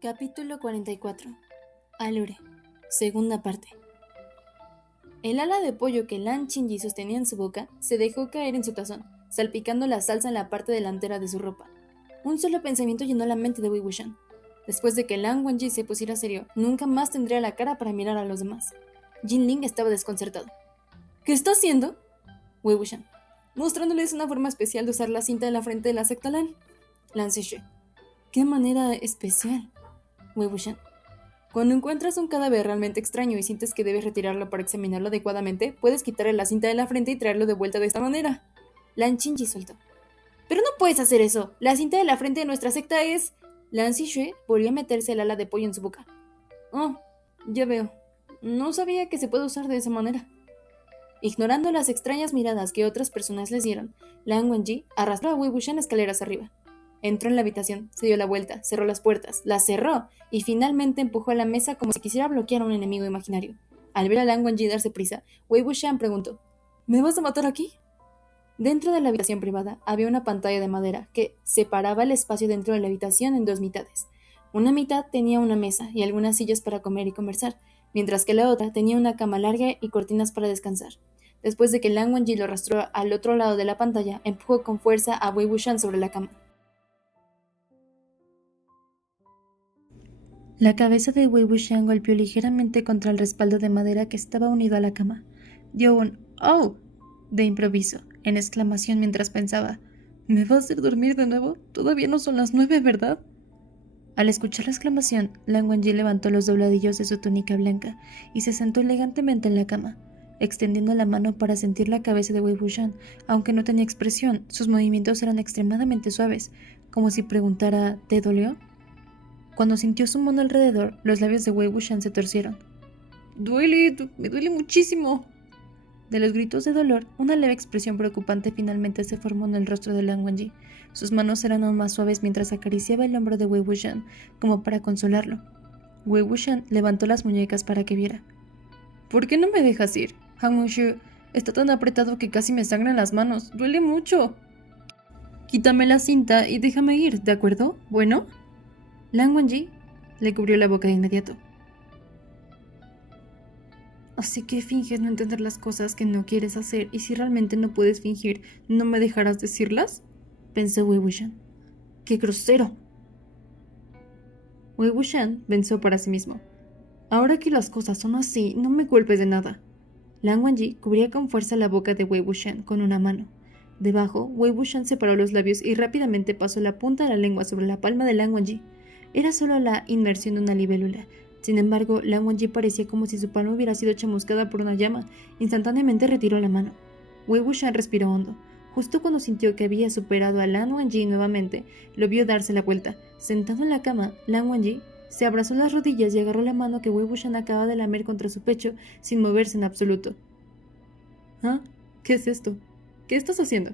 Capítulo 44. Allure. Segunda parte. El ala de pollo que Lan Qingyi sostenía en su boca se dejó caer en su tazón, salpicando la salsa en la parte delantera de su ropa. Un solo pensamiento llenó la mente de Wei Wuxian. Después de que Lan Wangji se pusiera serio, nunca más tendría la cara para mirar a los demás. Jin Ling estaba desconcertado. ¿Qué está haciendo? Wei Wuxian, mostrándoles una forma especial de usar la cinta en la frente de la secta Lan. Lan Zixue. ¿Qué manera especial? Wei Wuxian. Cuando encuentras un cadáver realmente extraño y sientes que debes retirarlo para examinarlo adecuadamente, puedes quitarle la cinta de la frente y traerlo de vuelta de esta manera. Lan Qingyi soltó. ¡Pero no puedes hacer eso! La cinta de la frente de nuestra secta es... Lan Zixue volvió a meterse el ala de pollo en su boca. Oh, ya veo. No sabía que se puede usar de esa manera. Ignorando las extrañas miradas que otras personas les dieron, Lan Wangji arrastró a Wei Wuxian escaleras arriba. Entró en la habitación, se dio la vuelta, cerró las puertas, las cerró y finalmente empujó a la mesa como si quisiera bloquear a un enemigo imaginario. Al ver a Lan Wangji darse prisa, Wei Wuxian preguntó: ¿Me vas a matar aquí? Dentro de la habitación privada había una pantalla de madera que separaba el espacio dentro de la habitación en dos mitades. Una mitad tenía una mesa y algunas sillas para comer y conversar, mientras que la otra tenía una cama larga y cortinas para descansar. Después de que Lan Wangji lo arrastró al otro lado de la pantalla, empujó con fuerza a Wei Wuxian sobre la cama. La cabeza de Wei Wuxian golpeó ligeramente contra el respaldo de madera que estaba unido a la cama. Dio un «¡Oh!» de improviso, en exclamación mientras pensaba: ¿me va a hacer dormir de nuevo? Todavía no son las 9, ¿verdad? Al escuchar la exclamación, Lan Wangji levantó los dobladillos de su túnica blanca y se sentó elegantemente en la cama, extendiendo la mano para sentir la cabeza de Wei Wuxian. Aunque no tenía expresión, sus movimientos eran extremadamente suaves, como si preguntara: ¿te dolió? Cuando sintió su mano alrededor, los labios de Wei Wuxian se torcieron. Me duele muchísimo. De los gritos de dolor, una leve expresión preocupante finalmente se formó en el rostro de Lan Wangji. Sus manos eran aún más suaves mientras acariciaba el hombro de Wei Wuxian, como para consolarlo. Wei Wuxian levantó las muñecas para que viera. ¿Por qué no me dejas ir? Han Wuxiu, está tan apretado que casi me sangran las manos. Duele mucho. Quítame la cinta y déjame ir, ¿de acuerdo? ¿Bueno? Lan Wangji le cubrió la boca de inmediato. Así que finges no entender las cosas que no quieres hacer, y si realmente no puedes fingir, ¿no me dejarás decirlas? Pensó Wei Wuxian. ¡Qué grosero! Wei Wuxian pensó para sí mismo. Ahora que las cosas son así, no me culpes de nada. Lan Wangji cubría con fuerza la boca de Wei Wuxian con una mano. Debajo, Wei Wuxian separó los labios y rápidamente pasó la punta de la lengua sobre la palma de Lan Wangji. Era solo la inmersión de una libélula. Sin embargo, Lan Wangji parecía como si su palma hubiera sido chamuscada por una llama. Instantáneamente retiró la mano. Wei Wuxian respiró hondo. Justo cuando sintió que había superado a Lan Wangji nuevamente, lo vio darse la vuelta. Sentado en la cama, Lan Wangji se abrazó las rodillas y agarró la mano que Wei Wuxian acababa de lamer contra su pecho, sin moverse en absoluto. ¿Ah? ¿Qué es esto? ¿Qué estás haciendo?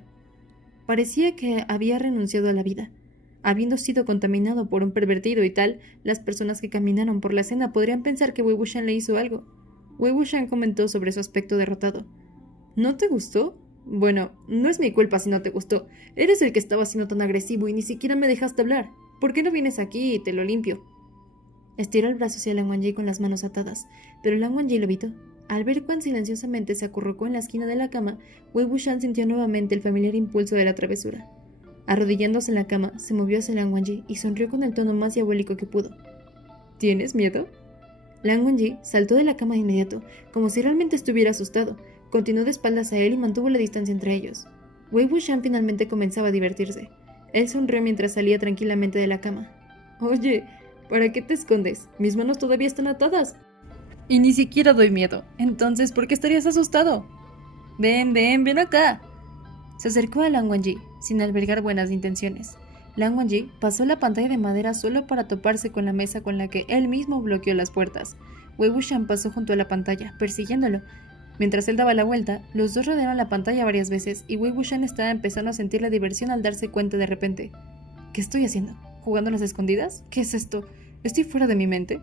Parecía que había renunciado a la vida. Habiendo sido contaminado por un pervertido y tal, las personas que caminaron por la escena podrían pensar que Wei Wuxian le hizo algo. Wei Wuxian comentó sobre su aspecto derrotado. ¿No te gustó? Bueno, no es mi culpa si no te gustó. Eres el que estaba siendo tan agresivo y ni siquiera me dejaste hablar. ¿Por qué no vienes aquí y te lo limpio? Estiró el brazo hacia Lan Wangji con las manos atadas, pero Lan Wangji lo evitó. Al ver cuán silenciosamente se acurrucó en la esquina de la cama, Wei Wuxian sintió nuevamente el familiar impulso de la travesura. Arrodillándose en la cama, se movió hacia Lan Wangji y sonrió con el tono más diabólico que pudo. ¿Tienes miedo? Lan Wangji saltó de la cama de inmediato, como si realmente estuviera asustado. Continuó de espaldas a él y mantuvo la distancia entre ellos. Wei Wuxian finalmente comenzaba a divertirse. Él sonrió mientras salía tranquilamente de la cama. Oye, ¿para qué te escondes? Mis manos todavía están atadas. Y ni siquiera doy miedo. Entonces, ¿por qué estarías asustado? Ven acá. Se acercó a Lan Wangji, sin albergar buenas intenciones. Lan Wangji pasó la pantalla de madera solo para toparse con la mesa con la que él mismo bloqueó las puertas. Wei Wuxian pasó junto a la pantalla, persiguiéndolo. Mientras él daba la vuelta, los dos rodearon la pantalla varias veces y Wei Wuxian estaba empezando a sentir la diversión al darse cuenta de repente. ¿Qué estoy haciendo? ¿Jugando a las escondidas? ¿Qué es esto? ¿Estoy fuera de mi mente?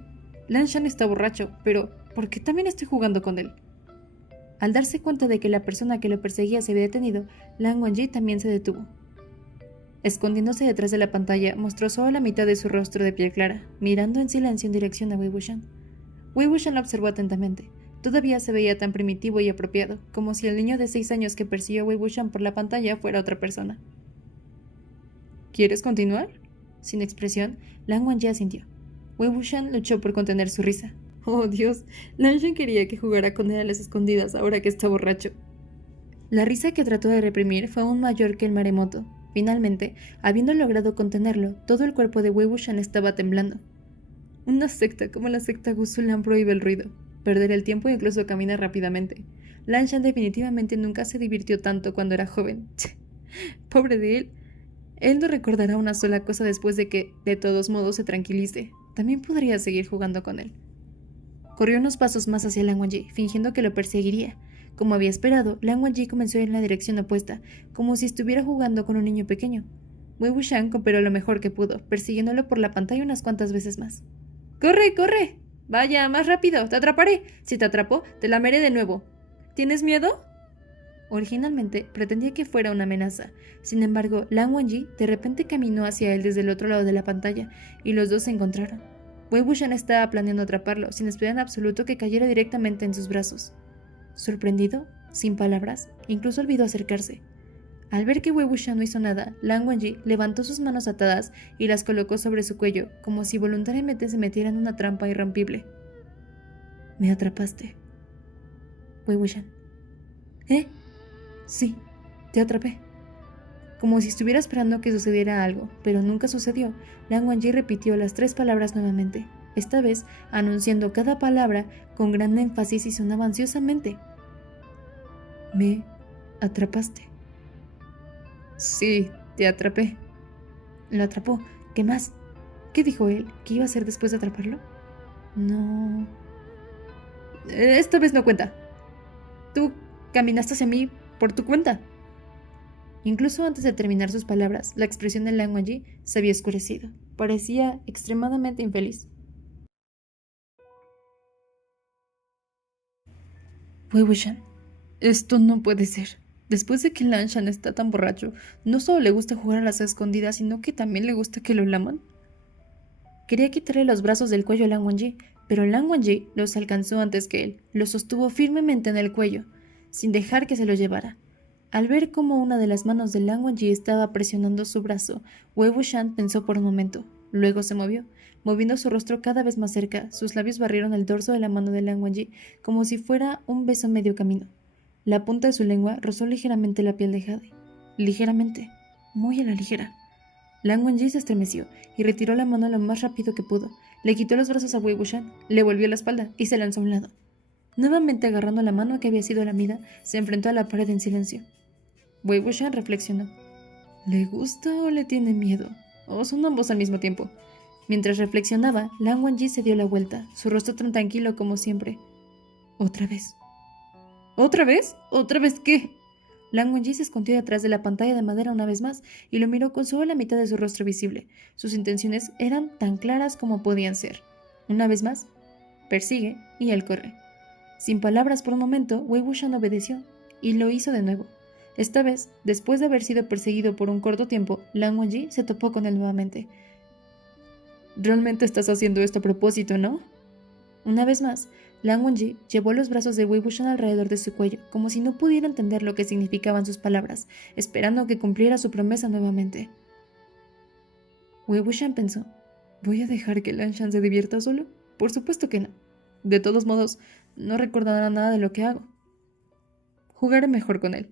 Lan Shan está borracho, pero ¿por qué también estoy jugando con él? Al darse cuenta de que la persona que lo perseguía se había detenido, Lan Wangji también se detuvo. Escondiéndose detrás de la pantalla, mostró solo la mitad de su rostro de piel clara, mirando en silencio en dirección a Wei Wuxian. Wei Wuxian la observó atentamente. Todavía se veía tan primitivo y apropiado, como si el niño de 6 años que persiguió a Wei Wuxian por la pantalla fuera otra persona. ¿Quieres continuar? Sin expresión, Lan Wangji asintió. Wei Wuxian luchó por contener su risa. Oh, Dios, Lan Shan quería que jugara con él a las escondidas ahora que está borracho. La risa que trató de reprimir fue aún mayor que el maremoto. Finalmente, habiendo logrado contenerlo, todo el cuerpo de Wei Wuxian estaba temblando. Una secta como la secta Gusulan prohíbe el ruido, perder el tiempo e incluso caminar rápidamente. Lan Shan definitivamente nunca se divirtió tanto cuando era joven. Pobre de él. Él no recordará una sola cosa después de que, de todos modos, se tranquilice. También podría seguir jugando con él. Corrió unos pasos más hacia Lan Wangji, fingiendo que lo perseguiría. Como había esperado, Lan Wangji comenzó a ir en la dirección opuesta, como si estuviera jugando con un niño pequeño. Wei Wuxian cooperó lo mejor que pudo, persiguiéndolo por la pantalla unas cuantas veces más. ¡Corre, corre! Vaya, más rápido, te atraparé. Si te atrapo, te lameré de nuevo. ¿Tienes miedo? Originalmente pretendía que fuera una amenaza. Sin embargo, Lan Wangji de repente caminó hacia él desde el otro lado de la pantalla, y los dos se encontraron. Wei Wuxian estaba planeando atraparlo, sin esperar en absoluto que cayera directamente en sus brazos. Sorprendido, sin palabras, incluso olvidó acercarse. Al ver que Wei Wuxian no hizo nada, Lan Wangji levantó sus manos atadas y las colocó sobre su cuello, como si voluntariamente se metiera en una trampa irrompible. «Me atrapaste». Wei Wuxian. «¿Eh? Sí, te atrapé». Como si estuviera esperando que sucediera algo, pero nunca sucedió, Lan Wangji repitió las 3 palabras nuevamente, esta vez anunciando cada palabra con gran énfasis y sonaba ansiosamente. «Me atrapaste». «Sí, te atrapé». «Lo atrapó. ¿Qué más? ¿Qué dijo él? ¿Qué iba a hacer después de atraparlo?» «No... Esta vez no cuenta. Tú caminaste hacia mí por tu cuenta». Incluso antes de terminar sus palabras, la expresión de Lan Wangji se había oscurecido. Parecía extremadamente infeliz. Wei Wuxian, esto no puede ser. Después de que Lan Shan está tan borracho, no solo le gusta jugar a las escondidas, sino que también le gusta que lo laman. Quería quitarle los brazos del cuello a Lan Wangji, pero Lan Wangji los alcanzó antes que él. Los sostuvo firmemente en el cuello, sin dejar que se lo llevara. Al ver cómo una de las manos de Lan Wangji estaba presionando su brazo, Wei Wuxian pensó por un momento. Luego se movió, moviendo su rostro cada vez más cerca. Sus labios barrieron el dorso de la mano de Lan Wangji como si fuera un beso medio camino. La punta de su lengua rozó ligeramente la piel de Jade. Ligeramente, muy a la ligera. Lan Wangji se estremeció y retiró la mano lo más rápido que pudo. Le quitó los brazos a Wei Wuxian, le volvió la espalda y se lanzó a un lado. Nuevamente agarrando la mano que había sido lamida, se enfrentó a la pared en silencio. Wei Wuxian reflexionó. ¿Le gusta o le tiene miedo? ¿O son ambos al mismo tiempo? Mientras reflexionaba, Lan Wangji se dio la vuelta, su rostro tan tranquilo como siempre. ¿Otra vez? ¿Otra vez? ¿Otra vez qué? Lan Wangji se escondió detrás de la pantalla de madera una vez más y lo miró con solo la mitad de su rostro visible. Sus intenciones eran tan claras como podían ser. Una vez más, persigue y él corre. Sin palabras por un momento, Wei Wuxian obedeció y lo hizo de nuevo. Esta vez, después de haber sido perseguido por un corto tiempo, Lan Wangji se topó con él nuevamente. «Realmente estás haciendo esto a propósito, ¿no?» Una vez más, Lan Wangji llevó los brazos de Wei Wuxian alrededor de su cuello, como si no pudiera entender lo que significaban sus palabras, esperando que cumpliera su promesa nuevamente. Wei Wuxian pensó, ¿voy a dejar que Lan Shan se divierta solo? Por supuesto que no. De todos modos, no recordará nada de lo que hago. Jugaré mejor con él.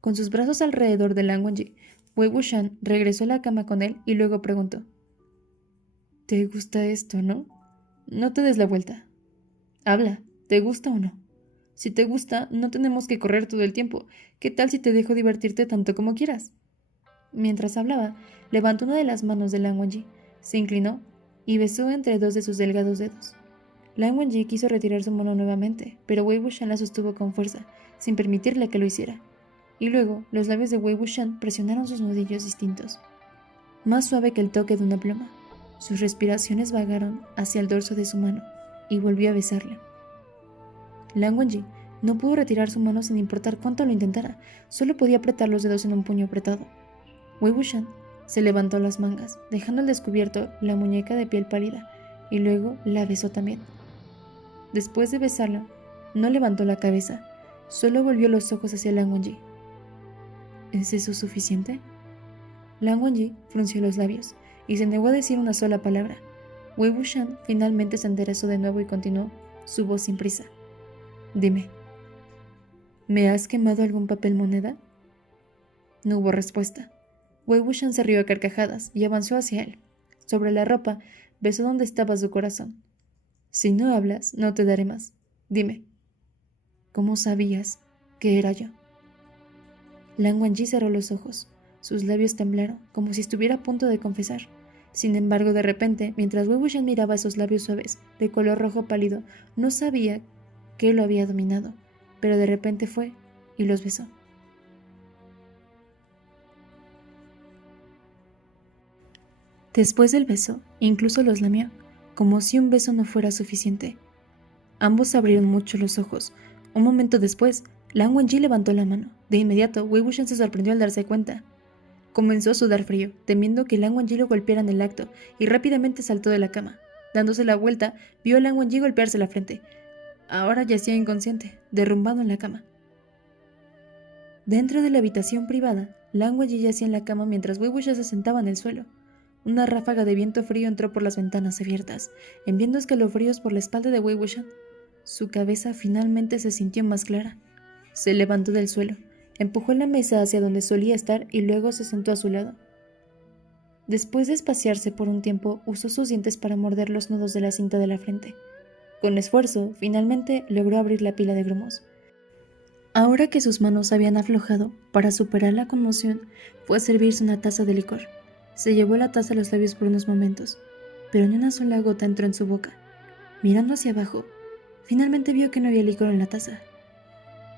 Con sus brazos alrededor de Lan Wangji, Wei Wuxian regresó a la cama con él y luego preguntó. ¿Te gusta esto, no? No te des la vuelta. Habla, ¿te gusta o no? Si te gusta, no tenemos que correr todo el tiempo. ¿Qué tal si te dejo divertirte tanto como quieras? Mientras hablaba, levantó una de las manos de Lan Wangji, se inclinó y besó entre 2 de sus delgados dedos. Lan Wangji quiso retirar su mano nuevamente, pero Wei Wuxian la sostuvo con fuerza, sin permitirle que lo hiciera. Y luego, los labios de Wei Wuxian presionaron sus nudillos distintos, más suave que el toque de una pluma. Sus respiraciones vagaron hacia el dorso de su mano, y volvió a besarle. Lan Wangji no pudo retirar su mano sin importar cuánto lo intentara, solo podía apretar los dedos en un puño apretado. Wei Wuxian se levantó las mangas, dejando al descubierto la muñeca de piel pálida, y luego la besó también. Después de besarla, no levantó la cabeza, solo volvió los ojos hacia Lan Wangji. ¿Es eso suficiente? Lan Wangji frunció los labios y se negó a decir una sola palabra. Wei Wuxian finalmente se enderezó de nuevo y continuó, su voz sin prisa. Dime, ¿me has quemado algún papel moneda? No hubo respuesta. Wei Wuxian se rió a carcajadas y avanzó hacia él. Sobre la ropa, besó donde estaba su corazón. Si no hablas, no te daré más. Dime, ¿cómo sabías que era yo? Lan Wangji cerró los ojos. Sus labios temblaron, como si estuviera a punto de confesar. Sin embargo, de repente, mientras Wei Wuxian miraba esos labios suaves, de color rojo pálido, no sabía qué lo había dominado, pero de repente fue y los besó. Después del beso, incluso los lamió, como si un beso no fuera suficiente. Ambos abrieron mucho los ojos. Un momento después, Lan Wangji levantó la mano. De inmediato, Wei Wuxian se sorprendió al darse cuenta. Comenzó a sudar frío, temiendo que Lan Wangji lo golpeara en el acto, y rápidamente saltó de la cama. Dándose la vuelta, vio a Lan Wangji golpearse la frente. Ahora yacía inconsciente, derrumbado en la cama. Dentro de la habitación privada, Lan Wangji yacía en la cama mientras Wei Wuxian se sentaba en el suelo. Una ráfaga de viento frío entró por las ventanas abiertas, enviando escalofríos por la espalda de Wei Wuxian. Su cabeza finalmente se sintió más clara. Se levantó del suelo, empujó la mesa hacia donde solía estar y luego se sentó a su lado. Después de espaciarse por un tiempo, usó sus dientes para morder los nudos de la cinta de la frente. Con esfuerzo, finalmente logró abrir la pila de grumos. Ahora que sus manos habían aflojado, para superar la conmoción, fue a servirse una taza de licor. Se llevó la taza a los labios por unos momentos, pero ni una sola gota entró en su boca. Mirando hacia abajo, finalmente vio que no había licor en la taza.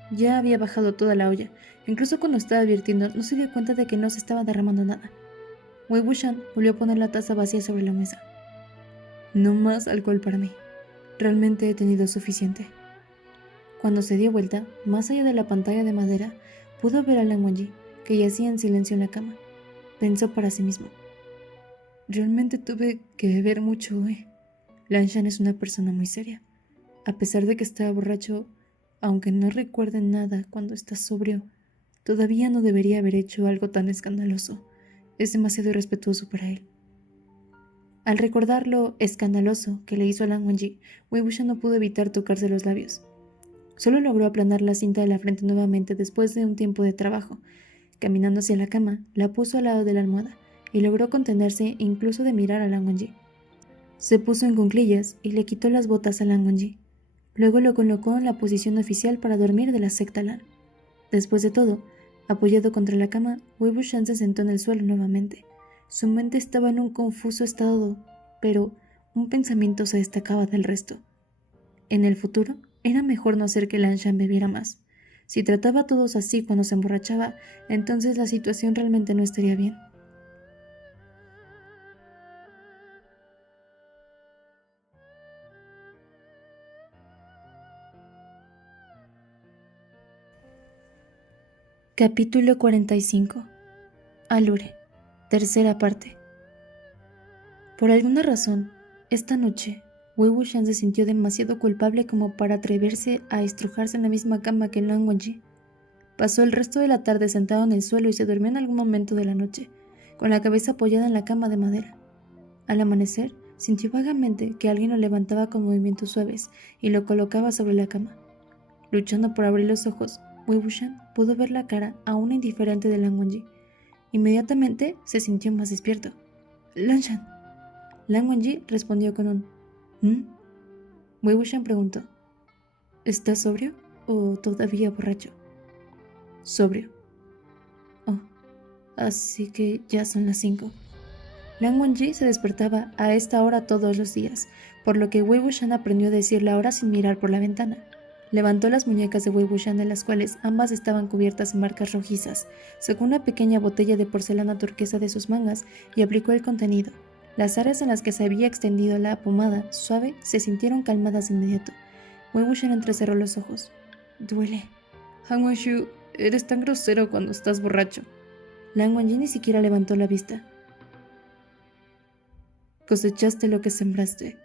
Ya había bajado toda la olla. Incluso cuando estaba advirtiendo, no se dio cuenta de que no se estaba derramando nada. Wei Wuxian volvió a poner la taza vacía sobre la mesa. No más alcohol para mí. Realmente he tenido suficiente. Cuando se dio vuelta, más allá de la pantalla de madera, pudo ver a Lan Wangji, que yacía en silencio en la cama. Pensó para sí mismo. Realmente tuve que beber mucho hoy. Lan Shan es una persona muy seria. A pesar de que estaba borracho, aunque no recuerde nada cuando está sobrio, todavía no debería haber hecho algo tan escandaloso. Es demasiado irrespetuoso para él. Al recordar lo escandaloso que le hizo a Lan Wangji, Wei Wuxian no pudo evitar tocarse los labios. Solo logró aplanar la cinta de la frente nuevamente después de un tiempo de trabajo. Caminando hacia la cama, la puso al lado de la almohada y logró contenerse incluso de mirar a Lan Wangji. Se puso en cuclillas y le quitó las botas a Lan Wangji. Luego lo colocó en la posición oficial para dormir de la secta Lan. Después de todo, apoyado contra la cama, Wei Wuxian se sentó en el suelo nuevamente. Su mente estaba en un confuso estado, pero un pensamiento se destacaba del resto. En el futuro, era mejor no hacer que Lan Shan bebiera más. Si trataba a todos así cuando se emborrachaba, entonces la situación realmente no estaría bien. Capítulo 45. Alure. Tercera parte. Por alguna razón, esta noche, Wei Wuxian se sintió demasiado culpable como para atreverse a estrujarse en la misma cama que Lan Wangji. Pasó el resto de la tarde sentado en el suelo y se durmió en algún momento de la noche, con la cabeza apoyada en la cama de madera. Al amanecer, sintió vagamente que alguien lo levantaba con movimientos suaves y lo colocaba sobre la cama. Luchando por abrir los ojos, Wei Wuxian pudo ver la cara aún indiferente de Lan Wangji. Inmediatamente se sintió más despierto. «Lan Shan». Lan Wangji respondió con un «¿Mm?». Wei Wuxian preguntó: «¿Estás sobrio o todavía borracho?». «Sobrio». «Oh, así que ya son las 5». Lan Wangji se despertaba a esta hora todos los días, por lo que Wei Wuxian aprendió a decir la hora sin mirar por la ventana. Levantó las muñecas de Wei Wuxian, de las cuales ambas estaban cubiertas en marcas rojizas, sacó una pequeña botella de porcelana turquesa de sus mangas y aplicó el contenido. Las áreas en las que se había extendido la pomada suave se sintieron calmadas de inmediato. Wei Wuxian entrecerró los ojos. «Duele». «Han Wenshu, eres tan grosero cuando estás borracho». Lan Wangji ni siquiera levantó la vista. Cosechaste lo que sembraste.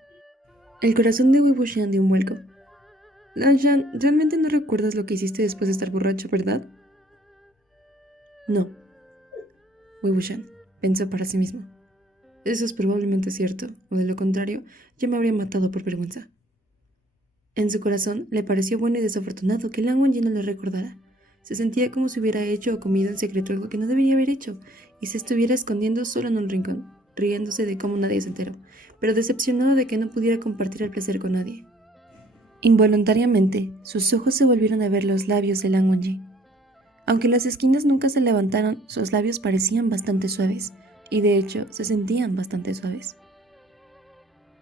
El corazón de Wei Wuxian dio un vuelco. Lanshan, realmente no recuerdas lo que hiciste después de estar borracho, ¿verdad? No. Wei Wuxian pensó para sí mismo. Eso es probablemente cierto, o de lo contrario, ya me habría matado por vergüenza. En su corazón le pareció bueno y desafortunado que Lan Wangji no lo recordara. Se sentía como si hubiera hecho o comido en secreto algo que no debería haber hecho, y se estuviera escondiendo solo en un rincón, riéndose de cómo nadie se enteró, pero decepcionado de que no pudiera compartir el placer con nadie. Involuntariamente, sus ojos se volvieron a ver los labios de Lan Wangji. Aunque las esquinas nunca se levantaron, sus labios parecían bastante suaves, y de hecho se sentían bastante suaves.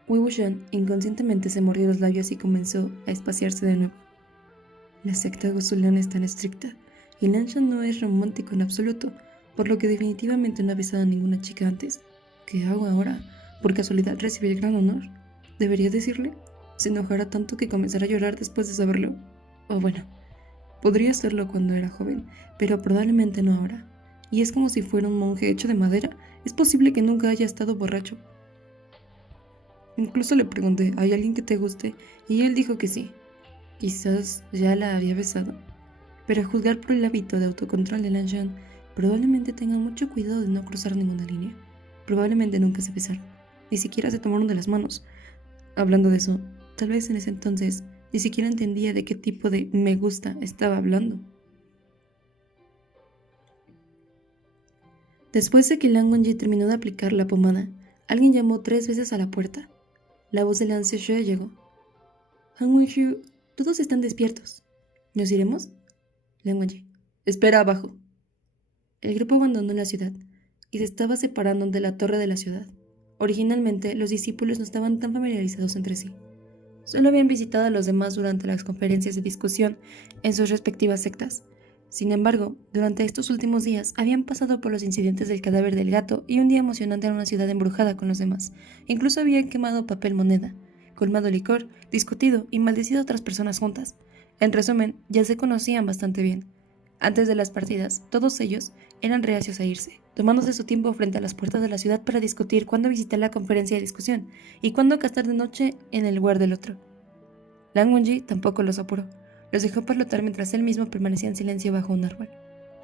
Wei Wuxian inconscientemente se mordió los labios y comenzó a espaciarse de nuevo. La secta Gosulan es tan estricta, y Lanshan no es romántico en absoluto, por lo que definitivamente no ha besado a ninguna chica antes. ¿Qué hago ahora? ¿Por casualidad recibí el gran honor? ¿Debería decirle? ¿Se enojará tanto que comenzará a llorar después de saberlo? O bueno, podría hacerlo cuando era joven, pero probablemente no ahora. Y es como si fuera un monje hecho de madera. Es posible que nunca haya estado borracho. Incluso le pregunté, ¿hay alguien que te guste? Y él dijo que sí. Quizás ya la había besado. Pero a juzgar por el hábito de autocontrol de Lanshan, probablemente tenga mucho cuidado de no cruzar ninguna línea. Probablemente nunca se besaron. Ni siquiera se tomaron de las manos. Hablando de eso, tal vez en ese entonces ni siquiera entendía de qué tipo de me gusta estaba hablando. Después de que Lan Wangji terminó de aplicar la pomada, alguien llamó 3 veces a la puerta. La voz de Lan Zexue llegó. Han Wenxiu, todos están despiertos. ¿Nos iremos? Lan Wangji. Espera abajo. El grupo abandonó la ciudad y se estaba separando de la torre de la ciudad. Originalmente, los discípulos no estaban tan familiarizados entre sí. Solo habían visitado a los demás durante las conferencias de discusión en sus respectivas sectas. Sin embargo, durante estos últimos días habían pasado por los incidentes del cadáver del gato y un día emocionante en una ciudad embrujada con los demás. Incluso habían quemado papel moneda, colmado licor, discutido y maldecido a otras personas juntas. En resumen, ya se conocían bastante bien. Antes de las partidas, todos ellos eran reacios a irse, tomándose su tiempo frente a las puertas de la ciudad para discutir cuándo visitar la conferencia de discusión y cuándo castar de noche en el lugar del otro. Lan Wangji tampoco los apuró. Los dejó parlotar mientras él mismo permanecía en silencio bajo un árbol.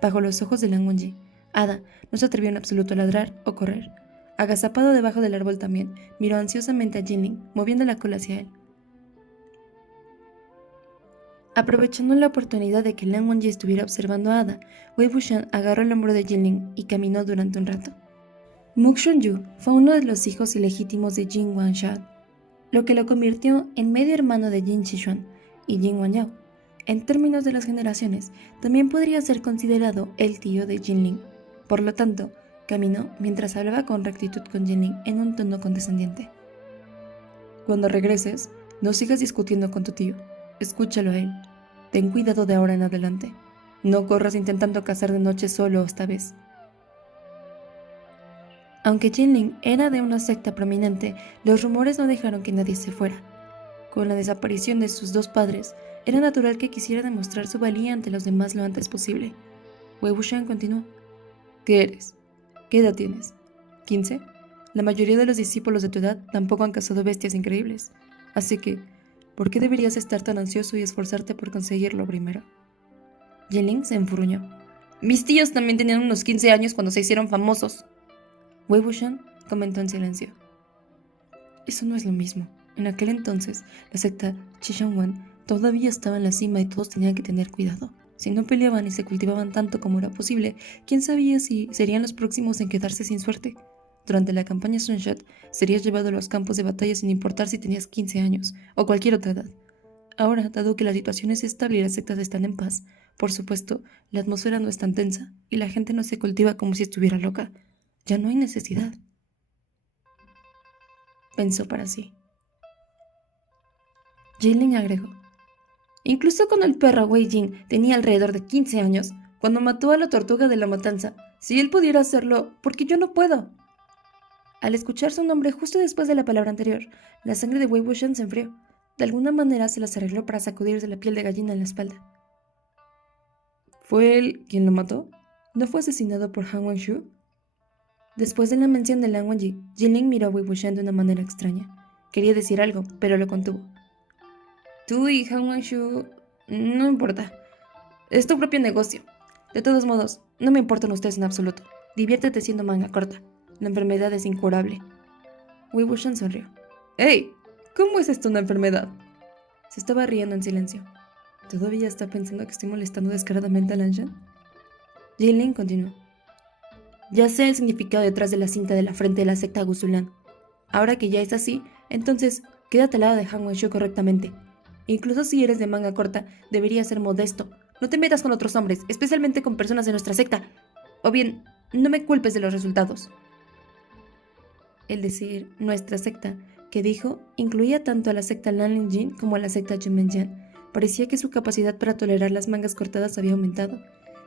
Bajo los ojos de Lan Wangji, Ada no se atrevió en absoluto a ladrar o correr. Agazapado debajo del árbol también, miró ansiosamente a Jinling, moviendo la cola hacia él. Aprovechando la oportunidad de que Lan Wangji estuviera observando a Ada, Wei Wuxian agarró el hombro de Jinling y caminó durante un rato. Muk Shunyu fue uno de los hijos ilegítimos de Jin Wanshan, lo que lo convirtió en medio hermano de Jin Zixuan y Jin Wanyao. En términos de las generaciones, también podría ser considerado el tío de Jinling. Por lo tanto, caminó mientras hablaba con rectitud con Jinling en un tono condescendiente. Cuando regreses, no sigas discutiendo con tu tío. Escúchalo a él. Ten cuidado de ahora en adelante. No corras intentando cazar de noche solo esta vez. Aunque Jinling era de una secta prominente, los rumores no dejaron que nadie se fuera. Con la desaparición de sus dos padres, era natural que quisiera demostrar su valía ante los demás lo antes posible. Wei Wuxian continuó. ¿Qué eres? ¿Qué edad tienes? ¿15? La mayoría de los discípulos de tu edad tampoco han cazado bestias increíbles. Así que, ¿por qué deberías estar tan ansioso y esforzarte por conseguirlo primero? Jinling se enfurruñó. Mis tíos también tenían unos 15 años cuando se hicieron famosos. Wei Wuxian comentó en silencio. Eso no es lo mismo. En aquel entonces, la secta Qishan todavía estaba en la cima y todos tenían que tener cuidado. Si no peleaban y se cultivaban tanto como era posible, quién sabía si serían los próximos en quedarse sin suerte. Durante la campaña Sunshat, serías llevado a los campos de batalla sin importar si tenías 15 años o cualquier otra edad. Ahora, dado que la situación es estable y las sectas están en paz, por supuesto, la atmósfera no es tan tensa y la gente no se cultiva como si estuviera loca. Ya no hay necesidad. Pensó para sí. Jinling agregó. Incluso cuando el perro Wei Jing tenía alrededor de 15 años, cuando mató a la tortuga de la matanza, si él pudiera hacerlo, ¿por qué yo no puedo? Al escuchar su nombre justo después de la palabra anterior, la sangre de Wei Wuxian se enfrió. De alguna manera se las arregló para sacudirse la piel de gallina en la espalda. ¿Fue él quien lo mató? ¿No fue asesinado por Han Wanshu? Después de la mención de Lan Wangji, Jinling miró a Wei Wuxian de una manera extraña. Quería decir algo, pero lo contuvo. Tú y Han Wanshu... no importa. Es tu propio negocio. De todos modos, no me importan ustedes en absoluto. Diviértete siendo manga corta. La enfermedad es incurable. Wei Wuxian sonrió. ¡Hey! ¿Cómo es esto una enfermedad? Se estaba riendo en silencio. ¿Todavía está pensando que estoy molestando descaradamente a Lan Shan? Jinling continuó. Ya sé el significado detrás de la cinta de la frente de la secta Guzulan. Ahora que ya es así, entonces quédate al lado de Han Wanshu correctamente. Incluso si eres de manga corta, deberías ser modesto. No te metas con otros hombres, especialmente con personas de nuestra secta. O bien, no me culpes de los resultados. El decir nuestra secta, que dijo, incluía tanto a la secta Lanlinjin como a la secta Jumenjian. Parecía que su capacidad para tolerar las mangas cortadas había aumentado,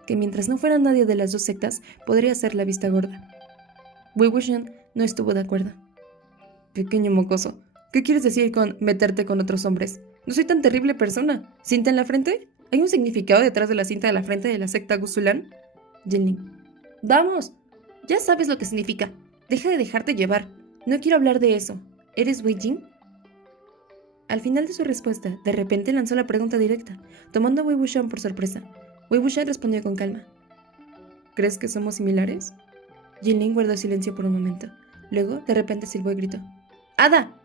que mientras no fuera nadie de las dos sectas, podría ser la vista gorda. Wei Wuxian no estuvo de acuerdo. Pequeño mocoso, ¿qué quieres decir con meterte con otros hombres? No soy tan terrible persona. ¿Cinta en la frente? ¿Hay un significado detrás de la cinta de la frente de la secta Guzulan? Jinling. Vamos, ya sabes lo que significa. Deja de dejarte llevar. No quiero hablar de eso. ¿Eres Wei Jin? Al final de su respuesta, de repente lanzó la pregunta directa, tomando a Wei Wuxian por sorpresa. Wei Wuxian respondió con calma. ¿Crees que somos similares? Jinling guardó silencio por un momento. Luego, de repente silbó y gritó. ¡Ada!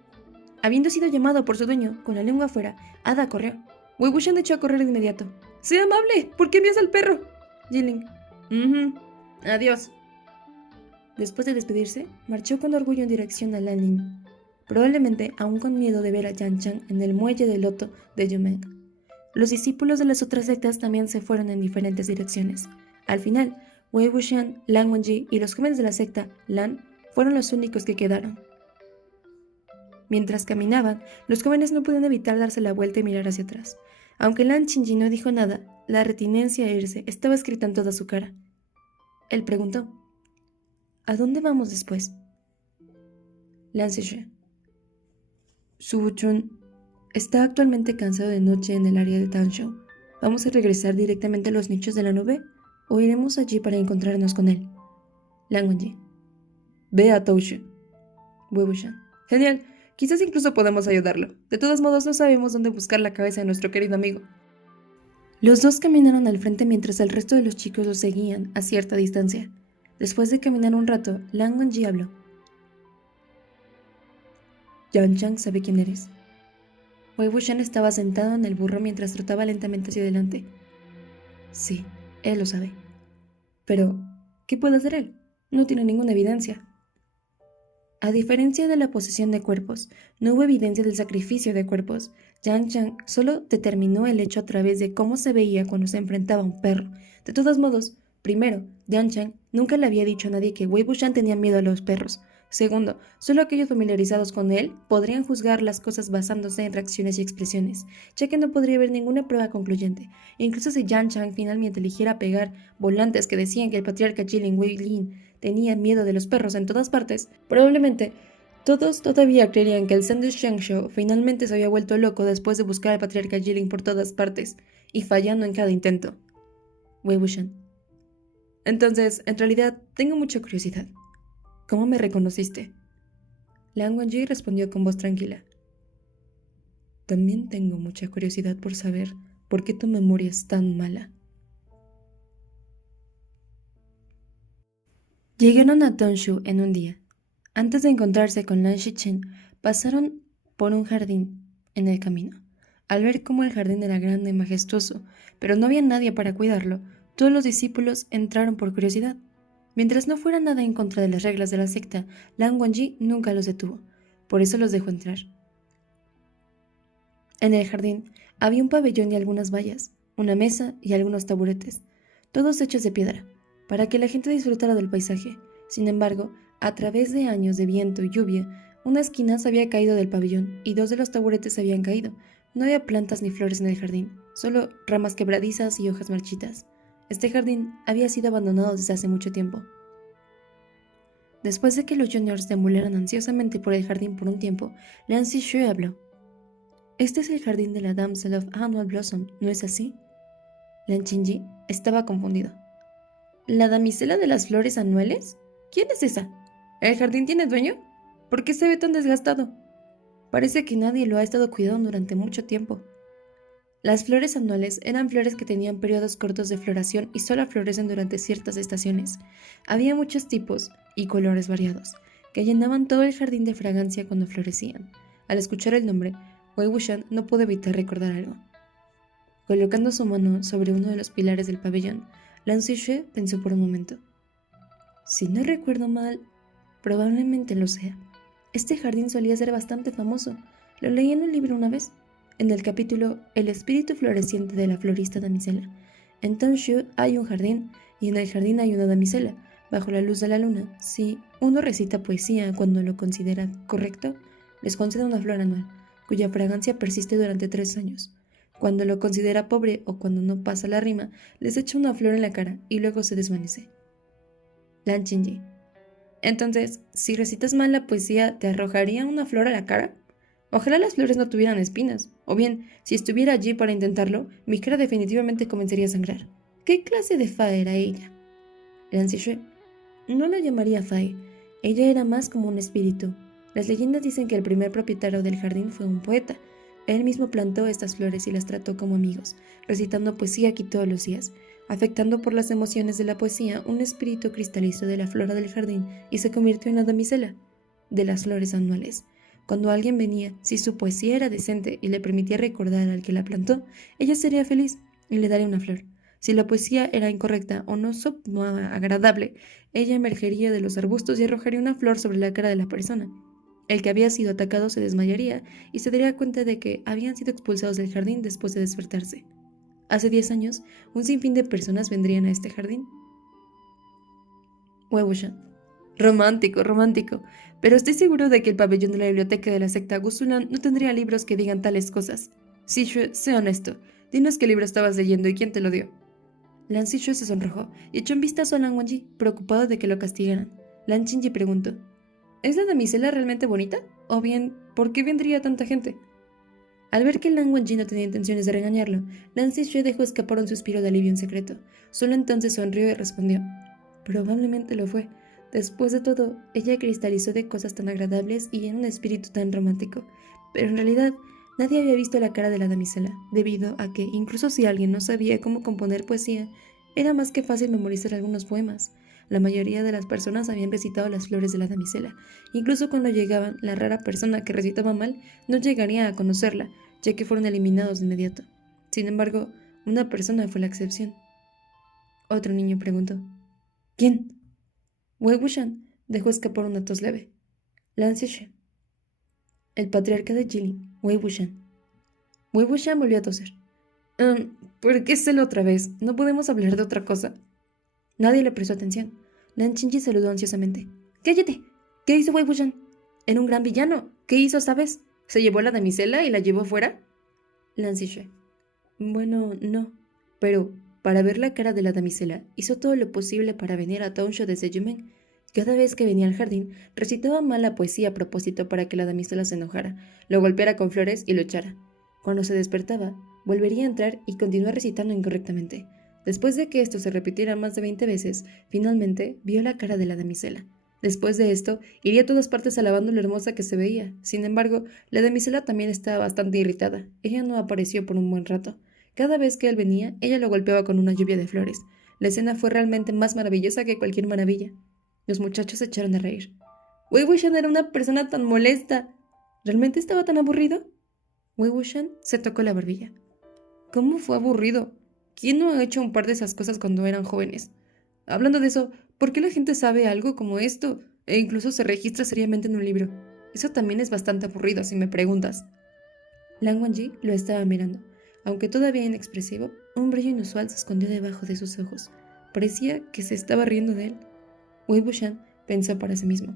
Habiendo sido llamado por su dueño, con la lengua afuera, Ada corrió. Wei Wuxian echó a correr de inmediato. ¡Sé amable! ¿Por qué envías al perro? Jinling. Adiós. Después de despedirse, marchó con orgullo en dirección a Lanling, probablemente aún con miedo de ver a Yan Chang en el muelle de loto de Yumeng. Los discípulos de las otras sectas también se fueron en diferentes direcciones. Al final, Wei Wuxian, Lan Wangji y los jóvenes de la secta Lan fueron los únicos que quedaron. Mientras caminaban, los jóvenes no pudieron evitar darse la vuelta y mirar hacia atrás. Aunque Lan Qingyi no dijo nada, la retinencia a irse estaba escrita en toda su cara. Él preguntó, ¿a dónde vamos después? Lan Zixue. Su Wuchun está actualmente cansado de noche en el área de Tanshou. ¿Vamos a regresar directamente a los nichos de la nube o iremos allí para encontrarnos con él? Lan Wangji. Ve a Toushu. Wei Wuxian. Genial. Quizás incluso podamos ayudarlo. De todos modos, no sabemos dónde buscar la cabeza de nuestro querido amigo. Los dos caminaron al frente mientras el resto de los chicos los seguían a cierta distancia. Después de caminar un rato, Lan Wangji habló. Yan Chang sabe quién eres. Wei Wuxian estaba sentado en el burro mientras trotaba lentamente hacia adelante. Sí, él lo sabe. Pero, ¿qué puede hacer él? No tiene ninguna evidencia. A diferencia de la posesión de cuerpos, no hubo evidencia del sacrificio de cuerpos. Yan Chang solo determinó el hecho a través de cómo se veía cuando se enfrentaba a un perro. De todos modos, primero, Yan Chang nunca le había dicho a nadie que Wei Wuxian tenía miedo a los perros. Segundo, solo aquellos familiarizados con él podrían juzgar las cosas basándose en reacciones y expresiones, ya que no podría haber ninguna prueba concluyente. Incluso si Yan Chang finalmente eligiera pegar volantes que decían que el patriarca Jilin Wei Lin tenía miedo de los perros en todas partes, probablemente todos todavía creerían que el Sandu Shangshou finalmente se había vuelto loco después de buscar al patriarca Jilin por todas partes y fallando en cada intento. Wei Wuxian. Entonces, en realidad, tengo mucha curiosidad. ¿Cómo me reconociste? Lan Wangji respondió con voz tranquila. También tengo mucha curiosidad por saber por qué tu memoria es tan mala. Llegaron a Tonshu en un día. Antes de encontrarse con Lan Shichen, pasaron por un jardín en el camino. Al ver cómo el jardín era grande y majestuoso, pero no había nadie para cuidarlo, todos los discípulos entraron por curiosidad. Mientras no fuera nada en contra de las reglas de la secta, Lan Wangji nunca los detuvo, por eso los dejó entrar. En el jardín había un pabellón y algunas vallas, una mesa y algunos taburetes, todos hechos de piedra, para que la gente disfrutara del paisaje. Sin embargo, a través de años de viento y lluvia, una esquina se había caído del pabellón y dos de los taburetes se habían caído. No había plantas ni flores en el jardín, solo ramas quebradizas y hojas marchitas. Este jardín había sido abandonado desde hace mucho tiempo. Después de que los juniors deambularan ansiosamente por el jardín por un tiempo, Lan Zixue habló. Este es el jardín de la Damsel of Annual Blossom, ¿no es así? Lan Qingyi estaba confundido. ¿La damisela de las flores anuales? ¿Quién es esa? ¿El jardín tiene dueño? ¿Por qué se ve tan desgastado? Parece que nadie lo ha estado cuidando durante mucho tiempo. Las flores anuales eran flores que tenían periodos cortos de floración y solo florecen durante ciertas estaciones. Había muchos tipos y colores variados, que llenaban todo el jardín de fragancia cuando florecían. Al escuchar el nombre, Wei Wuxian no pudo evitar recordar algo. Colocando su mano sobre uno de los pilares del pabellón, Lan Zixue pensó por un momento. Si no recuerdo mal, probablemente lo sea. Este jardín solía ser bastante famoso. Lo leí en un libro una vez, en el capítulo El espíritu floreciente de la florista damisela. En Tanshu hay un jardín, y en el jardín hay una damisela, bajo la luz de la luna. Si uno recita poesía cuando lo considera correcto, les concede una flor anual, cuya fragancia persiste durante 3 años. Cuando lo considera pobre o cuando no pasa la rima, les echa una flor en la cara y luego se desvanece. Lan Qingyi. Entonces, si recitas mal la poesía, ¿te arrojaría una flor a la cara? Ojalá las flores no tuvieran espinas, o bien, si estuviera allí para intentarlo, mi cara definitivamente comenzaría a sangrar. ¿Qué clase de Fae era ella? Lan Zixue. No la llamaría Fae, ella era más como un espíritu. Las leyendas dicen que el primer propietario del jardín fue un poeta. Él mismo plantó estas flores y las trató como amigos, recitando poesía aquí todos los días. Afectando por las emociones de la poesía, un espíritu cristalizó de la flora del jardín y se convirtió en la damisela de las flores anuales. Cuando alguien venía, si su poesía era decente y le permitía recordar al que la plantó, ella sería feliz y le daría una flor. Si la poesía era incorrecta o no sonaba agradable, ella emergería de los arbustos y arrojaría una flor sobre la cara de la persona. El que había sido atacado se desmayaría y se daría cuenta de que habían sido expulsados del jardín después de despertarse. Hace 10 años, un sinfín de personas vendrían a este jardín. Wei Wuxian. Romántico, romántico. Pero estoy seguro de que el pabellón de la biblioteca de la secta Gusulan no tendría libros que digan tales cosas. Zixue, sé honesto. Dinos qué libro estabas leyendo y quién te lo dio. Lan Zixue se sonrojó y echó un vistazo a Lan Wangji, preocupado de que lo castigaran. Lan Qingyi preguntó. ¿Es la damisela realmente bonita? O bien, ¿por qué vendría tanta gente? Al ver que Lan Wangji no tenía intenciones de regañarlo, Lan Zixue dejó escapar un suspiro de alivio en secreto. Solo entonces sonrió y respondió. Probablemente lo fue. Después de todo, ella cristalizó de cosas tan agradables y en un espíritu tan romántico. Pero en realidad, nadie había visto la cara de la damisela, debido a que, incluso si alguien no sabía cómo componer poesía, era más que fácil memorizar algunos poemas. La mayoría de las personas habían recitado las flores de la damisela. Incluso cuando llegaban, la rara persona que recitaba mal no llegaría a conocerla, ya que fueron eliminados de inmediato. Sin embargo, una persona fue la excepción. Otro niño preguntó. ¿Quién? Wei Wuxian dejó escapar una tos leve. Lan Zixue. El patriarca de Jilin, Wei Wuxian. Wei Wuxian volvió a toser. ¿Por qué hacerlo otra vez? ¿No podemos hablar de otra cosa? Nadie le prestó atención. Lan Qingyi saludó ansiosamente. ¡Cállate! ¿Qué hizo Wei Wuxian? Era un gran villano. ¿Qué hizo esta vez? ¿Se llevó a la damisela y la llevó fuera? Lan Zixue. Bueno, no. Pero, para ver la cara de la damisela, hizo todo lo posible para venir a Tonshu desde Yumen. Cada vez que venía al jardín, recitaba mal la poesía a propósito para que la damisela se enojara, lo golpeara con flores y lo echara. Cuando se despertaba, volvería a entrar y continuar recitando incorrectamente. Después de que esto se repitiera más de 20 veces, finalmente vio la cara de la damisela. Después de esto, iría a todas partes alabando lo hermosa que se veía. Sin embargo, la damisela también estaba bastante irritada. Ella no apareció por un buen rato. Cada vez que él venía, ella lo golpeaba con una lluvia de flores. La escena fue realmente más maravillosa que cualquier maravilla. Los muchachos se echaron a reír. Wei Wuxian era una persona tan molesta. ¿Realmente estaba tan aburrido? Wei Wuxian se tocó la barbilla. ¿Cómo fue aburrido? ¿Quién no ha hecho un par de esas cosas cuando eran jóvenes? Hablando de eso, ¿por qué la gente sabe algo como esto? E incluso se registra seriamente en un libro. Eso también es bastante aburrido, si me preguntas. Lan Wangji lo estaba mirando. Aunque todavía inexpresivo, un brillo inusual se escondió debajo de sus ojos. Parecía que se estaba riendo de él. Wei Wuxian pensó para sí mismo.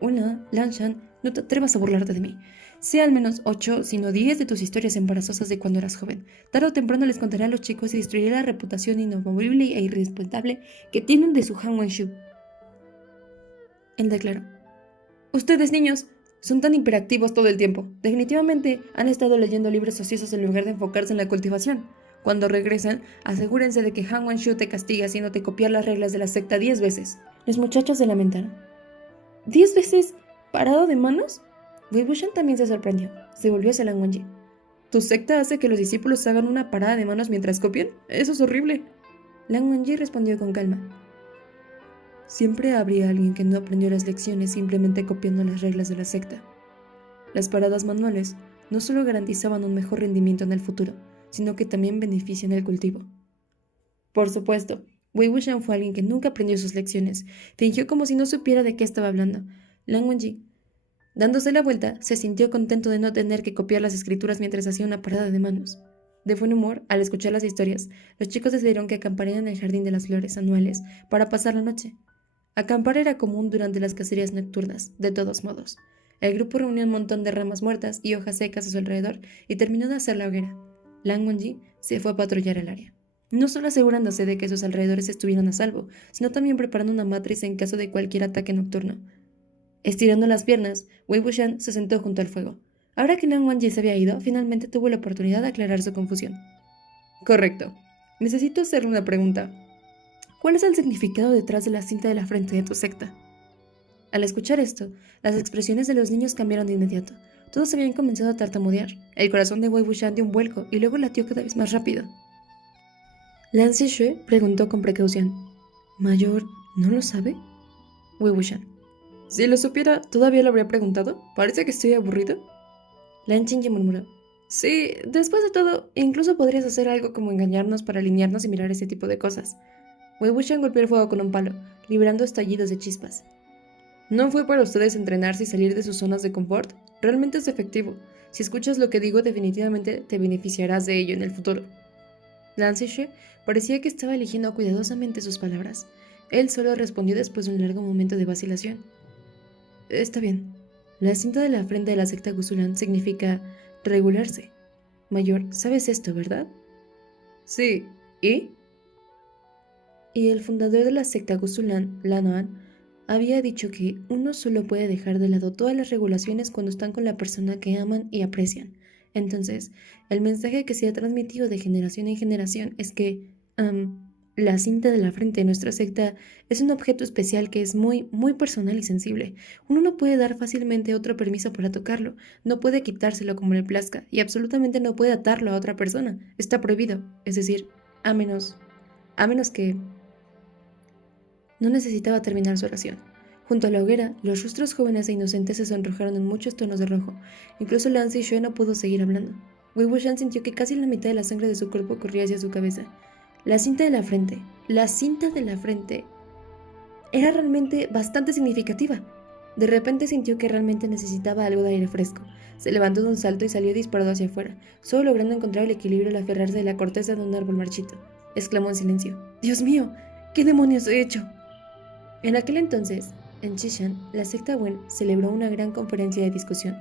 Hola, Lan Shan, no te atrevas a burlarte de mí. Sé al menos 8, si no 10 de tus historias embarazosas de cuando eras joven. Tarde o temprano les contaré a los chicos y destruiré la reputación inamovible e irresponsable que tienen de su Han Wenshu. Él declaró. Ustedes, niños, son tan hiperactivos todo el tiempo. Definitivamente han estado leyendo libros ociosos en lugar de enfocarse en la cultivación. Cuando regresen, asegúrense de que Han Wanshu te castigue haciéndote copiar las reglas de la secta 10 veces. Los muchachos se lamentaron. ¿10 veces parado de manos? Wei Wuxian también se sorprendió. Se volvió hacia Lan Wangji. ¿Tu secta hace que los discípulos hagan una parada de manos mientras copian? Eso es horrible. Lan Wangji respondió con calma. Siempre habría alguien que no aprendió las lecciones simplemente copiando las reglas de la secta. Las paradas manuales no solo garantizaban un mejor rendimiento en el futuro, sino que también benefician el cultivo. Por supuesto, Wei Wuxian fue alguien que nunca aprendió sus lecciones. Fingió como si no supiera de qué estaba hablando. Lan Wangji, dándose la vuelta, se sintió contento de no tener que copiar las escrituras mientras hacía una parada de manos. De buen humor, al escuchar las historias, los chicos decidieron que acamparían en el jardín de las flores anuales para pasar la noche. Acampar era común durante las cacerías nocturnas, de todos modos. El grupo reunió un montón de ramas muertas y hojas secas a su alrededor y terminó de hacer la hoguera. Lan Wangji se fue a patrullar el área, no solo asegurándose de que sus alrededores estuvieran a salvo, sino también preparando una matriz en caso de cualquier ataque nocturno. Estirando las piernas, Wei Wuxian se sentó junto al fuego. Ahora que Lan Wangji se había ido, finalmente tuvo la oportunidad de aclarar su confusión. Correcto. Necesito hacerle una pregunta. ¿Cuál es el significado detrás de la cinta de la frente de tu secta? Al escuchar esto, las expresiones de los niños cambiaron de inmediato. Todos habían comenzado a tartamudear. El corazón de Wei Wuxian dio un vuelco y luego latió cada vez más rápido. Lan Zixue preguntó con precaución. ¿Mayor no lo sabe? Wei Wuxian. Si lo supiera, ¿todavía lo habría preguntado? Parece que estoy aburrido. Lan Qingye murmuró. Sí, después de todo, incluso podrías hacer algo como engañarnos para alinearnos y mirar ese tipo de cosas. Wei Wuxian golpeó el fuego con un palo, liberando estallidos de chispas. ¿No fue para ustedes entrenarse y salir de sus zonas de confort? Realmente es efectivo. Si escuchas lo que digo, definitivamente te beneficiarás de ello en el futuro. Lan Zixue parecía que estaba eligiendo cuidadosamente sus palabras. Él solo respondió después de un largo momento de vacilación. Está bien. La cinta de la frente de la secta Gusulan significa regularse. Mayor, ¿sabes esto, verdad? Sí. ¿Y? Y el fundador de la secta Gusulan, Lanoan, había dicho que uno solo puede dejar de lado todas las regulaciones cuando están con la persona que aman y aprecian. Entonces, el mensaje que se ha transmitido de generación en generación es que, la cinta de la frente de nuestra secta es un objeto especial que es muy, muy personal y sensible. Uno no puede dar fácilmente otro permiso para tocarlo, no puede quitárselo como le plazca, y absolutamente no puede atarlo a otra persona. Está prohibido, es decir, a menos que... No necesitaba terminar su oración. Junto a la hoguera, los rostros jóvenes e inocentes se sonrojaron en muchos tonos de rojo. Incluso Lan Zixue no pudo seguir hablando. Wei Wuxian sintió que casi la mitad de la sangre de su cuerpo corría hacia su cabeza. La cinta de la frente era realmente bastante significativa. De repente sintió que realmente necesitaba algo de aire fresco. Se levantó de un salto y salió disparado hacia afuera, solo logrando encontrar el equilibrio al aferrarse de la corteza de un árbol marchito. Exclamó en silencio. ¡Dios mío! ¿Qué demonios he hecho? En aquel entonces, en Xishan, la secta Wen celebró una gran conferencia de discusión.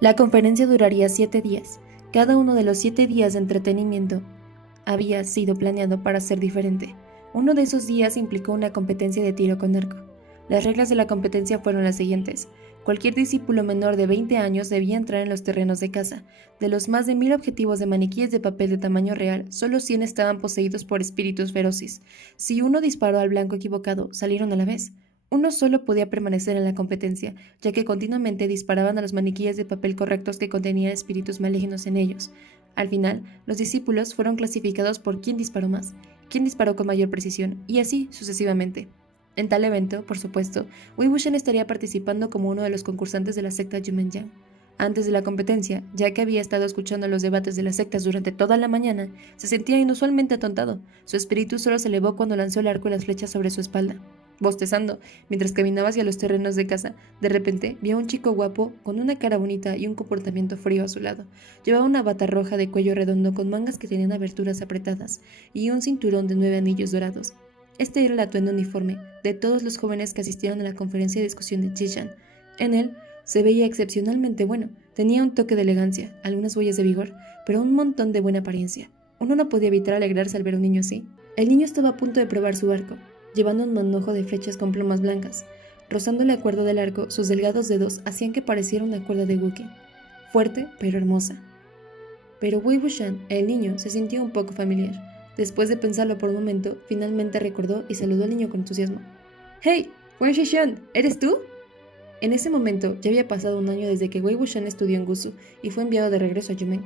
La conferencia duraría 7 días. Cada uno de los 7 días de entretenimiento había sido planeado para ser diferente. Uno de esos días implicó una competencia de tiro con arco. Las reglas de la competencia fueron las siguientes. Cualquier discípulo menor de 20 años debía entrar en los terrenos de caza. De los más de 1000 objetivos de maniquíes de papel de tamaño real, solo 100 estaban poseídos por espíritus feroces. Si uno disparó al blanco equivocado, salieron a la vez. Uno solo podía permanecer en la competencia, ya que continuamente disparaban a los maniquíes de papel correctos que contenían espíritus malignos en ellos. Al final, los discípulos fueron clasificados por quién disparó más, quién disparó con mayor precisión, y así sucesivamente. En tal evento, por supuesto, Wei Wuxian estaría participando como uno de los concursantes de la secta Yumenyan. Antes de la competencia, ya que había estado escuchando los debates de las sectas durante toda la mañana, se sentía inusualmente atontado. Su espíritu solo se elevó cuando lanzó el arco y las flechas sobre su espalda. Bostezando, mientras caminaba hacia los terrenos de caza, de repente vio a un chico guapo, con una cara bonita y un comportamiento frío a su lado. Llevaba una bata roja de cuello redondo con mangas que tenían aberturas apretadas y un cinturón de 9 anillos dorados. Este era el atuendo uniforme de todos los jóvenes que asistieron a la conferencia de discusión de Xishan. En él se veía excepcionalmente bueno, tenía un toque de elegancia, algunas huellas de vigor, pero un montón de buena apariencia. Uno no podía evitar alegrarse al ver a un niño así. El niño estaba a punto de probar su arco, llevando un manojo de flechas con plumas blancas. Rozando la cuerda del arco, sus delgados dedos hacían que pareciera una cuerda de Wookiee. Fuerte, pero hermosa. Pero Wei Wuxian, el niño, se sintió un poco familiar. Después de pensarlo por un momento, finalmente recordó y saludó al niño con entusiasmo. ¡Hey! Wei Wuxian, ¿eres tú? En ese momento ya había pasado un año desde que Wei Wuxian estudió en Gusu y fue enviado de regreso a Yumen.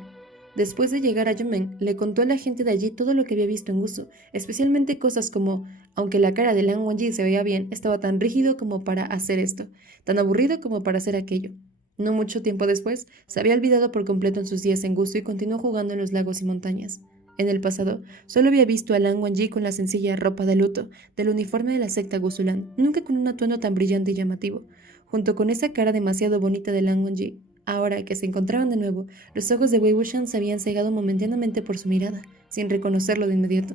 Después de llegar a Yumen, le contó a la gente de allí todo lo que había visto en Gusu, especialmente cosas como, aunque la cara de Lan Wangji se veía bien, estaba tan rígido como para hacer esto, tan aburrido como para hacer aquello. No mucho tiempo después, se había olvidado por completo en sus días en Gusu y continuó jugando en los lagos y montañas. En el pasado, solo había visto a Lan Wangji con la sencilla ropa de luto del uniforme de la secta Gusulan, nunca con un atuendo tan brillante y llamativo. Junto con esa cara demasiado bonita de Lan Wangji, ahora que se encontraban de nuevo, los ojos de Wei Wuxian se habían cegado momentáneamente por su mirada, sin reconocerlo de inmediato.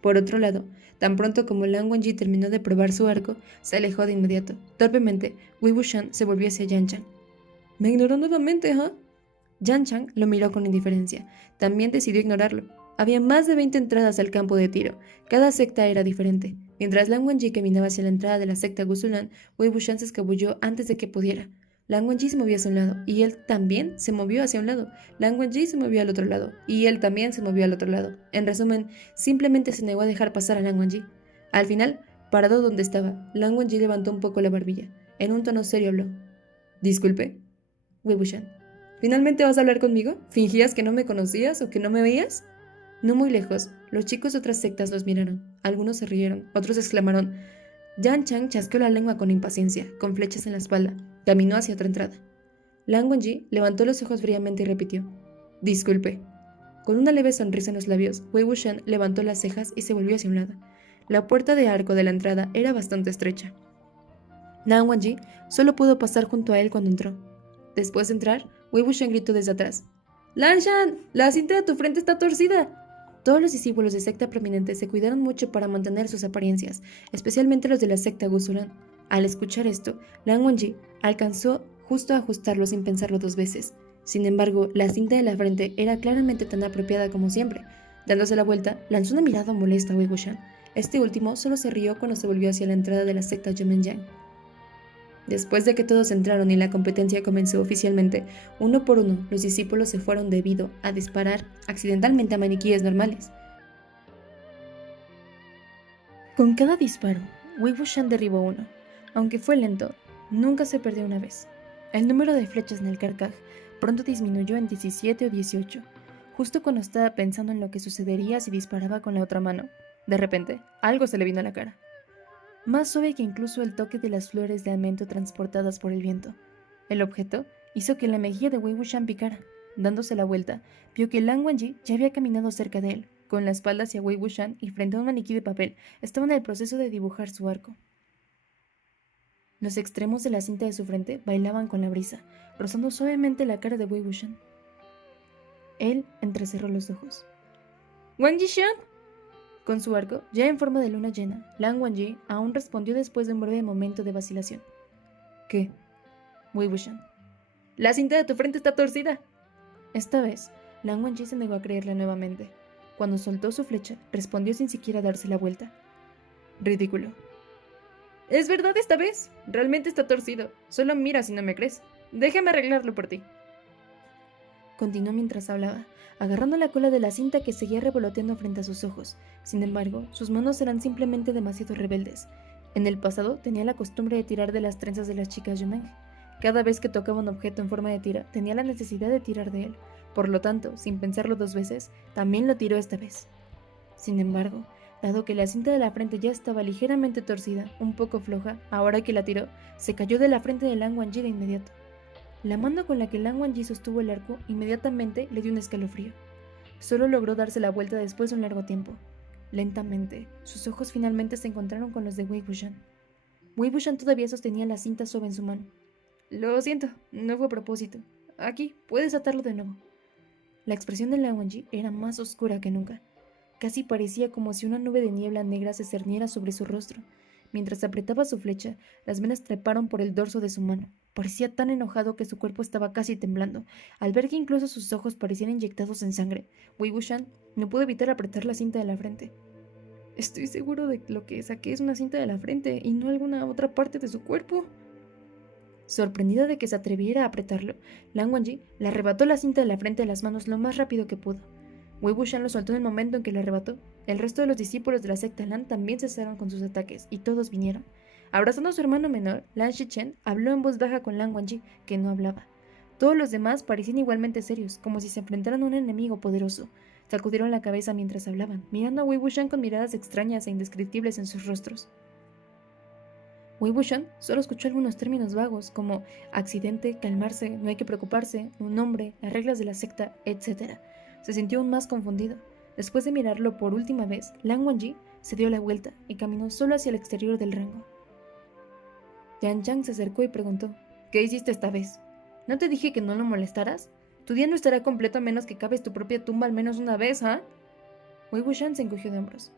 Por otro lado, tan pronto como Lan Wangji terminó de probar su arco, se alejó de inmediato. Torpemente, Wei Wuxian se volvió hacia Yan Chang. «Me ignoró nuevamente, ¿ah?» Yan Chang lo miró con indiferencia. También decidió ignorarlo. Había más de 20 entradas al campo de tiro. Cada secta era diferente. Mientras Lan Wangji caminaba hacia la entrada de la secta Gusulan, Wei Wuxian se escabulló antes de que pudiera. Lan Wangji se movió hacia un lado, y él también se movió hacia un lado. Lan Wangji se movió al otro lado, y él también se movió al otro lado. En resumen, simplemente se negó a dejar pasar a Lan Wangji. Al final, parado donde estaba, Lan Wangji levantó un poco la barbilla. En un tono serio habló. «Disculpe, Wei Wuxian. ¿Finalmente vas a hablar conmigo? ¿Fingías que no me conocías o que no me veías?» No muy lejos, los chicos de otras sectas los miraron. Algunos se rieron, otros exclamaron. Yan Chang chasqueó la lengua con impaciencia, con flechas en la espalda. Caminó hacia otra entrada. Lan Wangji levantó los ojos fríamente y repitió. «Disculpe». Con una leve sonrisa en los labios, Wei Wuxian levantó las cejas y se volvió hacia un lado. La puerta de arco de la entrada era bastante estrecha. Lan Wangji solo pudo pasar junto a él cuando entró. Después de entrar, Wei Wuxian gritó desde atrás. «Lan Shan, la cinta de tu frente está torcida». Todos los discípulos de secta prominente se cuidaron mucho para mantener sus apariencias, especialmente los de la secta Gusulan. Al escuchar esto, Lan Wangji alcanzó justo a ajustarlo sin pensarlo dos veces. Sin embargo, la cinta de la frente era claramente tan apropiada como siempre. Dándose la vuelta, lanzó una mirada molesta a Wei Wuxian. Este último solo se rió cuando se volvió hacia la entrada de la secta Yumenjang. Después de que todos entraron y la competencia comenzó oficialmente, uno por uno los discípulos se fueron debido a disparar accidentalmente a maniquíes normales. Con cada disparo, Wei Wuxian derribó uno. Aunque fue lento, nunca se perdió una vez. El número de flechas en el carcaj pronto disminuyó en 17 o 18, justo cuando estaba pensando en lo que sucedería si disparaba con la otra mano. De repente, algo se le vino a la cara. Más suave que incluso el toque de las flores de almendro transportadas por el viento. El objeto hizo que la mejilla de Wei Wuxian picara. Dándose la vuelta, vio que Lan Wangji ya había caminado cerca de él, con la espalda hacia Wei Wuxian y frente a un maniquí de papel, estaba en el proceso de dibujar su arco. Los extremos de la cinta de su frente bailaban con la brisa, rozando suavemente la cara de Wei Wuxian. Él entrecerró los ojos. «¿Wangji-shan?» Con su arco, ya en forma de luna llena, Lan Wangji aún respondió después de un breve momento de vacilación. «¿Qué?» Wei Wuxian. «La cinta de tu frente está torcida». Esta vez, Lan Wangji se negó a creerle nuevamente. Cuando soltó su flecha, respondió sin siquiera darse la vuelta. «Ridículo». «Es verdad esta vez. Realmente está torcido. Solo mira si no me crees. Déjame arreglarlo por ti». Continuó mientras hablaba, agarrando la cola de la cinta que seguía revoloteando frente a sus ojos. Sin embargo, sus manos eran simplemente demasiado rebeldes. En el pasado tenía la costumbre de tirar de las trenzas de las chicas Yumen. Cada vez que tocaba un objeto en forma de tira, tenía la necesidad de tirar de él. Por lo tanto, sin pensarlo dos veces, también lo tiró esta vez. Sin embargo, dado que la cinta de la frente ya estaba ligeramente torcida, un poco floja, ahora que la tiró, se cayó de la frente de Lan Wangji de inmediato. La mano con la que Lan Wangji sostuvo el arco inmediatamente le dio un escalofrío. Solo logró darse la vuelta después de un largo tiempo. Lentamente, sus ojos finalmente se encontraron con los de Wei Wuxian. Wei Wuxian todavía sostenía la cinta suave en su mano. «Lo siento, no fue a propósito. Aquí, puedes atarlo de nuevo». La expresión de Lan Wangji era más oscura que nunca. Casi parecía como si una nube de niebla negra se cerniera sobre su rostro. Mientras apretaba su flecha, las venas treparon por el dorso de su mano. Parecía tan enojado que su cuerpo estaba casi temblando. Al ver que incluso sus ojos parecían inyectados en sangre, Wei Wuxian no pudo evitar apretar la cinta de la frente. «Estoy seguro de que lo que saqué es una cinta de la frente y no alguna otra parte de su cuerpo». Sorprendida de que se atreviera a apretarlo, Lan Wangji le arrebató la cinta de la frente de las manos lo más rápido que pudo. Wei Wuxian lo soltó en el momento en que lo arrebató. El resto de los discípulos de la secta Lan también cesaron con sus ataques, y todos vinieron. Abrazando a su hermano menor, Lan Shichen habló en voz baja con Lan Wangji, que no hablaba. Todos los demás parecían igualmente serios, como si se enfrentaran a un enemigo poderoso. Sacudieron la cabeza mientras hablaban, mirando a Wei Wuxian con miradas extrañas e indescriptibles en sus rostros. Wei Wuxian solo escuchó algunos términos vagos, como accidente, calmarse, no hay que preocuparse, un nombre, las reglas de la secta, etc. Se sintió aún más confundido. Después de mirarlo por última vez, Lan Wangji se dio la vuelta y caminó solo hacia el exterior del rango. Yan Chang se acercó y preguntó, ¿qué hiciste esta vez? ¿No te dije que no lo molestaras? Tu día no estará completo a menos que cabes tu propia tumba al menos una vez, ¿ah? Wei Wuxian se encogió de hombros.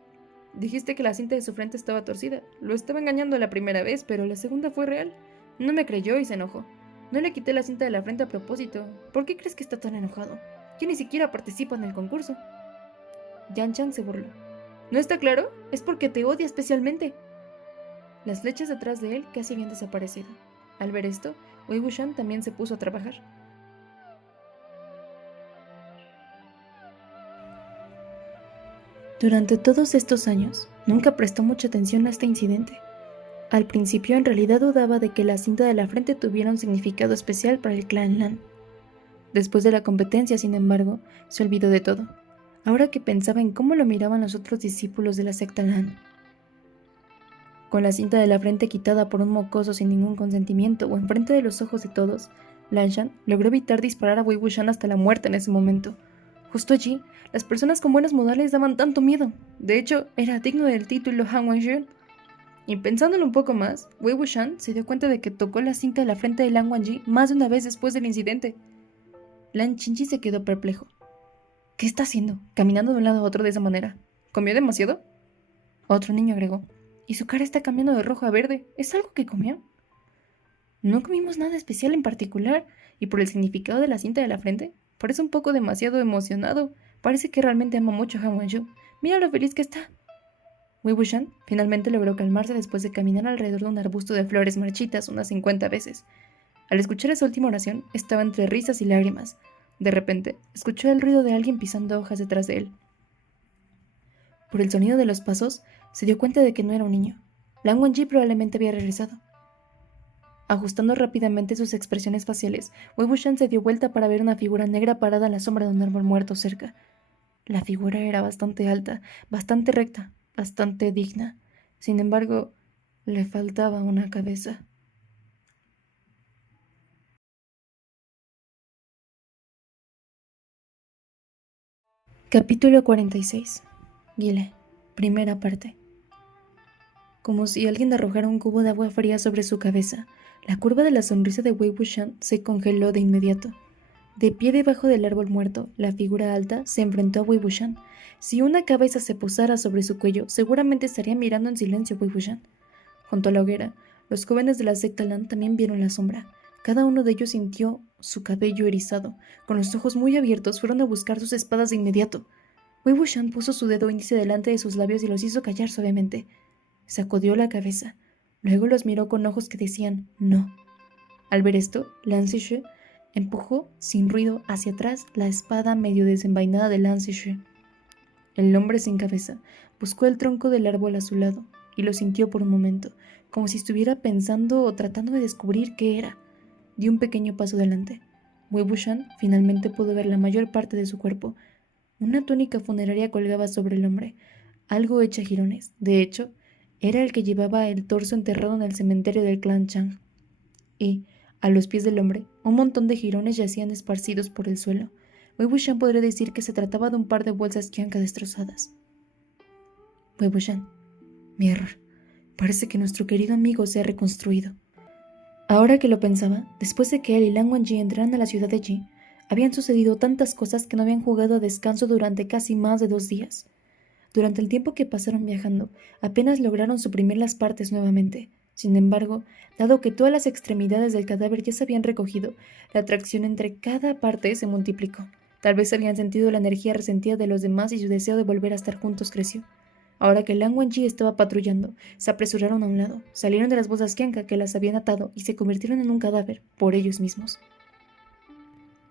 Dijiste que la cinta de su frente estaba torcida. Lo estaba engañando la primera vez, pero la segunda fue real. No me creyó y se enojó. No le quité la cinta de la frente a propósito. ¿Por qué crees que está tan enojado? Yo ni siquiera participo en el concurso. Yan Chang se burló. ¿No está claro? Es porque te odia especialmente. Las flechas detrás de él casi habían desaparecido. Al ver esto, Wei Wuxian también se puso a trabajar. Durante todos estos años, nunca prestó mucha atención a este incidente. Al principio, en realidad dudaba de que la cinta de la frente tuviera un significado especial para el clan Lan. Después de la competencia, sin embargo, se olvidó de todo, ahora que pensaba en cómo lo miraban los otros discípulos de la secta Lan. Con la cinta de la frente quitada por un mocoso sin ningún consentimiento o enfrente de los ojos de todos, Lan Shan logró evitar disparar a Wei Wuxian hasta la muerte en ese momento. Justo allí, las personas con buenos modales daban tanto miedo. De hecho, era digno del título Han Wangji. Y pensándolo un poco más, Wei Wuxian se dio cuenta de que tocó la cinta de la frente de Lan Wangji más de una vez después del incidente. Lan Qingji se quedó perplejo. ¿Qué está haciendo? Caminando de un lado a otro de esa manera. ¿Comió demasiado? Otro niño agregó. Y su cara está cambiando de rojo a verde. ¿Es algo que comió? No comimos nada especial en particular. ¿Y por el significado de la cinta de la frente? Parece un poco demasiado emocionado. Parece que realmente ama mucho a Han Wangji. Mira lo feliz que está. Wei Wuxian finalmente logró calmarse después de caminar alrededor de un arbusto de flores marchitas unas 50 veces. Al escuchar esa última oración, estaba entre risas y lágrimas. De repente, escuchó el ruido de alguien pisando hojas detrás de él. Por el sonido de los pasos, se dio cuenta de que no era un niño. Lan Wangji probablemente había regresado. Ajustando rápidamente sus expresiones faciales, Wei Wuxian se dio vuelta para ver una figura negra parada a la sombra de un árbol muerto cerca. La figura era bastante alta, bastante recta, bastante digna. Sin embargo, le faltaba una cabeza. Capítulo 46. Guile. Primera parte. Como si alguien arrojara un cubo de agua fría sobre su cabeza, la curva de la sonrisa de Wei Wuxian se congeló de inmediato. De pie debajo del árbol muerto, la figura alta se enfrentó a Wei Wuxian. Si una cabeza se posara sobre su cuello, seguramente estaría mirando en silencio a Wei Wuxian. Junto a la hoguera, los jóvenes de la secta Lan también vieron la sombra. Cada uno de ellos sintió su cabello erizado. Con los ojos muy abiertos, fueron a buscar sus espadas de inmediato. Wei Wuxian puso su dedo índice delante de sus labios y los hizo callar suavemente. Sacudió la cabeza. Luego los miró con ojos que decían no. Al ver esto, Lan Zixue empujó sin ruido hacia atrás la espada medio desenvainada de Lan Zixue. El hombre sin cabeza buscó el tronco del árbol a su lado y lo sintió por un momento, como si estuviera pensando o tratando de descubrir qué era. Dio un pequeño paso adelante. Wei Wuxian finalmente pudo ver la mayor parte de su cuerpo. Una túnica funeraria colgaba sobre el hombre, algo hecha a jirones. De hecho, era el que llevaba el torso enterrado en el cementerio del clan Chang. Y, a los pies del hombre, un montón de jirones yacían esparcidos por el suelo. Wei Wuxian podría decir que se trataba de un par de bolsas qianca destrozadas. Wei Wuxian, mi error. Parece que nuestro querido amigo se ha reconstruido. Ahora que lo pensaba, después de que él y Lan Wangji entraran a la ciudad de Yi, habían sucedido tantas cosas que no habían jugado a descanso durante casi más de 2 días. Durante el tiempo que pasaron viajando, apenas lograron suprimir las partes nuevamente. Sin embargo, dado que todas las extremidades del cadáver ya se habían recogido, la atracción entre cada parte se multiplicó. Tal vez habían sentido la energía resentida de los demás y su deseo de volver a estar juntos creció. Ahora que Lan Wangji estaba patrullando, se apresuraron a un lado, salieron de las bolsas Kianka que las habían atado y se convirtieron en un cadáver por ellos mismos.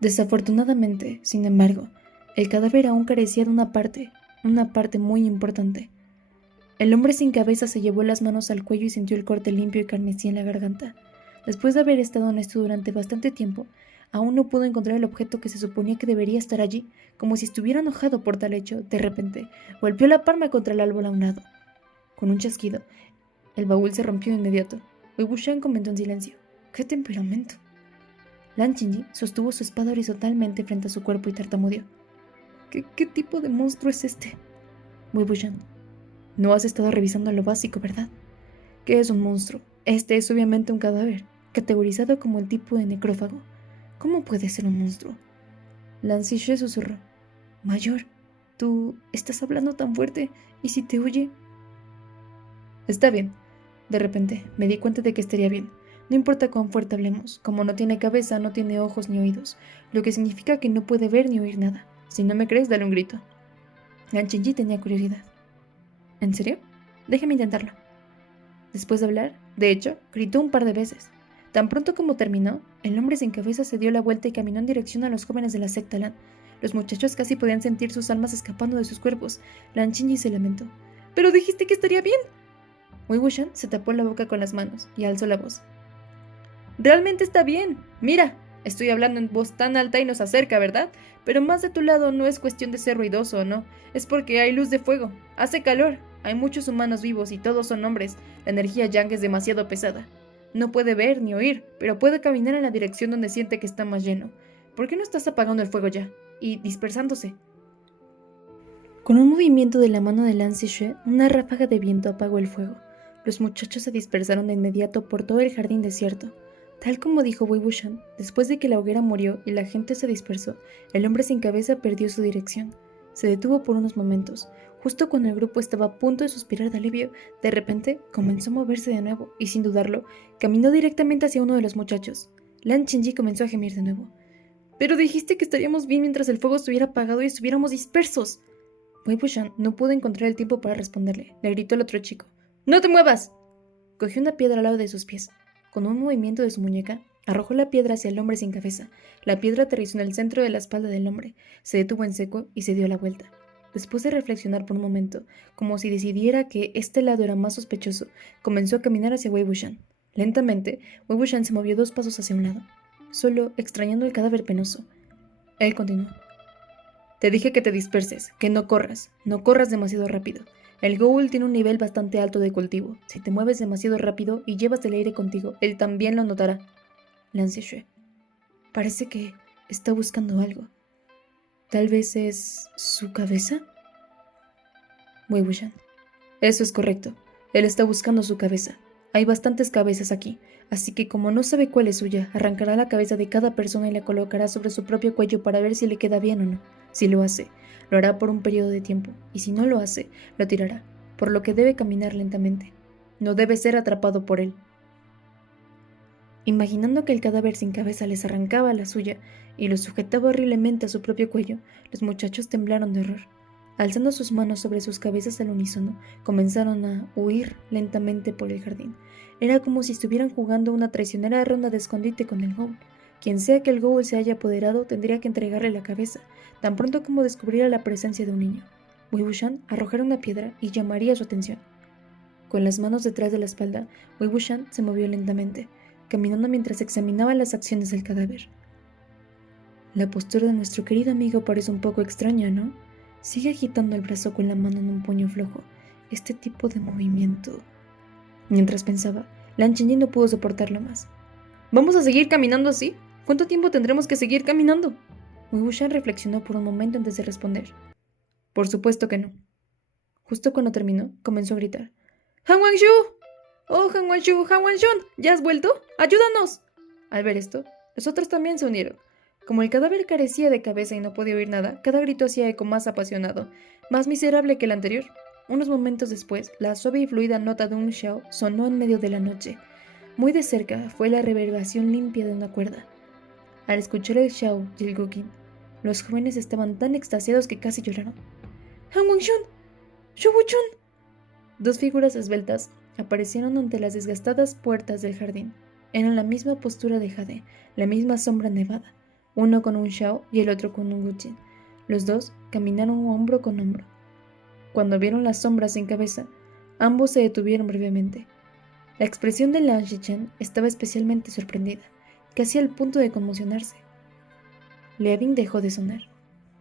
Desafortunadamente, sin embargo, el cadáver aún carecía de una parte muy importante. El hombre sin cabeza se llevó las manos al cuello y sintió el corte limpio y carmesí en la garganta. Después de haber estado en esto durante bastante tiempo, aún no pudo encontrar el objeto que se suponía que debería estar allí, como si estuviera enojado por tal hecho. De repente, golpeó la palma contra el árbol a un lado. Con un chasquido, el baúl se rompió de inmediato. Wei Wuxian comentó en silencio: ¡Qué temperamento! Lan Qingyi sostuvo su espada horizontalmente frente a su cuerpo y tartamudeó: ¿Qué tipo de monstruo es este? Wei Wuxian: no has estado revisando lo básico, ¿verdad? ¿Qué es un monstruo? Este es obviamente un cadáver, categorizado como el tipo de necrófago. ¿Cómo puede ser un monstruo? Lan Zixue susurró: Mayor, tú estás hablando tan fuerte, ¿y si te oye? Está bien. De repente, me di cuenta de que estaría bien. No importa cuán fuerte hablemos, como no tiene cabeza, no tiene ojos ni oídos, lo que significa que no puede ver ni oír nada. Si no me crees, dale un grito. Lan Qingyi tenía curiosidad. ¿En serio? Déjeme intentarlo. Después de hablar, de hecho, gritó un par de veces. Tan pronto como terminó, el hombre sin cabeza se dio la vuelta y caminó en dirección a los jóvenes de la secta Lan. Los muchachos casi podían sentir sus almas escapando de sus cuerpos. Lan Qingyi se lamentó: ¡Pero dijiste que estaría bien! Wei Wuxian se tapó la boca con las manos y alzó la voz: ¡Realmente está bien! Mira, estoy hablando en voz tan alta y nos acerca, ¿verdad? Pero más de tu lado no es cuestión de ser ruidoso o no, es porque hay luz de fuego, hace calor, hay muchos humanos vivos y todos son hombres, la energía yang es demasiado pesada. No puede ver ni oír, pero puede caminar en la dirección donde siente que está más lleno. ¿Por qué no estás apagando el fuego ya? Y dispersándose. Con un movimiento de la mano de Lan Zixue, una ráfaga de viento apagó el fuego. Los muchachos se dispersaron de inmediato por todo el jardín desierto. Tal como dijo Wei Wuxian, después de que la hoguera murió y la gente se dispersó, el hombre sin cabeza perdió su dirección. Se detuvo por unos momentos. Justo cuando el grupo estaba a punto de suspirar de alivio, de repente comenzó a moverse de nuevo y, sin dudarlo, caminó directamente hacia uno de los muchachos. Lan Qingyi comenzó a gemir de nuevo. «¡Pero dijiste que estaríamos bien mientras el fuego estuviera apagado y estuviéramos dispersos!» Wei Wuxian no pudo encontrar el tiempo para responderle. Le gritó al otro chico: «¡No te muevas!» Cogió una piedra al lado de sus pies. Con un movimiento de su muñeca, arrojó la piedra hacia el hombre sin cabeza. La piedra aterrizó en el centro de la espalda del hombre, se detuvo en seco y se dio la vuelta. Después de reflexionar por un momento, como si decidiera que este lado era más sospechoso, comenzó a caminar hacia Wei Wuxian. Lentamente, Wei Wuxian se movió 2 pasos hacia un lado, solo extrañando el cadáver penoso. Él continuó: «Te dije que te disperses, que no corras demasiado rápido. El ghoul tiene un nivel bastante alto de cultivo. Si te mueves demasiado rápido y llevas el aire contigo, él también lo notará». Lan Zixue: «Parece que está buscando algo. ¿Tal vez es su cabeza?» Wei Wuxian: «Eso es correcto. Él está buscando su cabeza. Hay bastantes cabezas aquí, así que como no sabe cuál es suya, arrancará la cabeza de cada persona y la colocará sobre su propio cuello para ver si le queda bien o no. Si lo hace, lo hará por un periodo de tiempo, y si no lo hace, lo tirará, por lo que debe caminar lentamente. No debe ser atrapado por él». Imaginando que el cadáver sin cabeza les arrancaba la suya y lo sujetaba horriblemente a su propio cuello, los muchachos temblaron de horror. Alzando sus manos sobre sus cabezas al unísono, comenzaron a huir lentamente por el jardín. Era como si estuvieran jugando una traicionera ronda de escondite con el ghoul. Quien sea que el ghoul se haya apoderado tendría que entregarle la cabeza, tan pronto como descubriera la presencia de un niño. Wei Wuxian arrojara una piedra y llamaría su atención. Con las manos detrás de la espalda, Wei Wuxian se movió lentamente, caminando mientras examinaba las acciones del cadáver. La postura de nuestro querido amigo parece un poco extraña, ¿no? Sigue agitando el brazo con la mano en un puño flojo. Este tipo de movimiento... Mientras pensaba, Lan Qingyi no pudo soportarlo más. ¿Vamos a seguir caminando así? ¿Cuánto tiempo tendremos que seguir caminando? Wei Wuxian reflexionó por un momento antes de responder. Por supuesto que no. Justo cuando terminó, comenzó a gritar. ¡Han Wangshu! ¡Oh, Han Wangshu! ¡Han Wanshun! ¿Ya has vuelto? ¡Ayúdanos! Al ver esto, los otros también se unieron. Como el cadáver carecía de cabeza y no podía oír nada, cada grito hacía eco más apasionado, más miserable que el anterior. Unos momentos después, la suave y fluida nota de un xiao sonó en medio de la noche. Muy de cerca fue la reverberación limpia de una cuerda. Al escuchar el xiao y el guqin, los jóvenes estaban tan extasiados que casi lloraron. ¡Han Wanshun! ¡Shu Wuchun! Dos figuras esbeltas aparecieron ante las desgastadas puertas del jardín. Eran la misma postura de Jade, la misma sombra nevada, uno con un Xiao y el otro con un Guqin. Los dos caminaron hombro con hombro. Cuando vieron las sombras sin cabeza, ambos se detuvieron brevemente. La expresión de Lan Shichen estaba especialmente sorprendida, casi al punto de conmocionarse. Levin dejó de sonar,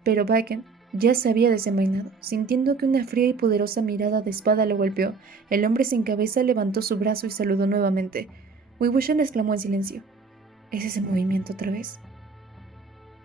pero Baiken ya se había desenvainado. Sintiendo que una fría y poderosa mirada de espada lo golpeó, el hombre sin cabeza levantó su brazo y saludó nuevamente. Wei Wuxian exclamó en silencio: ¿Es ese movimiento otra vez?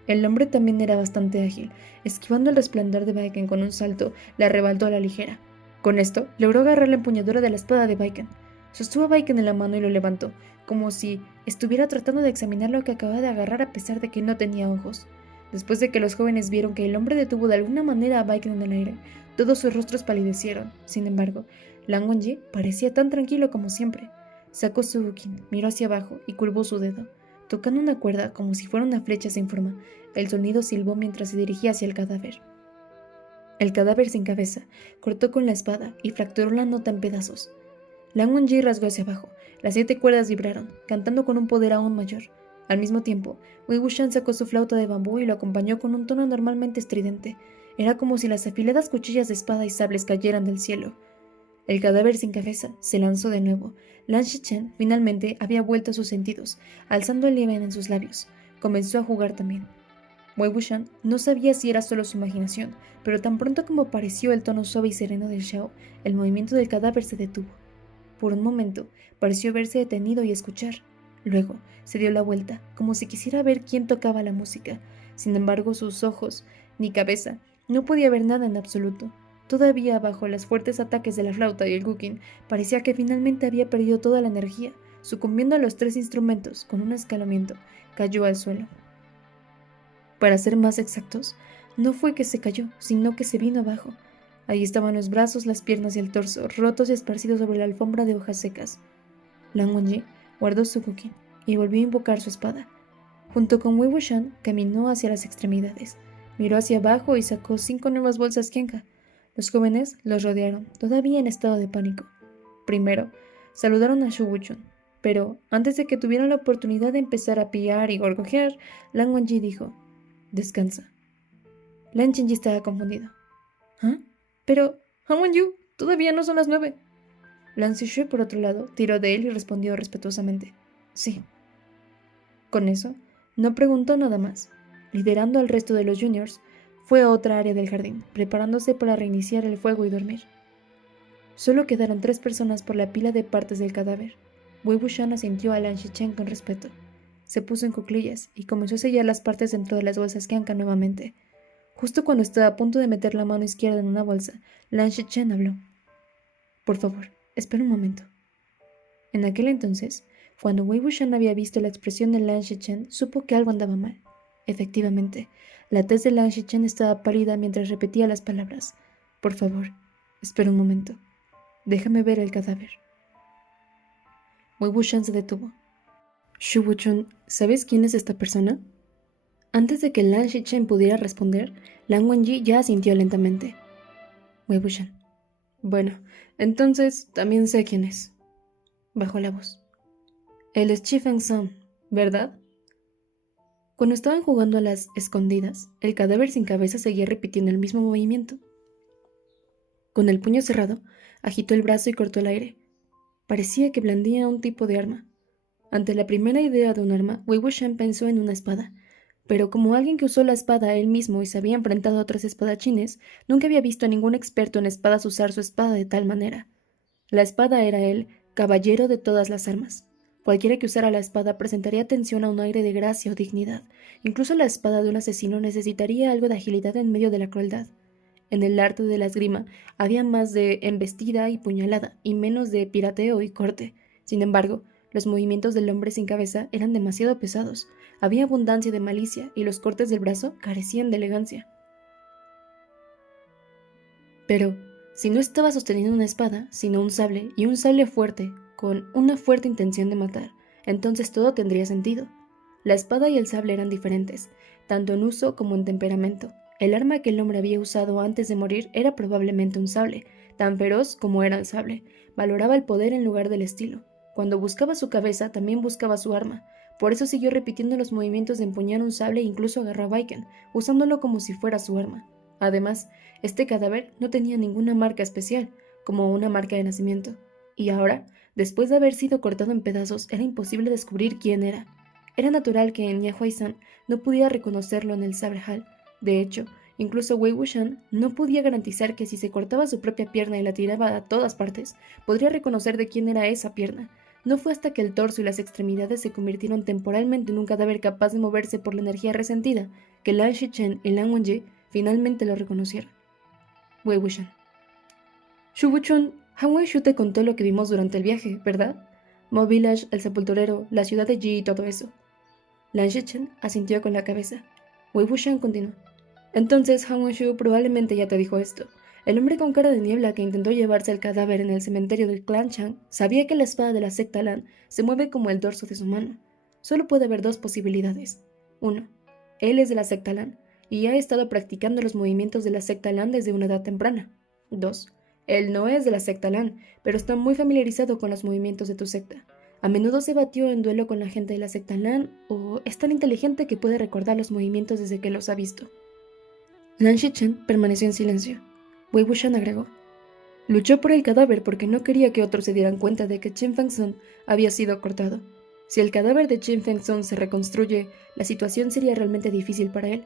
El hombre también era bastante ágil. Esquivando el resplandor de Baiken con un salto, la arrebató a la ligera. Con esto, logró agarrar la empuñadura de la espada de Baiken. Sostuvo a Baiken en la mano y lo levantó, como si estuviera tratando de examinar lo que acababa de agarrar a pesar de que no tenía ojos. Después de que los jóvenes vieron que el hombre detuvo de alguna manera a Baiken en el aire, todos sus rostros palidecieron. Sin embargo, Lan Wangji parecía tan tranquilo como siempre. Sacó su Guqin, miró hacia abajo y curvó su dedo. Tocando una cuerda como si fuera una flecha sin forma, el sonido silbó mientras se dirigía hacia el cadáver. El cadáver sin cabeza cortó con la espada y fracturó la nota en pedazos. Lan Wangji rasgó hacia abajo. Las 7 cuerdas vibraron, cantando con un poder aún mayor. Al mismo tiempo, Wei Wuxian sacó su flauta de bambú y lo acompañó con un tono anormalmente estridente. Era como si las afiladas cuchillas de espada y sables cayeran del cielo. El cadáver sin cabeza se lanzó de nuevo. Lan Shichen finalmente había vuelto a sus sentidos, alzando el Levin en sus labios. Comenzó a jugar también. Wei Wuxian no sabía si era solo su imaginación, pero tan pronto como apareció el tono suave y sereno del Xiao, el movimiento del cadáver se detuvo. Por un momento, pareció verse detenido y escuchar. Luego, se dio la vuelta, como si quisiera ver quién tocaba la música. Sin embargo, sus ojos, ni cabeza, no podía ver nada en absoluto. Todavía bajo los fuertes ataques de la flauta y el Guqin, parecía que finalmente había perdido toda la energía. Sucumbiendo a los 3 instrumentos, con un escalamiento, cayó al suelo. Para ser más exactos, no fue que se cayó, sino que se vino abajo. Ahí estaban los brazos, las piernas y el torso, rotos y esparcidos sobre la alfombra de hojas secas. Lan Wangji guardó su Guqin y volvió a invocar su espada. Junto con Wei Wuxian, caminó hacia las extremidades. Miró hacia abajo y sacó 5 nuevas bolsas Kenka. Los jóvenes los rodearon, todavía en estado de pánico. Primero, saludaron a Shu Wuchun, pero antes de que tuvieran la oportunidad de empezar a pillar y gorgojear, Lan Wangji dijo: «Descansa». Lan Qingyi estaba confundido. «¿Ah? Pero, Han Wenyu, todavía no son las 9». Lan Zixue, por otro lado, tiró de él y respondió respetuosamente: «Sí». Con eso, no preguntó nada más. Liderando al resto de los juniors, fue a otra área del jardín, preparándose para reiniciar el fuego y dormir. Solo quedaron 3 personas por la pila de partes del cadáver. Wei Wuxian asintió a Lan Shichen con respeto. Se puso en cuclillas y comenzó a sellar las partes dentro de las bolsas Kenka nuevamente. Justo cuando estaba a punto de meter la mano izquierda en una bolsa, Lan Shichen habló: «Por favor, espera un momento». En aquel entonces, cuando Wei Wuxian había visto la expresión de Lan Shichen, supo que algo andaba mal. Efectivamente, la tez de Lan Shichen estaba pálida mientras repetía las palabras: «Por favor, espera un momento. Déjame ver el cadáver». Wei Wuxian se detuvo. «Shu Wuchun, ¿sabes quién es esta persona?». Antes de que Lan Shichen pudiera responder, Lan Wangji ya asintió lentamente. Wei Wuxian: «Bueno, entonces también sé quién es». Bajó la voz. «Él es Chi Feng Song, ¿verdad?». Cuando estaban jugando a las escondidas, el cadáver sin cabeza seguía repitiendo el mismo movimiento. Con el puño cerrado, agitó el brazo y cortó el aire. Parecía que blandía un tipo de arma. Ante la primera idea de un arma, Wei Wuxian pensó en una espada, pero como alguien que usó la espada él mismo y se había enfrentado a otros espadachines, nunca había visto a ningún experto en espadas usar su espada de tal manera. La espada era el caballero de todas las armas. Cualquiera que usara la espada presentaría atención a un aire de gracia o dignidad. Incluso la espada de un asesino necesitaría algo de agilidad en medio de la crueldad. En el arte de la esgrima había más de embestida y puñalada, y menos de pirateo y corte. Sin embargo, los movimientos del hombre sin cabeza eran demasiado pesados. Había abundancia de malicia, y los cortes del brazo carecían de elegancia. Pero, si no estaba sosteniendo una espada, sino un sable, y un sable fuerte, con una fuerte intención de matar, entonces todo tendría sentido. La espada y el sable eran diferentes, tanto en uso como en temperamento. El arma que el hombre había usado antes de morir era probablemente un sable, tan feroz como era el sable. Valoraba el poder en lugar del estilo. Cuando buscaba su cabeza, también buscaba su arma. Por eso siguió repitiendo los movimientos de empuñar un sable e incluso agarró a Viken, usándolo como si fuera su arma. Además, este cadáver no tenía ninguna marca especial, como una marca de nacimiento. Y ahora, después de haber sido cortado en pedazos, era imposible descubrir quién era. Era natural que Nya Huaizhan no pudiera reconocerlo en el Sabre Hall. De hecho, incluso Wei Wuxian no podía garantizar que si se cortaba su propia pierna y la tiraba a todas partes, podría reconocer de quién era esa pierna. No fue hasta que el torso y las extremidades se convirtieron temporalmente en un cadáver capaz de moverse por la energía resentida que Lan Shichen y Lan Wangji finalmente lo reconocieron. Wei Wuxian. Shu Wuchun, Han Weishu te contó lo que vimos durante el viaje, ¿verdad? Mo Village, el sepulturero, la ciudad de Ji y todo eso. Lan Shichen asintió con la cabeza. Wei Wuxian continuó. Entonces Han Weishu probablemente ya te dijo esto. El hombre con cara de niebla que intentó llevarse el cadáver en el cementerio del clan Chang sabía que la espada de la secta Lan se mueve como el dorso de su mano. Solo puede haber dos posibilidades. 1. Él es de la secta Lan y ha estado practicando los movimientos de la secta Lan desde una edad temprana. 2. Él no es de la secta Lan, pero está muy familiarizado con los movimientos de tu secta. A menudo se batió en duelo con la gente de la secta Lan o es tan inteligente que puede recordar los movimientos desde que los ha visto. Lan Shichen permaneció en silencio. Wei Wuxian agregó. Luchó por el cadáver porque no quería que otros se dieran cuenta de que Qin Fengsun había sido cortado. Si el cadáver de Qin Fengsun se reconstruye, la situación sería realmente difícil para él.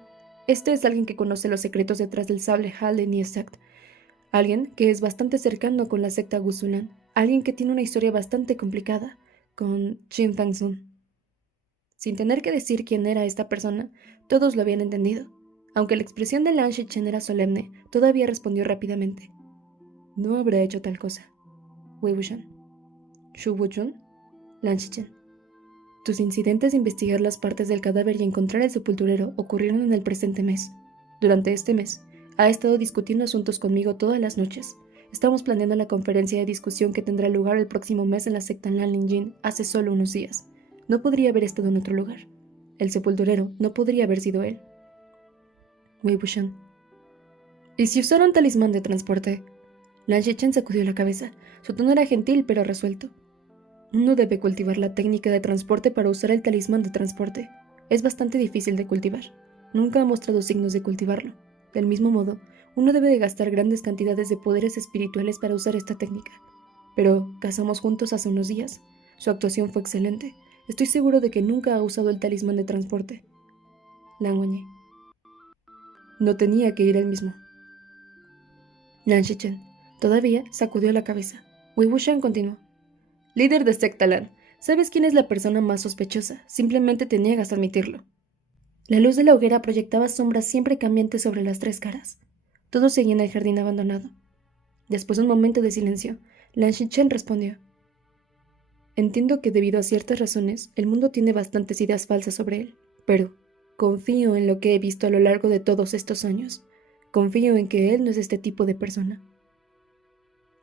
Este es alguien que conoce los secretos detrás del sable Hal de Nie Sect. Alguien que es bastante cercano con la secta Gusulan. Alguien que tiene una historia bastante complicada con Qin Fengsun. Sin tener que decir quién era esta persona, todos lo habían entendido. Aunque la expresión de Lan Shichen era solemne, todavía respondió rápidamente. No habrá hecho tal cosa. Wei Wuxian. Shu Wuchun. Lan Shichen. Tus incidentes de investigar las partes del cadáver y encontrar el sepulturero ocurrieron en el presente mes. Durante este mes, ha estado discutiendo asuntos conmigo todas las noches. Estamos planeando la conferencia de discusión que tendrá lugar el próximo mes en la secta Lanlinjin hace solo unos días. No podría haber estado en otro lugar. El sepulturero no podría haber sido él. Wei Wuxian. ¿Y si usara un talismán de transporte? Lan Shichen sacudió la cabeza. Su tono era gentil pero resuelto. Uno debe cultivar la técnica de transporte para usar el talismán de transporte. Es bastante difícil de cultivar. Nunca ha mostrado signos de cultivarlo. Del mismo modo, uno debe de gastar grandes cantidades de poderes espirituales para usar esta técnica. Pero cazamos juntos hace unos días. Su actuación fue excelente. Estoy seguro de que nunca ha usado el talismán de transporte. Lan Wangji. No tenía que ir él mismo. Lan Shichen todavía sacudió la cabeza. Wei Wuxian continuó. Líder de secta Lan, ¿sabes quién es la persona más sospechosa? Simplemente te niegas a admitirlo. La luz de la hoguera proyectaba sombras siempre cambiantes sobre las tres caras. Todos seguían el jardín abandonado. Después de un momento de silencio, Lan Shichen respondió. Entiendo que debido a ciertas razones, el mundo tiene bastantes ideas falsas sobre él, pero confío en lo que he visto a lo largo de todos estos años. Confío en que él no es este tipo de persona.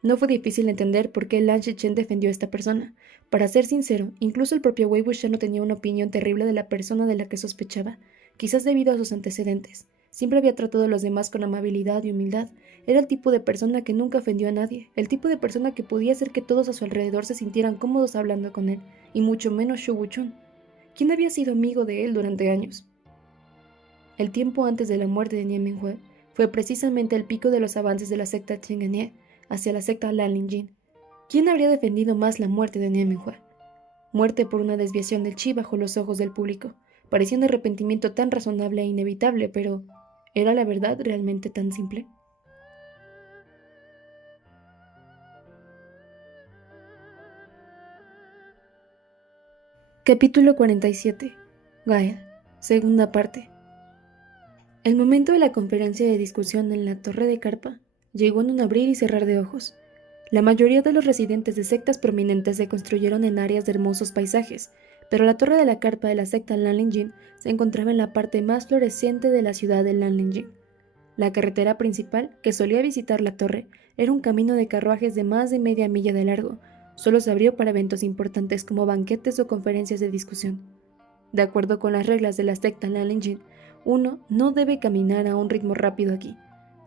No fue difícil entender por qué Lan Shichen defendió a esta persona. Para ser sincero, incluso el propio Wei Wuxian no tenía una opinión terrible de la persona de la que sospechaba, quizás debido a sus antecedentes. Siempre había tratado a los demás con amabilidad y humildad. Era el tipo de persona que nunca ofendió a nadie, el tipo de persona que podía hacer que todos a su alrededor se sintieran cómodos hablando con él, y mucho menos Shu Wuchun, quien había sido amigo de él durante años. El tiempo antes de la muerte de Nie Minghue fue precisamente el pico de los avances de la secta Ching'e hacia la secta Lanlinjin. ¿Quién habría defendido más la muerte de Nie Minghue? Muerte por una desviación del chi bajo los ojos del público. Parecía un arrepentimiento tan razonable e inevitable, pero ¿era la verdad realmente tan simple? Capítulo 47. Gael. Segunda parte. El momento de la conferencia de discusión en la torre de carpa llegó en un abrir y cerrar de ojos. La mayoría de los residentes de sectas prominentes se construyeron en áreas de hermosos paisajes, pero la torre de la carpa de la secta Lanlinjin se encontraba en la parte más floreciente de la ciudad de Lanlinjin. La carretera principal, que solía visitar la torre, era un camino de carruajes de más de media milla de largo. Solo se abrió para eventos importantes como banquetes o conferencias de discusión. De acuerdo con las reglas de la secta Lanlinjin, uno no debe caminar a un ritmo rápido aquí.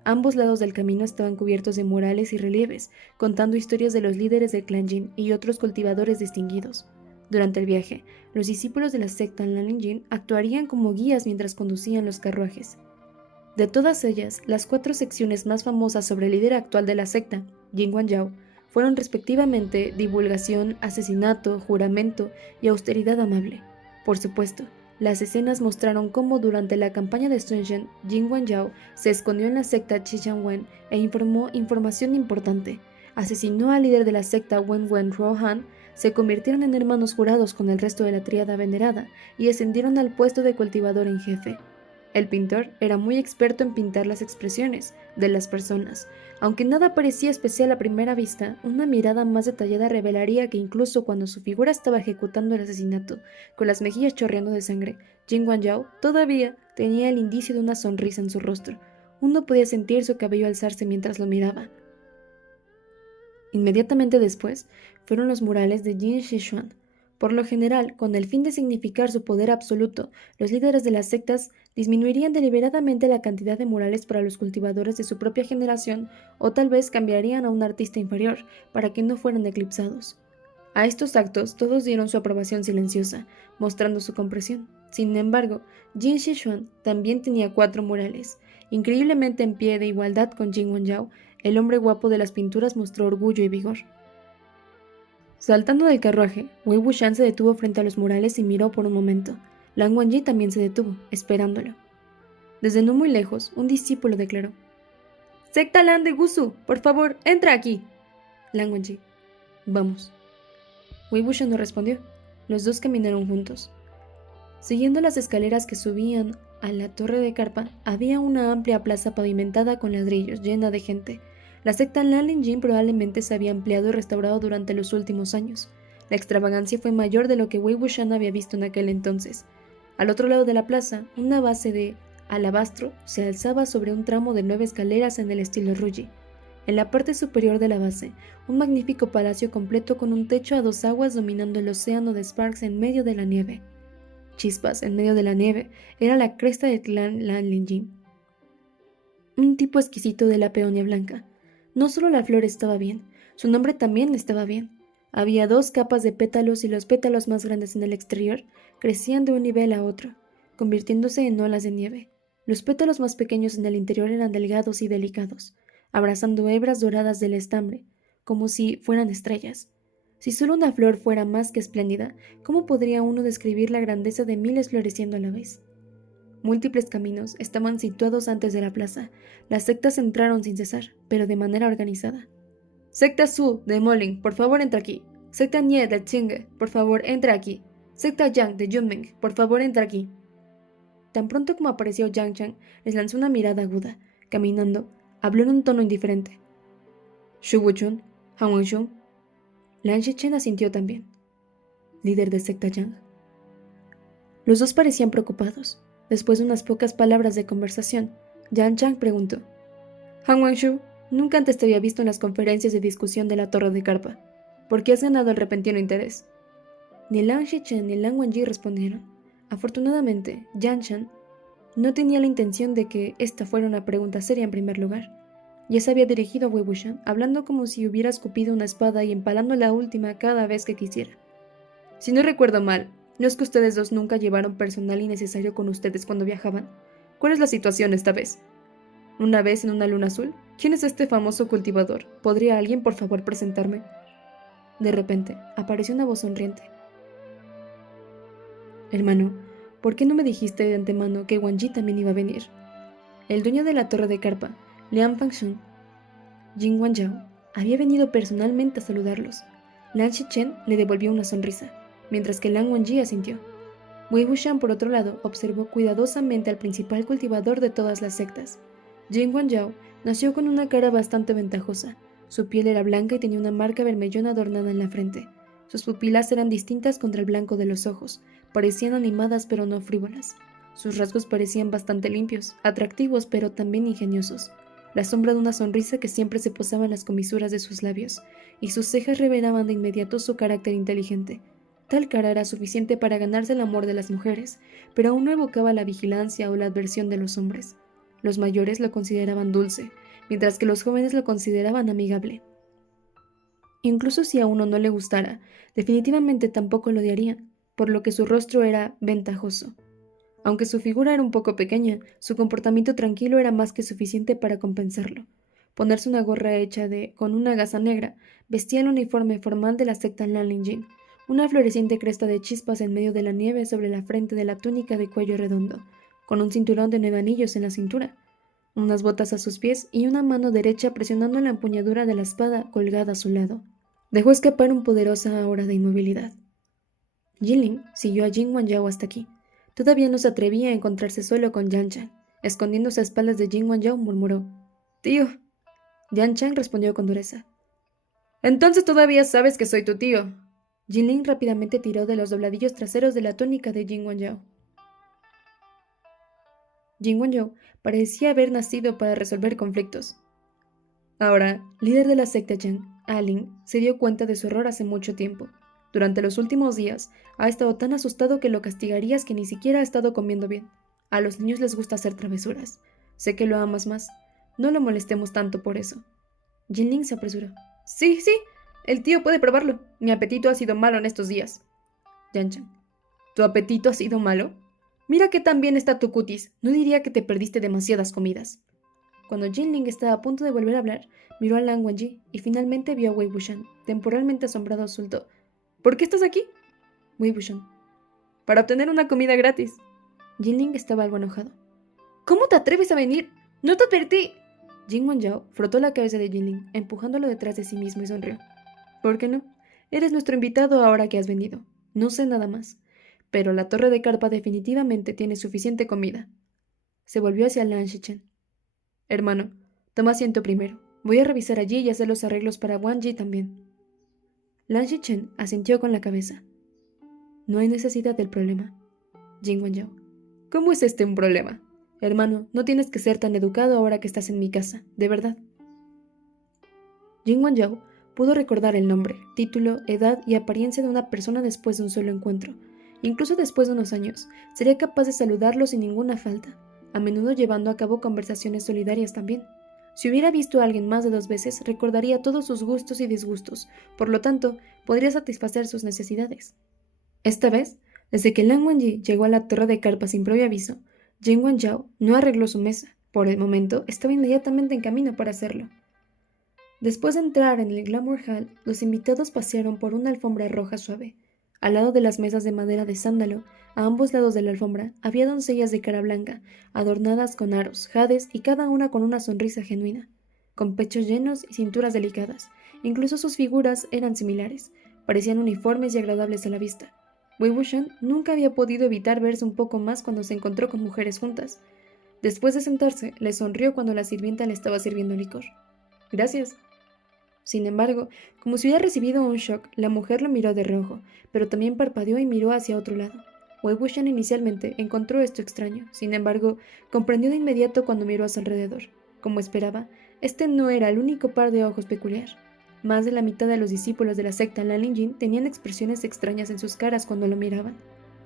Ambos lados del camino estaban cubiertos de murales y relieves, contando historias de los líderes del clan Jin y otros cultivadores distinguidos. Durante el viaje, los discípulos de la secta Lanlin Jin actuarían como guías mientras conducían los carruajes. De todas ellas, las 4 secciones más famosas sobre el líder actual de la secta, Jin Guangyao, fueron respectivamente divulgación, asesinato, juramento y austeridad amable. Por supuesto, las escenas mostraron cómo durante la campaña de Sun Jian, Jin Guangyao se escondió en la secta Qijianwen e informó información importante. Asesinó al líder de la secta Wenwen Rohan, se convirtieron en hermanos jurados con el resto de la tríada venerada y ascendieron al puesto de cultivador en jefe. El pintor era muy experto en pintar las expresiones de las personas. Aunque nada parecía especial a primera vista, una mirada más detallada revelaría que incluso cuando su figura estaba ejecutando el asesinato, con las mejillas chorreando de sangre, Jin Guangyao todavía tenía el indicio de una sonrisa en su rostro. Uno podía sentir su cabello alzarse mientras lo miraba. Inmediatamente después fueron los murales de Jin Shishuan. Por lo general, con el fin de significar su poder absoluto, los líderes de las sectas disminuirían deliberadamente la cantidad de murales para los cultivadores de su propia generación o tal vez cambiarían a un artista inferior para que no fueran eclipsados. A estos actos todos dieron su aprobación silenciosa, mostrando su comprensión. Sin embargo, Jin Shishuan también tenía 4 murales. Increíblemente en pie de igualdad con Jin Guangyao, el hombre guapo de las pinturas mostró orgullo y vigor. Saltando del carruaje, Wei Wuxian se detuvo frente a los murales y miró por un momento. Lan Wangji también se detuvo, esperándolo. Desde no muy lejos, un discípulo declaró: «Secta Lan de Gusu, por favor, entra aquí». Lan Wangji: «Vamos». Wei Wuxian no respondió. Los dos caminaron juntos. Siguiendo las escaleras que subían a la torre de carpa, había una amplia plaza pavimentada con ladrillos, llena de gente. La secta Lanlin Jin probablemente se había ampliado y restaurado durante los últimos años. La extravagancia fue mayor de lo que Wei Wuxian había visto en aquel entonces. Al otro lado de la plaza, una base de alabastro se alzaba sobre un tramo de 9 escaleras en el estilo Ruyi. En la parte superior de la base, un magnífico palacio completo con un techo a 2 aguas dominando el océano de Sparks en medio de la nieve. Chispas en medio de la nieve era la cresta del clan Lanlin Jin. Un tipo exquisito de la peonia blanca. No solo la flor estaba bien, su nombre también estaba bien. Había 2 capas de pétalos y los pétalos más grandes en el exterior crecían de un nivel a otro, convirtiéndose en olas de nieve. Los pétalos más pequeños en el interior eran delgados y delicados, abrazando hebras doradas del estambre, como si fueran estrellas. Si solo una flor fuera más que espléndida, ¿cómo podría uno describir la grandeza de miles floreciendo a la vez? Múltiples caminos estaban situados antes de la plaza. Las sectas entraron sin cesar, pero de manera organizada. Secta Su de Moling, por favor entra aquí. Secta Nie de Tsinge, por favor entra aquí. Secta Yang de Yunmeng, por favor entra aquí. Tan pronto como apareció Yang Chang, les lanzó una mirada aguda. Caminando, habló en un tono indiferente. Shu Wuchun, Han Wenshun. Lan Shichen asintió también. Líder de secta Yang. Los dos parecían preocupados. Después de unas pocas palabras de conversación, Yang Chang preguntó: Han Wenshu, nunca antes te había visto en las conferencias de discusión de la torre de carpa. ¿Por qué has ganado el repentino interés? Ni Lan Shichen ni Lan Wangji respondieron. Afortunadamente, Yang Chang no tenía la intención de que esta fuera una pregunta seria en primer lugar. Ya se había dirigido a Wei Wuxian, hablando como si hubiera escupido una espada y empalando la última cada vez que quisiera. Si no recuerdo mal, ¿no es que ustedes dos nunca llevaron personal innecesario con ustedes cuando viajaban? ¿Cuál es la situación esta vez? ¿Una vez en una luna azul? ¿Quién es este famoso cultivador? ¿Podría alguien, por favor, presentarme? De repente, apareció una voz sonriente. Hermano, ¿por qué no me dijiste de antemano que Wangji también iba a venir? El dueño de la torre de carpa, Liang Fangshun, Jin Guangyao, había venido personalmente a saludarlos. Lan Shichen le devolvió una sonrisa, mientras que Lan Wangji asintió. Wei Wuxian, por otro lado, observó cuidadosamente al principal cultivador de todas las sectas. Jin Guangyao nació con una cara bastante ventajosa. Su piel era blanca y tenía una marca vermellona adornada en la frente. Sus pupilas eran distintas contra el blanco de los ojos, parecían animadas pero no frívolas. Sus rasgos parecían bastante limpios, atractivos pero también ingeniosos. La sombra de una sonrisa que siempre se posaba en las comisuras de sus labios, y sus cejas revelaban de inmediato su carácter inteligente. Tal cara era suficiente para ganarse el amor de las mujeres, pero aún no evocaba la vigilancia o la adversión de los hombres. Los mayores lo consideraban dulce, mientras que los jóvenes lo consideraban amigable. Incluso si a uno no le gustara, definitivamente tampoco lo odiarían, por lo que su rostro era ventajoso. Aunque su figura era un poco pequeña, su comportamiento tranquilo era más que suficiente para compensarlo. Ponerse una gorra hecha con una gasa negra, vestía el uniforme formal de la secta Lanling, una floreciente cresta de chispas en medio de la nieve sobre la frente de la túnica de cuello redondo, con un cinturón de 9 anillos en la cintura, unas botas a sus pies y una mano derecha presionando la empuñadura de la espada colgada a su lado. Dejó escapar una poderosa aura de inmovilidad. Jinling siguió a Jin Wanzhao hasta aquí. Todavía no se atrevía a encontrarse solo con Yan Chang. Escondiéndose a espaldas de Jin Wanzhao, murmuró: «Tío». Yan Chang respondió con dureza: «Entonces todavía sabes que soy tu tío». Jinling rápidamente tiró de los dobladillos traseros de la túnica de Jin Wanzhao. Jin Wanzhao parecía haber nacido para resolver conflictos. Ahora, líder de la secta Yang, Alin se dio cuenta de su error hace mucho tiempo. Durante los últimos días, ha estado tan asustado que lo castigarías que ni siquiera ha estado comiendo bien. A los niños les gusta hacer travesuras. Sé que lo amas más. No lo molestemos tanto por eso. Jinling se apresuró. Sí, el tío puede probarlo. Mi apetito ha sido malo en estos días. Yan Chang. ¿Tu apetito ha sido malo? Mira que tan bien está tu cutis. No diría que te perdiste demasiadas comidas. Cuando Jinling estaba a punto de volver a hablar, miró a Lan Wangji y finalmente vio a Wei Wuxian. Temporalmente asombrado, soltó: ¿Por qué estás aquí? Wei Wuxian: para obtener una comida gratis. Jinling estaba algo enojado. ¿Cómo te atreves a venir? ¡No te advertí! Jin Wanzhao frotó la cabeza de Jinling, empujándolo detrás de sí mismo y sonrió. ¿Por qué no? Eres nuestro invitado ahora que has venido. No sé nada más. Pero la torre de carpa definitivamente tiene suficiente comida. Se volvió hacia Lan Shichen. Hermano, toma asiento primero. Voy a revisar allí y hacer los arreglos para Wang Yi también. Lan Shichen asintió con la cabeza. No hay necesidad del problema. Jin Wanzhao: ¿cómo es este un problema? Hermano, no tienes que ser tan educado ahora que estás en mi casa, de verdad. Jin Wanzhao pudo recordar el nombre, título, edad y apariencia de una persona después de un solo encuentro. Incluso después de unos años, sería capaz de saludarlo sin ninguna falta, a menudo llevando a cabo conversaciones solidarias también. Si hubiera visto a alguien más de 2 veces, recordaría todos sus gustos y disgustos, por lo tanto, podría satisfacer sus necesidades. Esta vez, desde que Lan Wangji llegó a la torre de carpa sin previo aviso, Jin Wanzhao no arregló su mesa. Por el momento, estaba inmediatamente en camino para hacerlo. Después de entrar en el Glamour Hall, los invitados pasearon por una alfombra roja suave. Al lado de las mesas de madera de sándalo, a ambos lados de la alfombra, había doncellas de cara blanca, adornadas con aros, jades y cada una con una sonrisa genuina, con pechos llenos y cinturas delicadas. Incluso sus figuras eran similares, parecían uniformes y agradables a la vista. Wei Wuxian nunca había podido evitar verse un poco más cuando se encontró con mujeres juntas. Después de sentarse, le sonrió cuando la sirvienta le estaba sirviendo licor. Gracias. Sin embargo, como si hubiera recibido un shock, la mujer lo miró de reojo, pero también parpadeó y miró hacia otro lado. Wei Wuxian inicialmente encontró esto extraño, sin embargo, comprendió de inmediato cuando miró a su alrededor. Como esperaba, este no era el único par de ojos peculiar. Más de la mitad de los discípulos de la secta Lanling tenían expresiones extrañas en sus caras cuando lo miraban.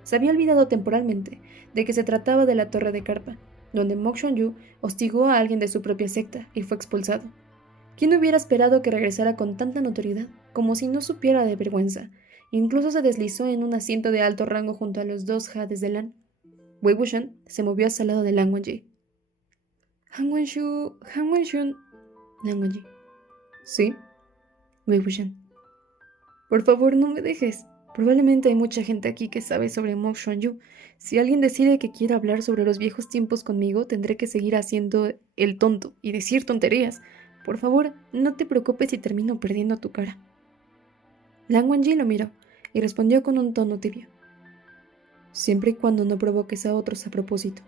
Se había olvidado temporalmente de que se trataba de la torre de carpa, donde Mok Shun-yu hostigó a alguien de su propia secta y fue expulsado. ¿Quién hubiera esperado que regresara con tanta notoriedad, como si no supiera de vergüenza? Incluso se deslizó en un asiento de alto rango junto a los 2 jades de Lan. Wei Wuxian se movió hacia el lado de Lan Wangji. Han Wenshun. Lan Wangji. ¿Sí? Wei Wuxian. Por favor, no me dejes. Probablemente hay mucha gente aquí que sabe sobre Mok Shun-yu. Si alguien decide que quiere hablar sobre los viejos tiempos conmigo, tendré que seguir haciendo el tonto y decir tonterías. Por favor, no te preocupes si termino perdiendo tu cara. Lan Wangji lo miró y respondió con un tono tibio. Siempre y cuando no provoques a otros a propósito.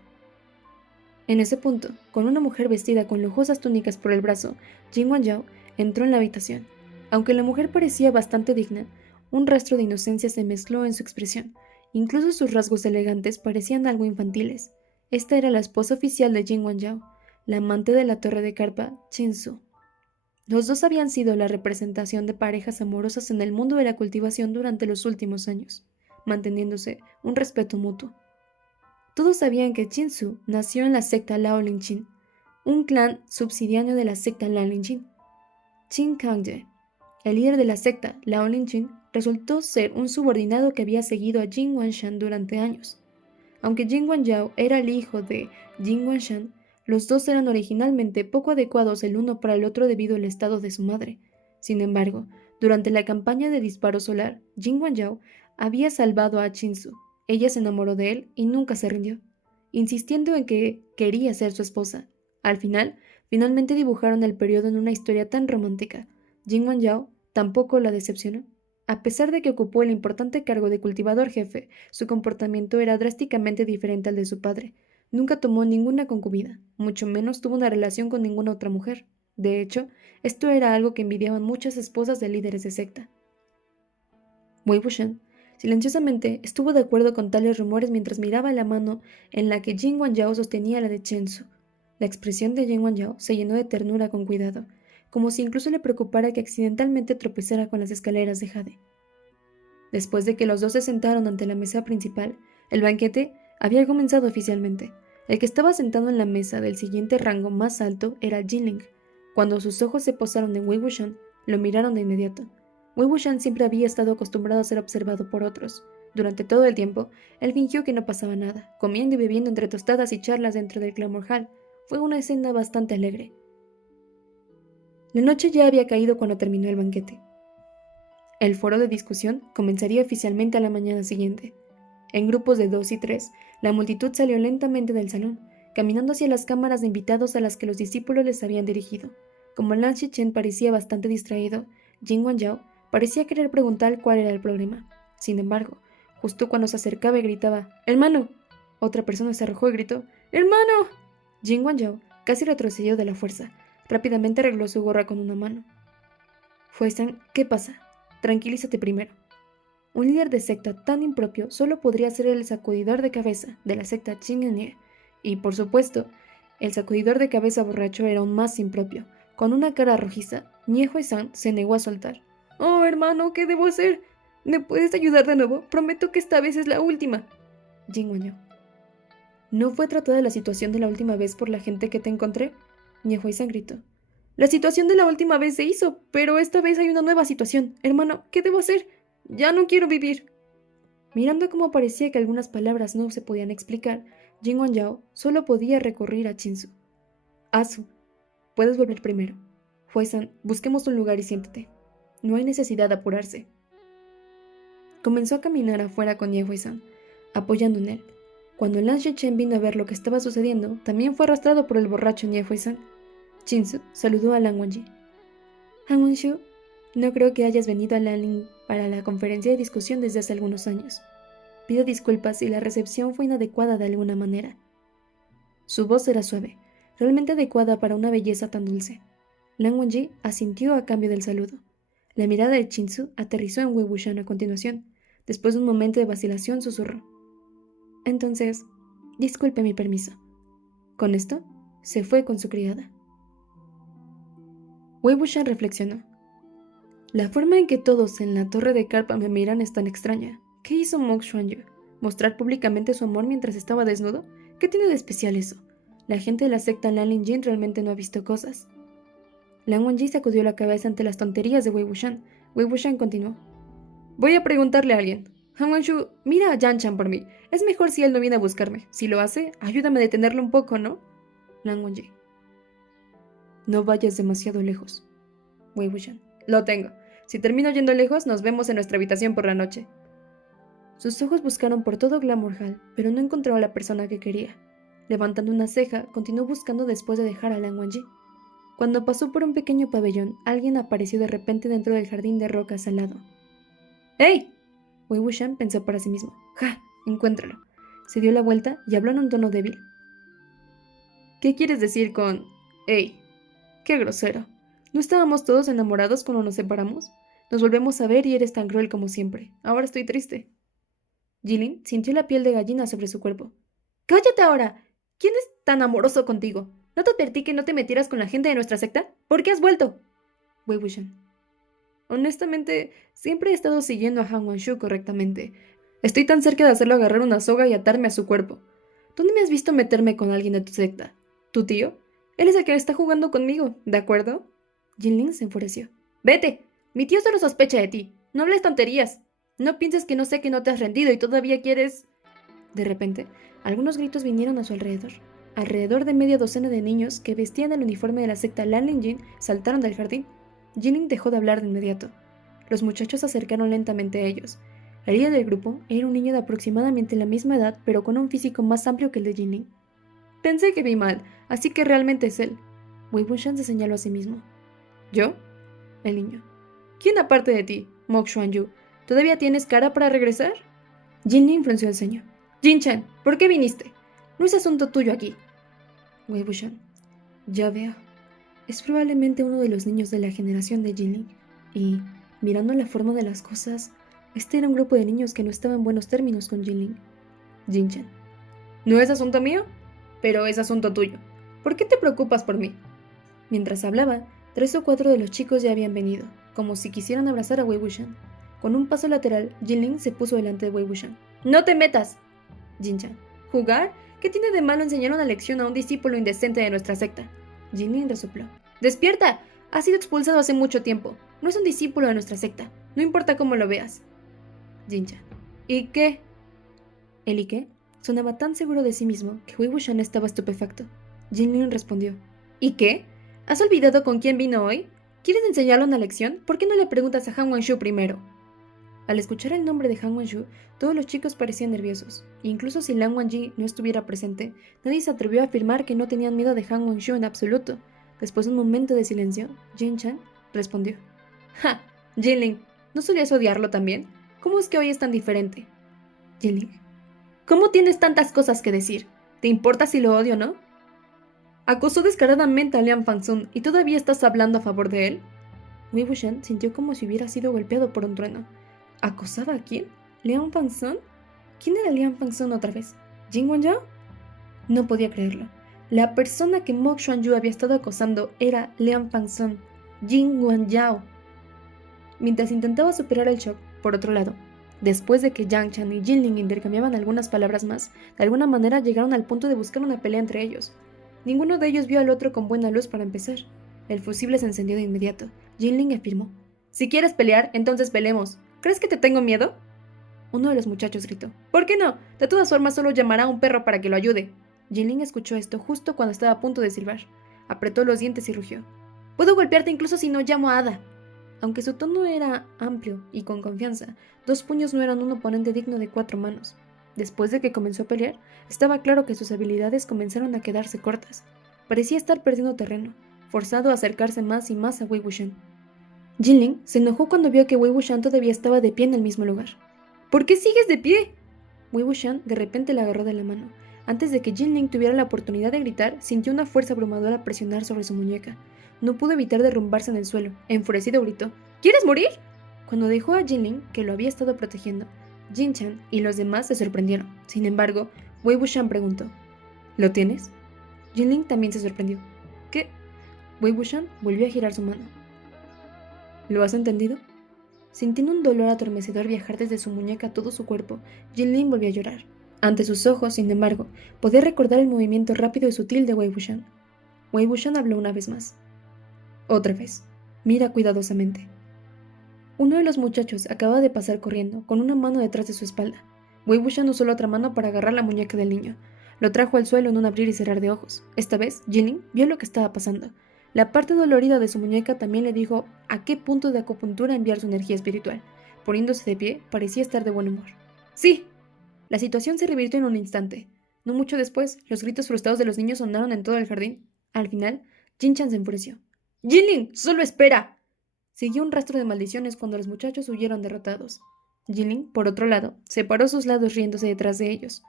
En ese punto, con una mujer vestida con lujosas túnicas por el brazo, Jin Wanzhao entró en la habitación. Aunque la mujer parecía bastante digna, un rastro de inocencia se mezcló en su expresión. Incluso sus rasgos elegantes parecían algo infantiles. Esta era la esposa oficial de Jin Wanzhao, la amante de la torre de carpa, Chen Su. Los dos habían sido la representación de parejas amorosas en el mundo de la cultivación durante los últimos años, manteniéndose un respeto mutuo. Todos sabían que Chin-su nació en la secta Laoling-chin, un clan subsidiario de la secta Laoling-chin. Chin Kangye, el líder de la secta Laoling-chin, resultó ser un subordinado que había seguido a Jin Wanshan durante años. Aunque Jin Wanyao era el hijo de Jin Wanshan, los dos eran originalmente poco adecuados el uno para el otro debido al estado de su madre. Sin embargo, durante la campaña de disparo solar, Jin Wanyao había salvado a Chin-su. Ella se enamoró de él y nunca se rindió, insistiendo en que quería ser su esposa. Al final, finalmente dibujaron el periodo en una historia tan romántica. Jin Wanyao tampoco la decepcionó. A pesar de que ocupó el importante cargo de cultivador jefe, su comportamiento era drásticamente diferente al de su padre. Nunca tomó ninguna concubina, mucho menos tuvo una relación con ninguna otra mujer. De hecho, esto era algo que envidiaban muchas esposas de líderes de secta. Wei Wuxian, silenciosamente, estuvo de acuerdo con tales rumores mientras miraba la mano en la que Jin Wanyao sostenía la de Chen-su. La expresión de Jin Wanyao se llenó de ternura con cuidado, como si incluso le preocupara que accidentalmente tropezara con las escaleras de jade. Después de que los dos se sentaron ante la mesa principal, el banquete había comenzado oficialmente. El que estaba sentado en la mesa del siguiente rango más alto era Jinling. Cuando sus ojos se posaron en Wei Wuxian, lo miraron de inmediato. Wei Wuxian siempre había estado acostumbrado a ser observado por otros. Durante todo el tiempo, él fingió que no pasaba nada, comiendo y bebiendo entre tostadas y charlas dentro del Glamour Hall. Fue una escena bastante alegre. La noche ya había caído cuando terminó el banquete. El foro de discusión comenzaría oficialmente a la mañana siguiente. En grupos de 2 y 3, la multitud salió lentamente del salón, caminando hacia las cámaras de invitados a las que los discípulos les habían dirigido. Como Lan Shichen parecía bastante distraído, Jin Wanyao parecía querer preguntar cuál era el problema. Sin embargo, justo cuando se acercaba y gritaba «¡Hermano!», otra persona se arrojó y gritó «¡Hermano!». Jin Wanyao casi retrocedió de la fuerza. Rápidamente arregló su gorra con una mano. «Huai-san, ¿qué pasa? Tranquilízate primero». Un líder de secta tan impropio solo podría ser el sacudidor de cabeza de la secta Ching'e, y, por supuesto, el sacudidor de cabeza borracho era aún más impropio. Con una cara rojiza, Nie Huai-san se negó a soltar. «Oh, hermano, ¿qué debo hacer? ¿Me puedes ayudar de nuevo? Prometo que esta vez es la última». Jin Wanyao. «¿No fue tratada la situación de la última vez por la gente que te encontré?», Nie Huai-san gritó. «La situación de la última vez se hizo, pero esta vez hay una nueva situación. Hermano, ¿qué debo hacer? Ya no quiero vivir». Mirando cómo parecía que algunas palabras no se podían explicar, Jin Wanyao solo podía recurrir a Chin-su. «Asu, puedes volver primero. Huai-san, busquemos un lugar y siéntate. No hay necesidad de apurarse». Comenzó a caminar afuera con Nie Huai-san, apoyando en él. Cuando Lan Shichen vino a ver lo que estaba sucediendo, también fue arrastrado por el borracho Nie Huai-san. Chin-su saludó a Lan Wangji. «Han Wen-shu, no creo que hayas venido a Lanling para la conferencia de discusión desde hace algunos años. Pido disculpas si la recepción fue inadecuada de alguna manera». Su voz era suave, realmente adecuada para una belleza tan dulce. Lan Wangji asintió a cambio del saludo. La mirada de Chin-su aterrizó en Wei Wuxian a continuación. Después de un momento de vacilación, susurró. «Entonces, disculpe mi permiso». Con esto, se fue con su criada. Wei Wuxian reflexionó. La forma en que todos en la torre de carpa me miran es tan extraña. ¿Qué hizo Mok Xuanyu? ¿Mostrar públicamente su amor mientras estaba desnudo? ¿Qué tiene de especial eso? La gente de la secta Lanling Jin realmente no ha visto cosas. Lan Wangji sacudió la cabeza ante las tonterías de Wei Wuxian. Wei Wuxian continuó. «Voy a preguntarle a alguien. Han Wenshu, mira a Yan Chan por mí. Es mejor si él no viene a buscarme. Si lo hace, ayúdame a detenerlo un poco, ¿no?» Lan Wangji. «No vayas demasiado lejos». Wei Wuxian. «Lo tengo. Si termino yendo lejos, nos vemos en nuestra habitación por la noche». Sus ojos buscaron por todo Glamour Hall, pero no encontró a la persona que quería. Levantando una ceja, continuó buscando después de dejar a Lan Wangji. Cuando pasó por un pequeño pabellón, alguien apareció de repente dentro del jardín de rocas al lado. «¡Hey!» Wei Wuxian pensó para sí mismo. «¡Ja! Encuéntralo». Se dio la vuelta y habló en un tono débil. «¿Qué quieres decir con hey? ¡Qué grosero! ¿No estábamos todos enamorados cuando nos separamos? Nos volvemos a ver y eres tan cruel como siempre. Ahora estoy triste». Jilin sintió la piel de gallina sobre su cuerpo. «¡Cállate ahora! ¿Quién es tan amoroso contigo? ¿No te advertí que no te metieras con la gente de nuestra secta? ¿Por qué has vuelto?» Wei Wuxian. «Honestamente, siempre he estado siguiendo a Han Wenshu correctamente. Estoy tan cerca de hacerlo agarrar una soga y atarme a su cuerpo. ¿Dónde me has visto meterme con alguien de tu secta? ¿Tu tío? Él es el que está jugando conmigo, ¿de acuerdo? Jinling se enfureció. ¡Vete! Mi tío solo sospecha de ti. No hables tonterías. No pienses que no sé que no te has rendido y todavía quieres... De repente, algunos gritos vinieron a su alrededor. Alrededor de media docena de niños que vestían el uniforme de la secta Lanling saltaron del jardín. Jinling dejó de hablar de inmediato. Los muchachos se acercaron lentamente a ellos. El líder del grupo era un niño de aproximadamente la misma edad, pero con un físico más amplio que el de Jinling. Pensé que vi mal, así que realmente es él. Wei Wuxian se señaló a sí mismo. ¿Yo? El niño. ¿Quién aparte de ti, Mok Xuanyu? ¿Todavía tienes cara para regresar? Jinling frunció el ceño. Jin-chan, ¿por qué viniste? No es asunto tuyo aquí. Wei Wuxian. Ya veo. Es probablemente uno de los niños de la generación de Jinling. Y, mirando la forma de las cosas, este era un grupo de niños que no estaba en buenos términos con Jinling. Jin-chan. ¿No es asunto mío? Pero es asunto tuyo. ¿Por qué te preocupas por mí? Mientras hablaba, 3 o 4 de los chicos ya habían venido, como si quisieran abrazar a Wei Wuxian. Con un paso lateral, Jinling se puso delante de Wei Wuxian. ¡No te metas! Jin-chan. ¿Jugar? ¿Qué tiene de malo enseñar una lección a un discípulo indecente de nuestra secta? Jinling resopló. ¡Despierta! Ha sido expulsado hace mucho tiempo. No es un discípulo de nuestra secta. No importa cómo lo veas. Jin-chan. ¿Y qué? ¿El y qué? Sonaba tan seguro de sí mismo que Wei Wuxian estaba estupefacto. Jinling respondió. ¿Y qué? ¿Has olvidado con quién vino hoy? ¿Quieres enseñarle una lección? ¿Por qué no le preguntas a Han Wanshu primero? Al escuchar el nombre de Han Wanshu, todos los chicos parecían nerviosos. Incluso si Lan Wangji no estuviera presente, nadie se atrevió a afirmar que no tenían miedo de Han Wanshu en absoluto. Después de un momento de silencio, Jin-chan respondió. ¡Ja! Jinling, ¿no solías odiarlo también? ¿Cómo es que hoy es tan diferente? Jinling. ¿Cómo tienes tantas cosas que decir? ¿Te importa si lo odio o no? Acosó descaradamente a Liang Fangsun y todavía estás hablando a favor de él. Wei Wuxian sintió como si hubiera sido golpeado por un trueno. ¿Acosaba a quién? ¿Liang Fangsun? ¿Quién era Liang Fangsun otra vez? ¿Jin Guanyao? No podía creerlo. La persona que Mok Xuanyu había estado acosando era Liang Fangsun, Jin Guanyao. Mientras intentaba superar el shock, por otro lado, después de que Yang Chan y Jinling intercambiaban algunas palabras más, de alguna manera llegaron al punto de buscar una pelea entre ellos. Ninguno de ellos vio al otro con buena luz para empezar. El fusible se encendió de inmediato. Jinling afirmó. Si quieres pelear, entonces peleemos. ¿Crees que te tengo miedo? Uno de los muchachos gritó. ¿Por qué no? De todas formas solo llamará a un perro para que lo ayude. Jinling escuchó esto justo cuando estaba a punto de silbar. Apretó los dientes y rugió. Puedo golpearte incluso si no llamo a Ada. Aunque su tono era amplio y con confianza, 2 puños no eran un oponente digno de 4 manos. Después de que comenzó a pelear, estaba claro que sus habilidades comenzaron a quedarse cortas. Parecía estar perdiendo terreno, forzado a acercarse más y más a Wei Wuxian. Jinling se enojó cuando vio que Wei Wuxian todavía estaba de pie en el mismo lugar. ¿Por qué sigues de pie? Wei Wuxian de repente le agarró de la mano. Antes de que Jinling tuviera la oportunidad de gritar, sintió una fuerza abrumadora presionar sobre su muñeca. No pudo evitar derrumbarse en el suelo. Enfurecido gritó. ¿Quieres morir? Cuando dejó a Jinling, que lo había estado protegiendo, Jin-chan y los demás se sorprendieron. Sin embargo, Wei Wuxian preguntó. ¿Lo tienes? Jinling también se sorprendió. ¿Qué? Wei Wuxian volvió a girar su mano. ¿Lo has entendido? Sintiendo un dolor adormecedor viajar desde su muñeca a todo su cuerpo, Jinling volvió a llorar. Ante sus ojos, sin embargo, podía recordar el movimiento rápido y sutil de Wei Wuxian. Wei Wuxian habló una vez más. Otra vez. Mira cuidadosamente. Uno de los muchachos acababa de pasar corriendo, con una mano detrás de su espalda. Wei Wuxian usó la otra mano para agarrar la muñeca del niño. Lo trajo al suelo en un abrir y cerrar de ojos. Esta vez, Jinling vio lo que estaba pasando. La parte dolorida de su muñeca también le dijo a qué punto de acupuntura enviar su energía espiritual. Poniéndose de pie, parecía estar de buen humor. ¡Sí! La situación se revirtió en un instante. No mucho después, los gritos frustrados de los niños sonaron en todo el jardín. Al final, Jin-chan se enfureció. ¡Jinling! ¡Solo espera! Siguió un rastro de maldiciones cuando los muchachos huyeron derrotados. Jinling, por otro lado, separó sus lados riéndose detrás de ellos.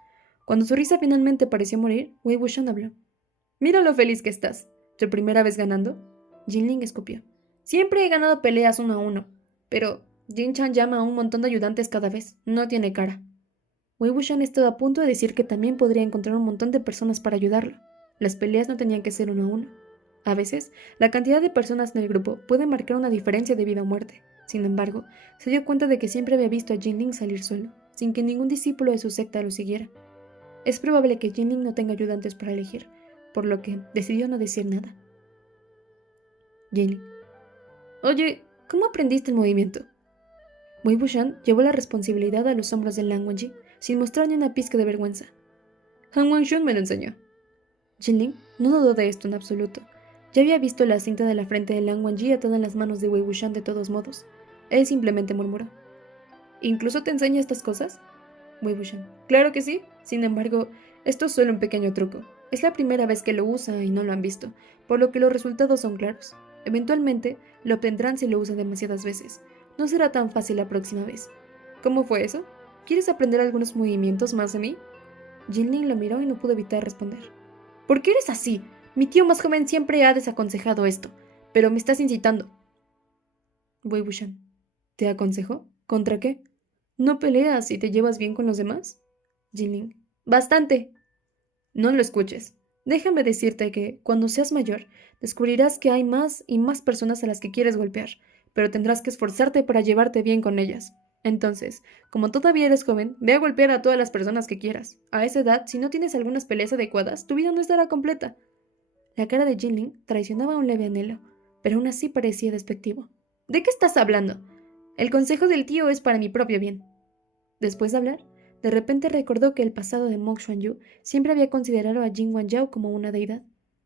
Cuando su risa finalmente pareció morir, Wei Wuxian habló. «Mira lo feliz que estás. ¿Tu primera vez ganando?» Jinling escupió. «Siempre he ganado peleas 1 a 1, pero Jin-chan llama a un montón de ayudantes cada vez. No tiene cara». Wei Wuxian estaba a punto de decir que también podría encontrar un montón de personas para ayudarlo. Las peleas no tenían que ser 1 a 1. A veces, la cantidad de personas en el grupo puede marcar una diferencia de vida o muerte. Sin embargo, se dio cuenta de que siempre había visto a Jinling salir solo, sin que ningún discípulo de su secta lo siguiera. Es probable que Jinling no tenga ayudantes para elegir, por lo que decidió no decir nada. Jinling: oye, ¿cómo aprendiste el movimiento? Wei Wuxian llevó la responsabilidad a los hombros de Lan Wangji, sin mostrar ni una pizca de vergüenza. Han Wangshun me lo enseñó. Jinling no dudó de esto en absoluto. Ya había visto la cinta de la frente de Lan Wangji atada en las manos de Wei Wuxian de todos modos. Él simplemente murmuró: ¿incluso te enseña estas cosas? Wei Wuxian: claro que sí. Sin embargo, esto es solo un pequeño truco. Es la primera vez que lo usa y no lo han visto, por lo que los resultados son claros. Eventualmente, lo obtendrán si lo usa demasiadas veces. No será tan fácil la próxima vez. ¿Cómo fue eso? ¿Quieres aprender algunos movimientos más de mí? Jinling lo miró y no pudo evitar responder: ¿por qué eres así? Mi tío más joven siempre ha desaconsejado esto, pero me estás incitando. Wei Wuxian: ¿te aconsejó? ¿Contra qué? ¿No peleas y te llevas bien con los demás? Jinling: bastante. No lo escuches. Déjame decirte que, cuando seas mayor, descubrirás que hay más y más personas a las que quieres golpear, pero tendrás que esforzarte para llevarte bien con ellas. Entonces, como todavía eres joven, ve a golpear a todas las personas que quieras. A esa edad, si no tienes algunas peleas adecuadas, tu vida no estará completa. La cara de Jinling traicionaba un leve anhelo, pero aún así parecía despectivo. ¿De qué estás hablando? El consejo del tío es para mi propio bien. Después de hablar, de repente recordó que el pasado de Mok Xuanyu siempre había considerado a Jing Wanzhao como una deidad.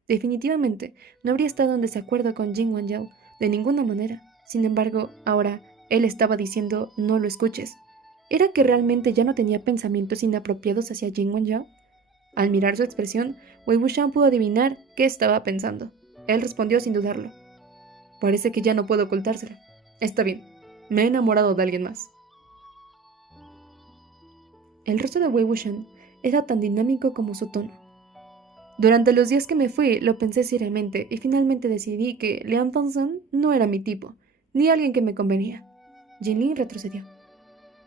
Definitivamente, no habría estado en desacuerdo con Jing Wanzhao, de ninguna manera. Sin embargo, ahora, él estaba diciendo no lo escuches. ¿Era que realmente ya no tenía pensamientos inapropiados hacia Jing Wanzhao? Al mirar su expresión, Wei Wuxian pudo adivinar qué estaba pensando. Él respondió sin dudarlo: parece que ya no puedo ocultárselo. Está bien, me he enamorado de alguien más. El rostro de Wei Wuxian era tan dinámico como su tono. Durante los días que me fui, lo pensé seriamente y finalmente decidí que Lian Fanzhen no era mi tipo, ni alguien que me convenía. Jinling retrocedió.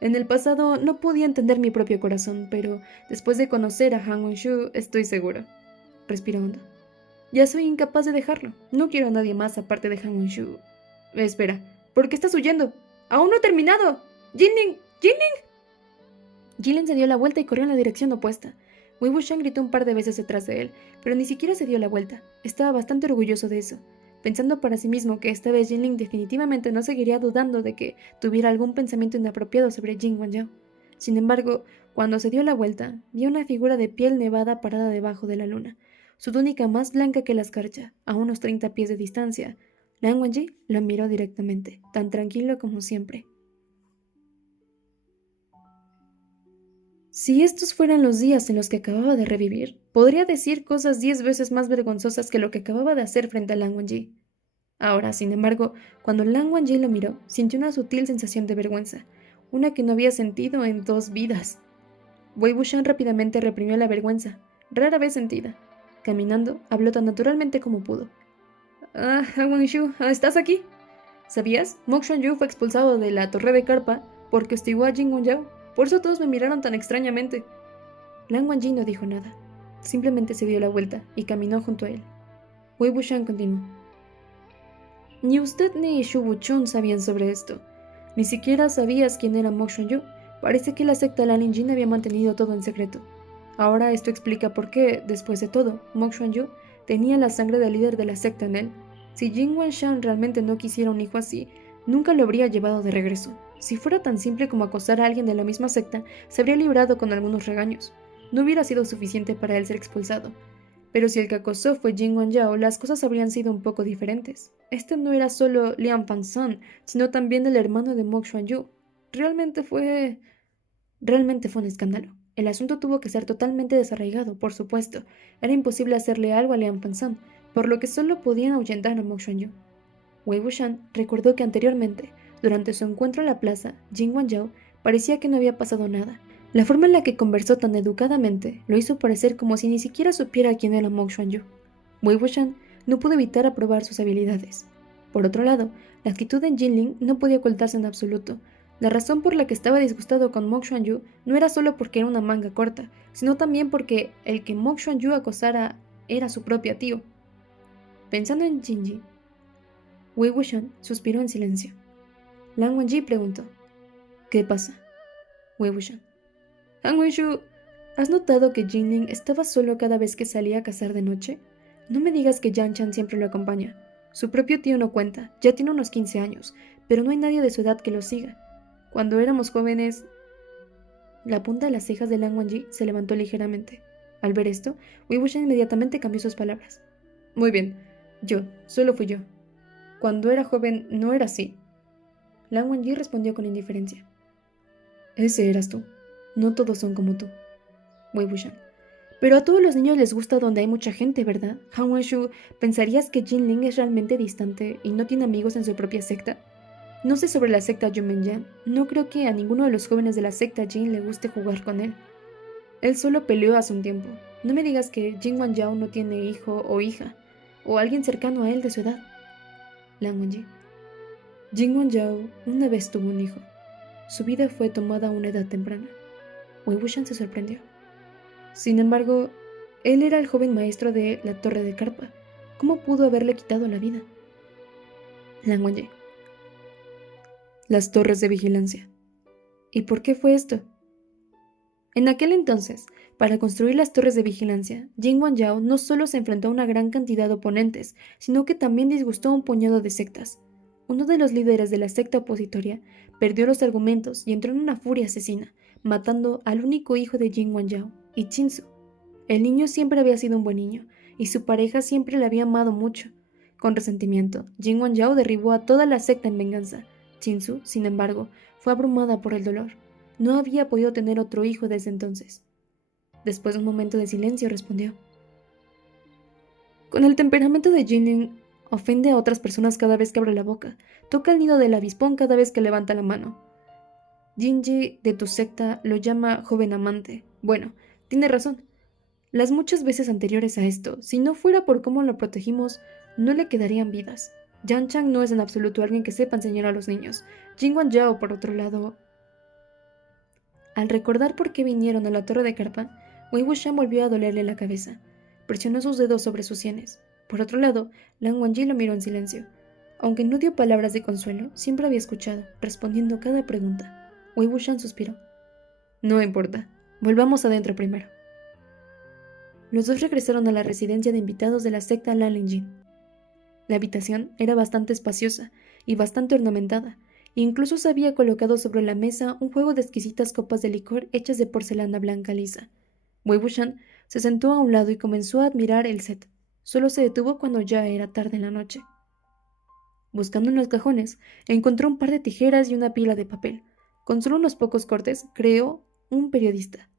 En el pasado no podía entender mi propio corazón, pero después de conocer a Han Wenshu estoy seguro. Respiró hondo. Ya soy incapaz de dejarlo. No quiero a nadie más aparte de Han Wenshu. Espera, ¿por qué estás huyendo? ¡Aún no he terminado! ¡Jinling! ¡Jinling! Jinling se dio la vuelta y corrió en la dirección opuesta. Wei Wuxian gritó un par de veces detrás de él, pero ni siquiera se dio la vuelta. Estaba bastante orgulloso de eso, pensando para sí mismo que esta vez Jinling definitivamente no seguiría dudando de que tuviera algún pensamiento inapropiado sobre Jing Wanzhao. Sin embargo, cuando se dio la vuelta, vio una figura de piel nevada parada debajo de la luna, su túnica más blanca que la escarcha, a unos 30 pies de distancia. Lan Wangji lo miró directamente, tan tranquilo como siempre. Si estos fueran los días en los que acababa de revivir, podría decir cosas 10 veces más vergonzosas que lo que acababa de hacer frente a Lan Wangji. Ahora, sin embargo, cuando Lan Wangji lo miró, sintió una sutil sensación de vergüenza, una que no había sentido en 2 vidas. Wei Wuxian rápidamente reprimió la vergüenza, rara vez sentida. Caminando, habló tan naturalmente como pudo. Wangshu, ¿estás aquí? ¿Sabías? Mok Xuanyu fue expulsado de la torre de carpa porque hostigó a Jing Wanzhao. Por eso todos me miraron tan extrañamente. Lan Wangji no dijo nada. Simplemente se dio la vuelta y caminó junto a él. Wei Wuxian continuó. Ni usted ni Shu Wuchun sabían sobre esto. Ni siquiera sabías quién era Mok Xuanyu. Parece que la secta Lanin Jin había mantenido todo en secreto. Ahora esto explica por qué, después de todo, Mok Xuanyu tenía la sangre del líder de la secta en él. Si Jing Wanshan realmente no quisiera un hijo así, nunca lo habría llevado de regreso. Si fuera tan simple como acosar a alguien de la misma secta, se habría librado con algunos regaños. No hubiera sido suficiente para él ser expulsado. Pero si el que acosó fue Jing Wanzhao, las cosas habrían sido un poco diferentes. Este no era solo Lian Fanzhen, sino también el hermano de Mok Xuanyu. Realmente fue un escándalo. El asunto tuvo que ser totalmente desarraigado, por supuesto. Era imposible hacerle algo a Lian Fanzhen, por lo que solo podían ahuyentar a Mok Xuanyu. Wei Wuxian recordó que anteriormente, durante su encuentro en la plaza, Jing Wanzhao parecía que no había pasado nada. La forma en la que conversó tan educadamente lo hizo parecer como si ni siquiera supiera quién era Mok Xuanyu. Wei Wuxian no pudo evitar aprobar sus habilidades. Por otro lado, la actitud de Jinling no podía ocultarse en absoluto. La razón por la que estaba disgustado con Mok Xuanyu no era solo porque era una manga corta, sino también porque el que Mok Xuanyu acosara era su propio tío. Pensando en Jinji, Wei Wuxian suspiró en silencio. Lan Wangji preguntó: ¿qué pasa? Wei Wuxian: Han Wenshu, ¿Has notado que Jinling estaba solo cada vez que salía a cazar de noche? No me digas que Yan Chan siempre lo acompaña. Su propio tío no cuenta, ya tiene unos 15 años, pero no hay nadie de su edad que lo siga. Cuando éramos jóvenes... La punta de las cejas de Lan Wangji se levantó ligeramente. Al ver esto, Wei Wuxian inmediatamente cambió sus palabras. Muy bien, solo fui yo. Cuando era joven no era así. Lan Wangji respondió con indiferencia. Ese eras tú. No todos son como tú. Wei Wuxian. Pero a todos los niños les gusta donde hay mucha gente, ¿verdad? Han Wenshu, ¿pensarías que Jinling es realmente distante y no tiene amigos en su propia secta? No sé sobre la secta Yumenyan. No creo que a ninguno de los jóvenes de la secta Jin le guste jugar con él. Él solo peleó hace un tiempo. No me digas que Jin Wanjiao no tiene hijo o hija, o alguien cercano a él de su edad. Lan Wangji. Jin Wanjiao una vez tuvo un hijo. Su vida fue tomada a una edad temprana. Wei Wuxian se sorprendió. Sin embargo, él era el joven maestro de la Torre de Carpa. ¿Cómo pudo haberle quitado la vida? Lan Wangji. Las torres de vigilancia. ¿Y por qué fue esto? En aquel entonces, para construir las torres de vigilancia, Jin Wanjiao no solo se enfrentó a una gran cantidad de oponentes, sino que también disgustó a un puñado de sectas. Uno de los líderes de la secta opositoria perdió los argumentos y entró en una furia asesina, matando al único hijo de Jin Wanjiao, Ichinsu. El niño siempre había sido un buen niño, y su pareja siempre le había amado mucho. Con resentimiento, Jin Wanjiao derribó a toda la secta en venganza. Chinsu, sin embargo, fue abrumada por el dolor. No había podido tener otro hijo desde entonces. Después de un momento de silencio, respondió. Con el temperamento de Jinling, ofende a otras personas cada vez que abre la boca. Toca el nido del avispón cada vez que levanta la mano. Jinji de tu secta lo llama joven amante. Bueno, tiene razón. Las muchas veces anteriores a esto, si no fuera por cómo lo protegimos, no le quedarían vidas. Yan Chang no es en absoluto alguien que sepa enseñar a los niños. Jin Wanjiao, por otro lado... Al recordar por qué vinieron a la Torre de Carpa, Wei Wuxian volvió a dolerle la cabeza. Presionó sus dedos sobre sus sienes. Por otro lado, Lan Wangji lo miró en silencio. Aunque no dio palabras de consuelo, siempre había escuchado, respondiendo cada pregunta. Wei Wuxian suspiró. No importa. Volvamos adentro primero. Los dos regresaron a la residencia de invitados de la secta Lan Lingjin. La habitación era bastante espaciosa y bastante ornamentada, e incluso se había colocado sobre la mesa un juego de exquisitas copas de licor hechas de porcelana blanca lisa. Wei Wuxian se sentó a un lado y comenzó a admirar el set. Solo se detuvo cuando ya era tarde en la noche. Buscando en los cajones, encontró un par de tijeras y una pila de papel. Con solo unos pocos cortes, creó un periodista.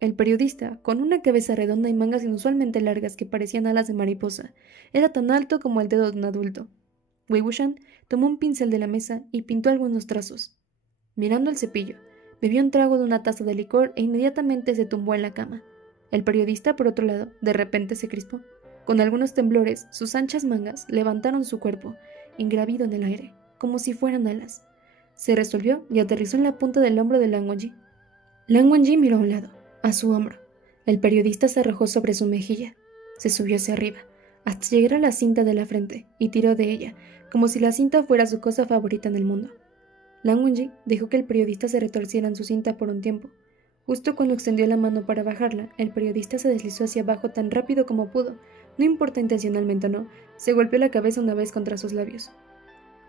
El periodista, con una cabeza redonda y mangas inusualmente largas que parecían alas de mariposa, era tan alto como el dedo de un adulto. Wei Wuxian tomó un pincel de la mesa y pintó algunos trazos. Mirando el cepillo, bebió un trago de una taza de licor e inmediatamente se tumbó en la cama. El periodista, por otro lado, de repente se crispó. Con algunos temblores, sus anchas mangas levantaron su cuerpo, ingrávido en el aire, como si fueran alas. Se resolvió y aterrizó en la punta del hombro de Lan Wangji. Lan Wangji miró a un lado, a su hombro. El periodista se arrojó sobre su mejilla. Se subió hacia arriba, hasta llegar a la cinta de la frente, y tiró de ella, como si la cinta fuera su cosa favorita en el mundo. Lan Wangji dejó que el periodista se retorciera en su cinta por un tiempo. Justo cuando extendió la mano para bajarla, el periodista se deslizó hacia abajo tan rápido como pudo. No importa intencionalmente o no, se golpeó la cabeza una vez contra sus labios.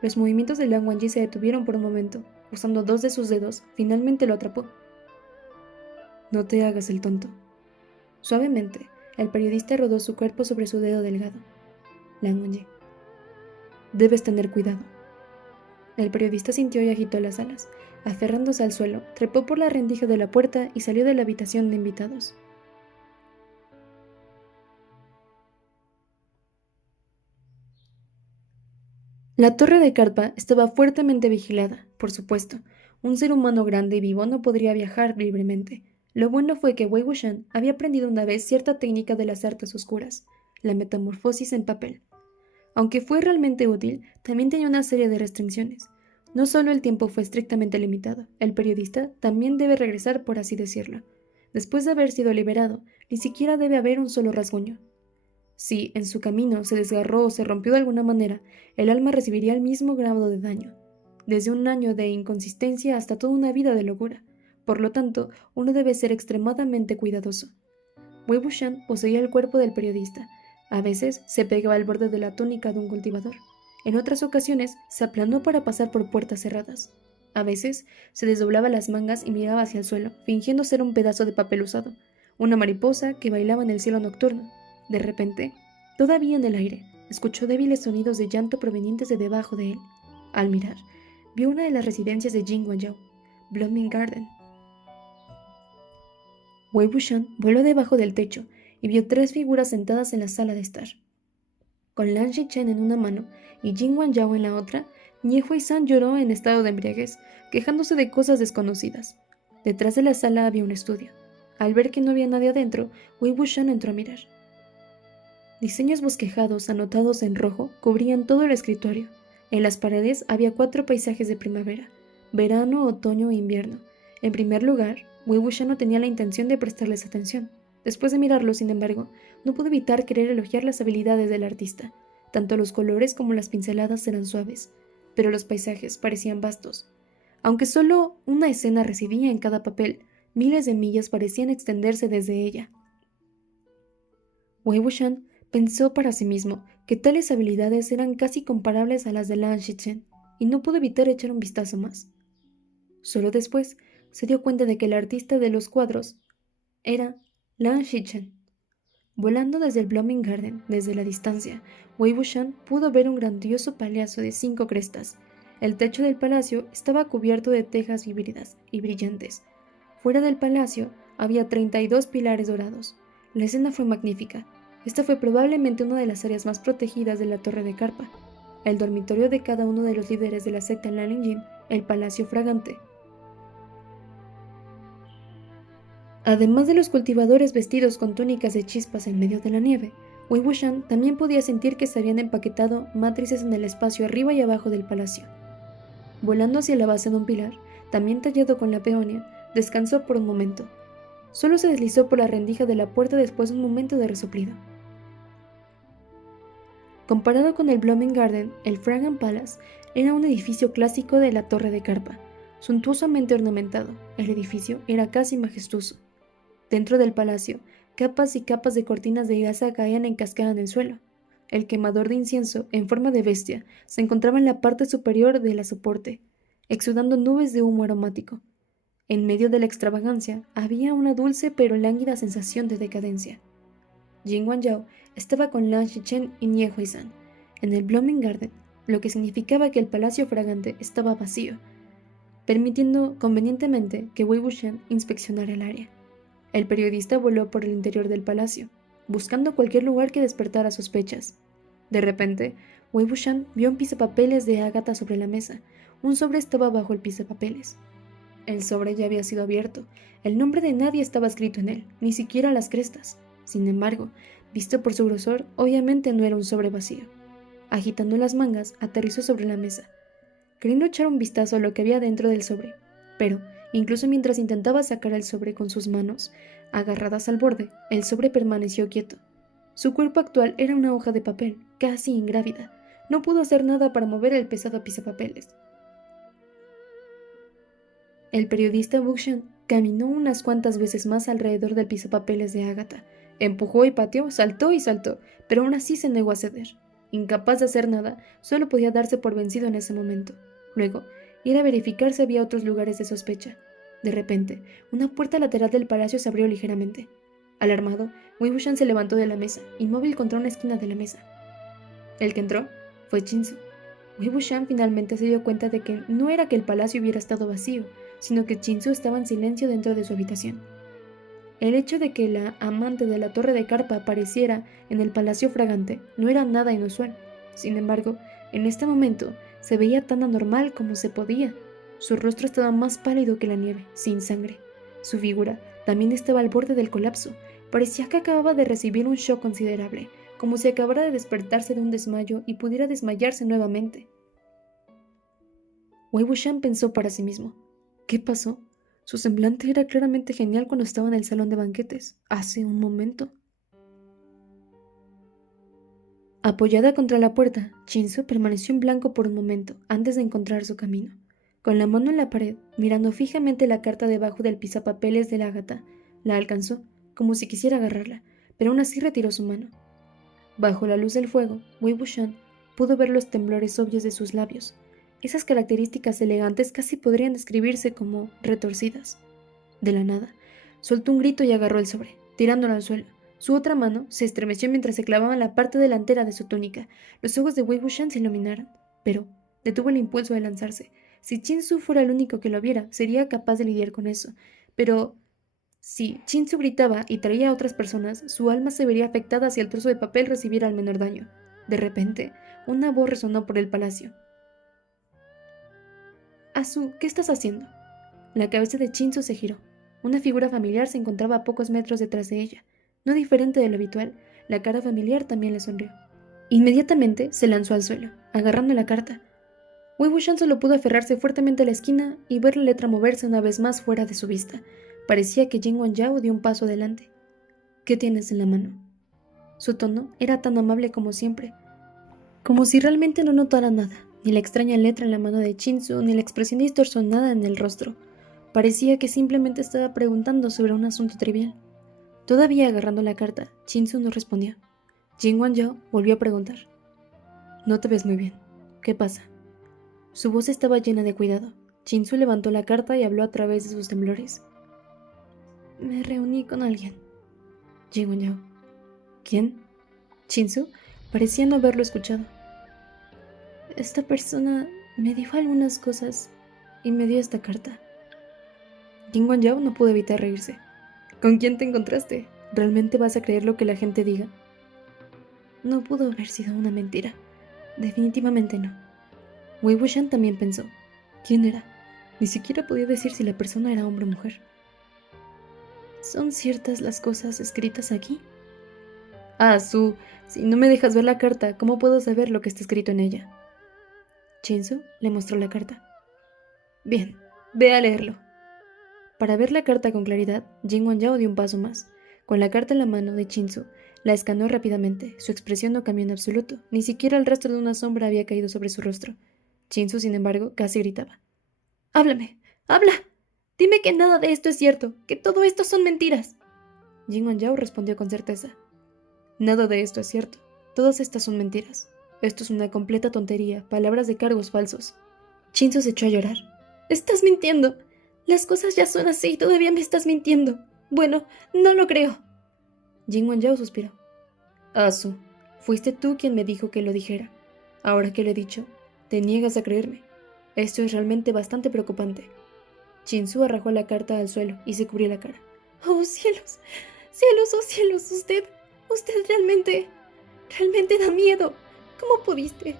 Los movimientos de Lan Wangji se detuvieron por un momento. Usando dos de sus dedos, finalmente lo atrapó. No te hagas el tonto. Suavemente, el periodista rodó su cuerpo sobre su dedo delgado. Lan Wangji. Debes tener cuidado. El periodista sintió y agitó las alas. Aferrándose al suelo, trepó por la rendija de la puerta y salió de la habitación de invitados. La torre de Carpa estaba fuertemente vigilada, por supuesto. Un ser humano grande y vivo no podría viajar libremente. Lo bueno fue que Wei Wuxian había aprendido una vez cierta técnica de las artes oscuras, la metamorfosis en papel. Aunque fue realmente útil, también tenía una serie de restricciones. No solo el tiempo fue estrictamente limitado, el periodista también debe regresar, por así decirlo. Después de haber sido liberado, ni siquiera debe haber un solo rasguño. Si, en su camino, se desgarró o se rompió de alguna manera, el alma recibiría el mismo grado de daño, desde un año de inconsistencia hasta toda una vida de locura. Por lo tanto, uno debe ser extremadamente cuidadoso. Wei Wuxian poseía el cuerpo del periodista. A veces se pegaba al borde de la túnica de un cultivador. En otras ocasiones se aplanó para pasar por puertas cerradas. A veces se desdoblaba las mangas y miraba hacia el suelo, fingiendo ser un pedazo de papel usado, una mariposa que bailaba en el cielo nocturno. De repente, todavía en el aire, escuchó débiles sonidos de llanto provenientes de debajo de él. Al mirar, vio una de las residencias de Jing Wanzhou, Blooming Garden. Wei Wuxian voló debajo del techo y vio 3 figuras sentadas en la sala de estar. Con Lan Xichen en una mano y Jing Wanzhou en la otra, Nie Huizan lloró en estado de embriaguez, quejándose de cosas desconocidas. Detrás de la sala había un estudio. Al ver que no había nadie adentro, Wei Wuxian entró a mirar. Diseños bosquejados anotados en rojo cubrían todo el escritorio. En las paredes había 4 paisajes de primavera, verano, otoño e invierno. En primer lugar, Wei Wuxian no tenía la intención de prestarles atención. Después de mirarlo, sin embargo, no pudo evitar querer elogiar las habilidades del artista. Tanto los colores como las pinceladas eran suaves, pero los paisajes parecían vastos. Aunque solo una escena residía en cada papel, miles de millas parecían extenderse desde ella. Wei Wuxian pensó para sí mismo que tales habilidades eran casi comparables a las de Lan Xichen, y no pudo evitar echar un vistazo más. Solo después se dio cuenta de que el artista de los cuadros era Lan Xichen. Volando desde el Blooming Garden, desde la distancia, Wei Wuxian pudo ver un grandioso palacio de 5 crestas. El techo del palacio estaba cubierto de tejas híbridas y brillantes. Fuera del palacio había 32 pilares dorados. La escena fue magnífica. Esta fue probablemente una de las áreas más protegidas de la Torre de Carpa, el dormitorio de cada uno de los líderes de la secta Lanlin, el Palacio Fragante. Además de los cultivadores vestidos con túnicas de chispas en medio de la nieve, Wei Wuxian también podía sentir que se habían empaquetado matrices en el espacio arriba y abajo del palacio. Volando hacia la base de un pilar, también tallado con la peonia, descansó por un momento. Solo se deslizó por la rendija de la puerta después de un momento de resoplido. Comparado con el Blooming Garden, el Fragant Palace era un edificio clásico de la Torre de Carpa, suntuosamente ornamentado. El edificio era casi majestuoso. Dentro del palacio, capas y capas de cortinas de gasa caían en cascada en el suelo. El quemador de incienso, en forma de bestia, se encontraba en la parte superior de la soporte, exudando nubes de humo aromático. En medio de la extravagancia había una dulce pero lánguida sensación de decadencia. Jing Wanzhou estaba con Lan Xichen y Nie Huizan en el Blooming Garden, lo que significaba que el palacio fragante estaba vacío, permitiendo convenientemente que Wei Wuxian inspeccionara el área. El periodista voló por el interior del palacio, buscando cualquier lugar que despertara sospechas. De repente, Wei Wuxian vio un pisapapeles de ágata sobre la mesa. Un sobre estaba bajo el pisapapeles. El sobre ya había sido abierto. El nombre de nadie estaba escrito en él, ni siquiera las crestas. Sin embargo, visto por su grosor, obviamente no era un sobre vacío. Agitando las mangas, aterrizó sobre la mesa, queriendo echar un vistazo a lo que había dentro del sobre, pero, incluso mientras intentaba sacar el sobre con sus manos agarradas al borde, el sobre permaneció quieto. Su cuerpo actual era una hoja de papel, casi ingrávida. No pudo hacer nada para mover el pesado pisapapeles. El periodista Wuxian caminó unas cuantas veces más alrededor del pisapapeles de ágata. Empujó y pateó, saltó y saltó, pero aún así se negó a ceder. Incapaz de hacer nada, solo podía darse por vencido en ese momento. Luego, ir a verificar si había otros lugares de sospecha. De repente, una puerta lateral del palacio se abrió ligeramente. Alarmado, Wei Wuxian se levantó de la mesa, inmóvil contra una esquina de la mesa. El que entró fue Chinsu. Wei Wuxian finalmente se dio cuenta de que no era que el palacio hubiera estado vacío, sino que Chinsu estaba en silencio dentro de su habitación. El hecho de que la amante de la Torre de Carpa apareciera en el Palacio Fragante no era nada inusual. Sin embargo, en este momento se veía tan anormal como se podía. Su rostro estaba más pálido que la nieve, sin sangre. Su figura también estaba al borde del colapso. Parecía que acababa de recibir un shock considerable, como si acabara de despertarse de un desmayo y pudiera desmayarse nuevamente. Wei Wuxian pensó para sí mismo: ¿qué pasó? Su semblante era claramente genial cuando estaba en el salón de banquetes, hace un momento. Apoyada contra la puerta, Chinsu permaneció en blanco por un momento antes de encontrar su camino. Con la mano en la pared, mirando fijamente la carta debajo del pisapapeles de la gata, la alcanzó, como si quisiera agarrarla, pero aún así retiró su mano. Bajo la luz del fuego, Wei Wuxian pudo ver los temblores obvios de sus labios. Esas características elegantes casi podrían describirse como retorcidas. De la nada, soltó un grito y agarró el sobre, tirándolo al suelo. Su otra mano se estremeció mientras se clavaba en la parte delantera de su túnica. Los ojos de Wei Wuxian se iluminaron, pero detuvo el impulso de lanzarse. Si Chinsu fuera el único que lo viera, sería capaz de lidiar con eso. Pero si Chinsu gritaba y traía a otras personas, su alma se vería afectada si el trozo de papel recibiera el menor daño. De repente, una voz resonó por el palacio. Azu, ¿qué estás haciendo? La cabeza de Chinsu se giró. Una figura familiar se encontraba a pocos metros detrás de ella. No diferente de lo habitual, la cara familiar también le sonrió. Inmediatamente se lanzó al suelo, agarrando la carta. Wei Wuxian solo pudo aferrarse fuertemente a la esquina y ver la letra moverse una vez más fuera de su vista. Parecía que Jing Wanzhao dio un paso adelante. ¿Qué tienes en la mano? Su tono era tan amable como siempre, como si realmente no notara nada, ni la extraña letra en la mano de Chinsu, ni la expresión distorsionada en el rostro. Parecía que simplemente estaba preguntando sobre un asunto trivial. Todavía agarrando la carta, Chinsu no respondió. Jing Wanzhao volvió a preguntar. No te ves muy bien. ¿Qué pasa? Su voz estaba llena de cuidado. Chinsu levantó la carta y habló a través de sus temblores. Me reuní con alguien. Jing Wanzhao. ¿Quién? Chinsu parecía no haberlo escuchado. Esta persona me dijo algunas cosas y me dio esta carta. Jing Wanzhao no pudo evitar reírse. ¿Con quién te encontraste? ¿Realmente vas a creer lo que la gente diga? No pudo haber sido una mentira. Definitivamente no. Wei Wuxian también pensó. ¿Quién era? Ni siquiera podía decir si la persona era hombre o mujer. ¿Son ciertas las cosas escritas aquí? Ah, Su, si no me dejas ver la carta, ¿cómo puedo saber lo que está escrito en ella? Chinsu le mostró la carta. Bien, ve a leerlo. Para ver la carta con claridad, Jing Wanzhao dio un paso más. Con la carta en la mano de Chinsu, la escaneó rápidamente. Su expresión no cambió en absoluto. Ni siquiera el rastro de una sombra había caído sobre su rostro. Chinsu, sin embargo, casi gritaba. ¡Háblame! ¡Habla! Dime que nada de esto es cierto, que todo esto son mentiras. Jing Wanzhao respondió con certeza. Nada de esto es cierto. Todas estas son mentiras. Esto es una completa tontería, palabras de cargos falsos. Chinsu se echó a llorar. ¡Estás mintiendo! Las cosas ya son así y todavía me estás mintiendo. Bueno, no lo creo. Jing Wanzhao suspiró. Azu, fuiste tú quien me dijo que lo dijera. Ahora que lo he dicho, te niegas a creerme. Esto es realmente bastante preocupante. Chinsu arrojó la carta al suelo y se cubrió la cara. ¡Oh, cielos! ¡Cielos, oh cielos! Usted realmente da miedo. ¿Cómo pudiste?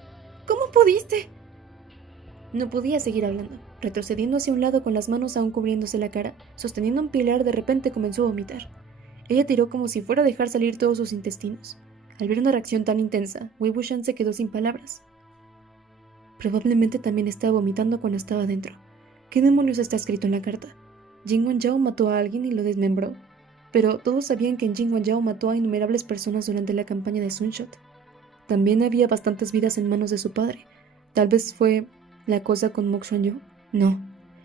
¿Cómo pudiste? No podía seguir hablando. Retrocediendo hacia un lado con las manos aún cubriéndose la cara, sosteniendo un pilar, de repente comenzó a vomitar. Ella tiró como si fuera a dejar salir todos sus intestinos. Al ver una reacción tan intensa, Wei Wuxian se quedó sin palabras. Probablemente también estaba vomitando cuando estaba dentro. ¿Qué demonios está escrito en la carta? Jing Wanzhao mató a alguien y lo desmembró. Pero todos sabían que Jing Wanzhao mató a innumerables personas durante la campaña de Sunshot. También había bastantes vidas en manos de su padre. Tal vez fue la cosa con Mok Xuanyu. No,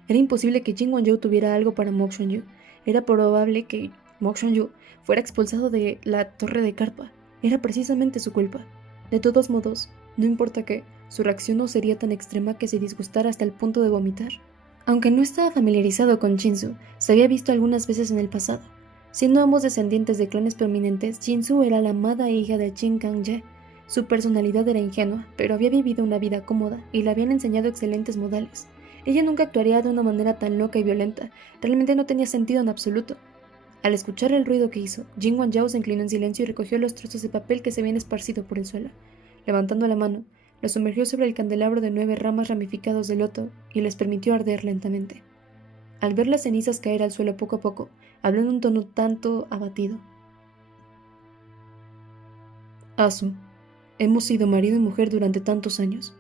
era imposible que Jing Wanzhao tuviera algo para Mok Xuanyu. Era probable que Mok Xuanyu fuera expulsado de la torre de carpa. Era precisamente su culpa. De todos modos, no importa qué, su reacción no sería tan extrema que se disgustara hasta el punto de vomitar. Aunque no estaba familiarizado con Chinsu, se había visto algunas veces en el pasado. Siendo ambos descendientes de clanes prominentes, Chinsu era la amada hija de Qin Kangye. Su personalidad era ingenua, pero había vivido una vida cómoda y le habían enseñado excelentes modales. Ella nunca actuaría de una manera tan loca y violenta. Realmente no tenía sentido en absoluto. Al escuchar el ruido que hizo, Jing Wanzhao se inclinó en silencio y recogió los trozos de papel que se habían esparcido por el suelo. Levantando la mano, lo sumergió sobre el candelabro de 9 ramas ramificados de loto y les permitió arder lentamente. Al ver las cenizas caer al suelo poco a poco, habló en un tono tanto abatido. Azu, hemos sido marido y mujer durante tantos años.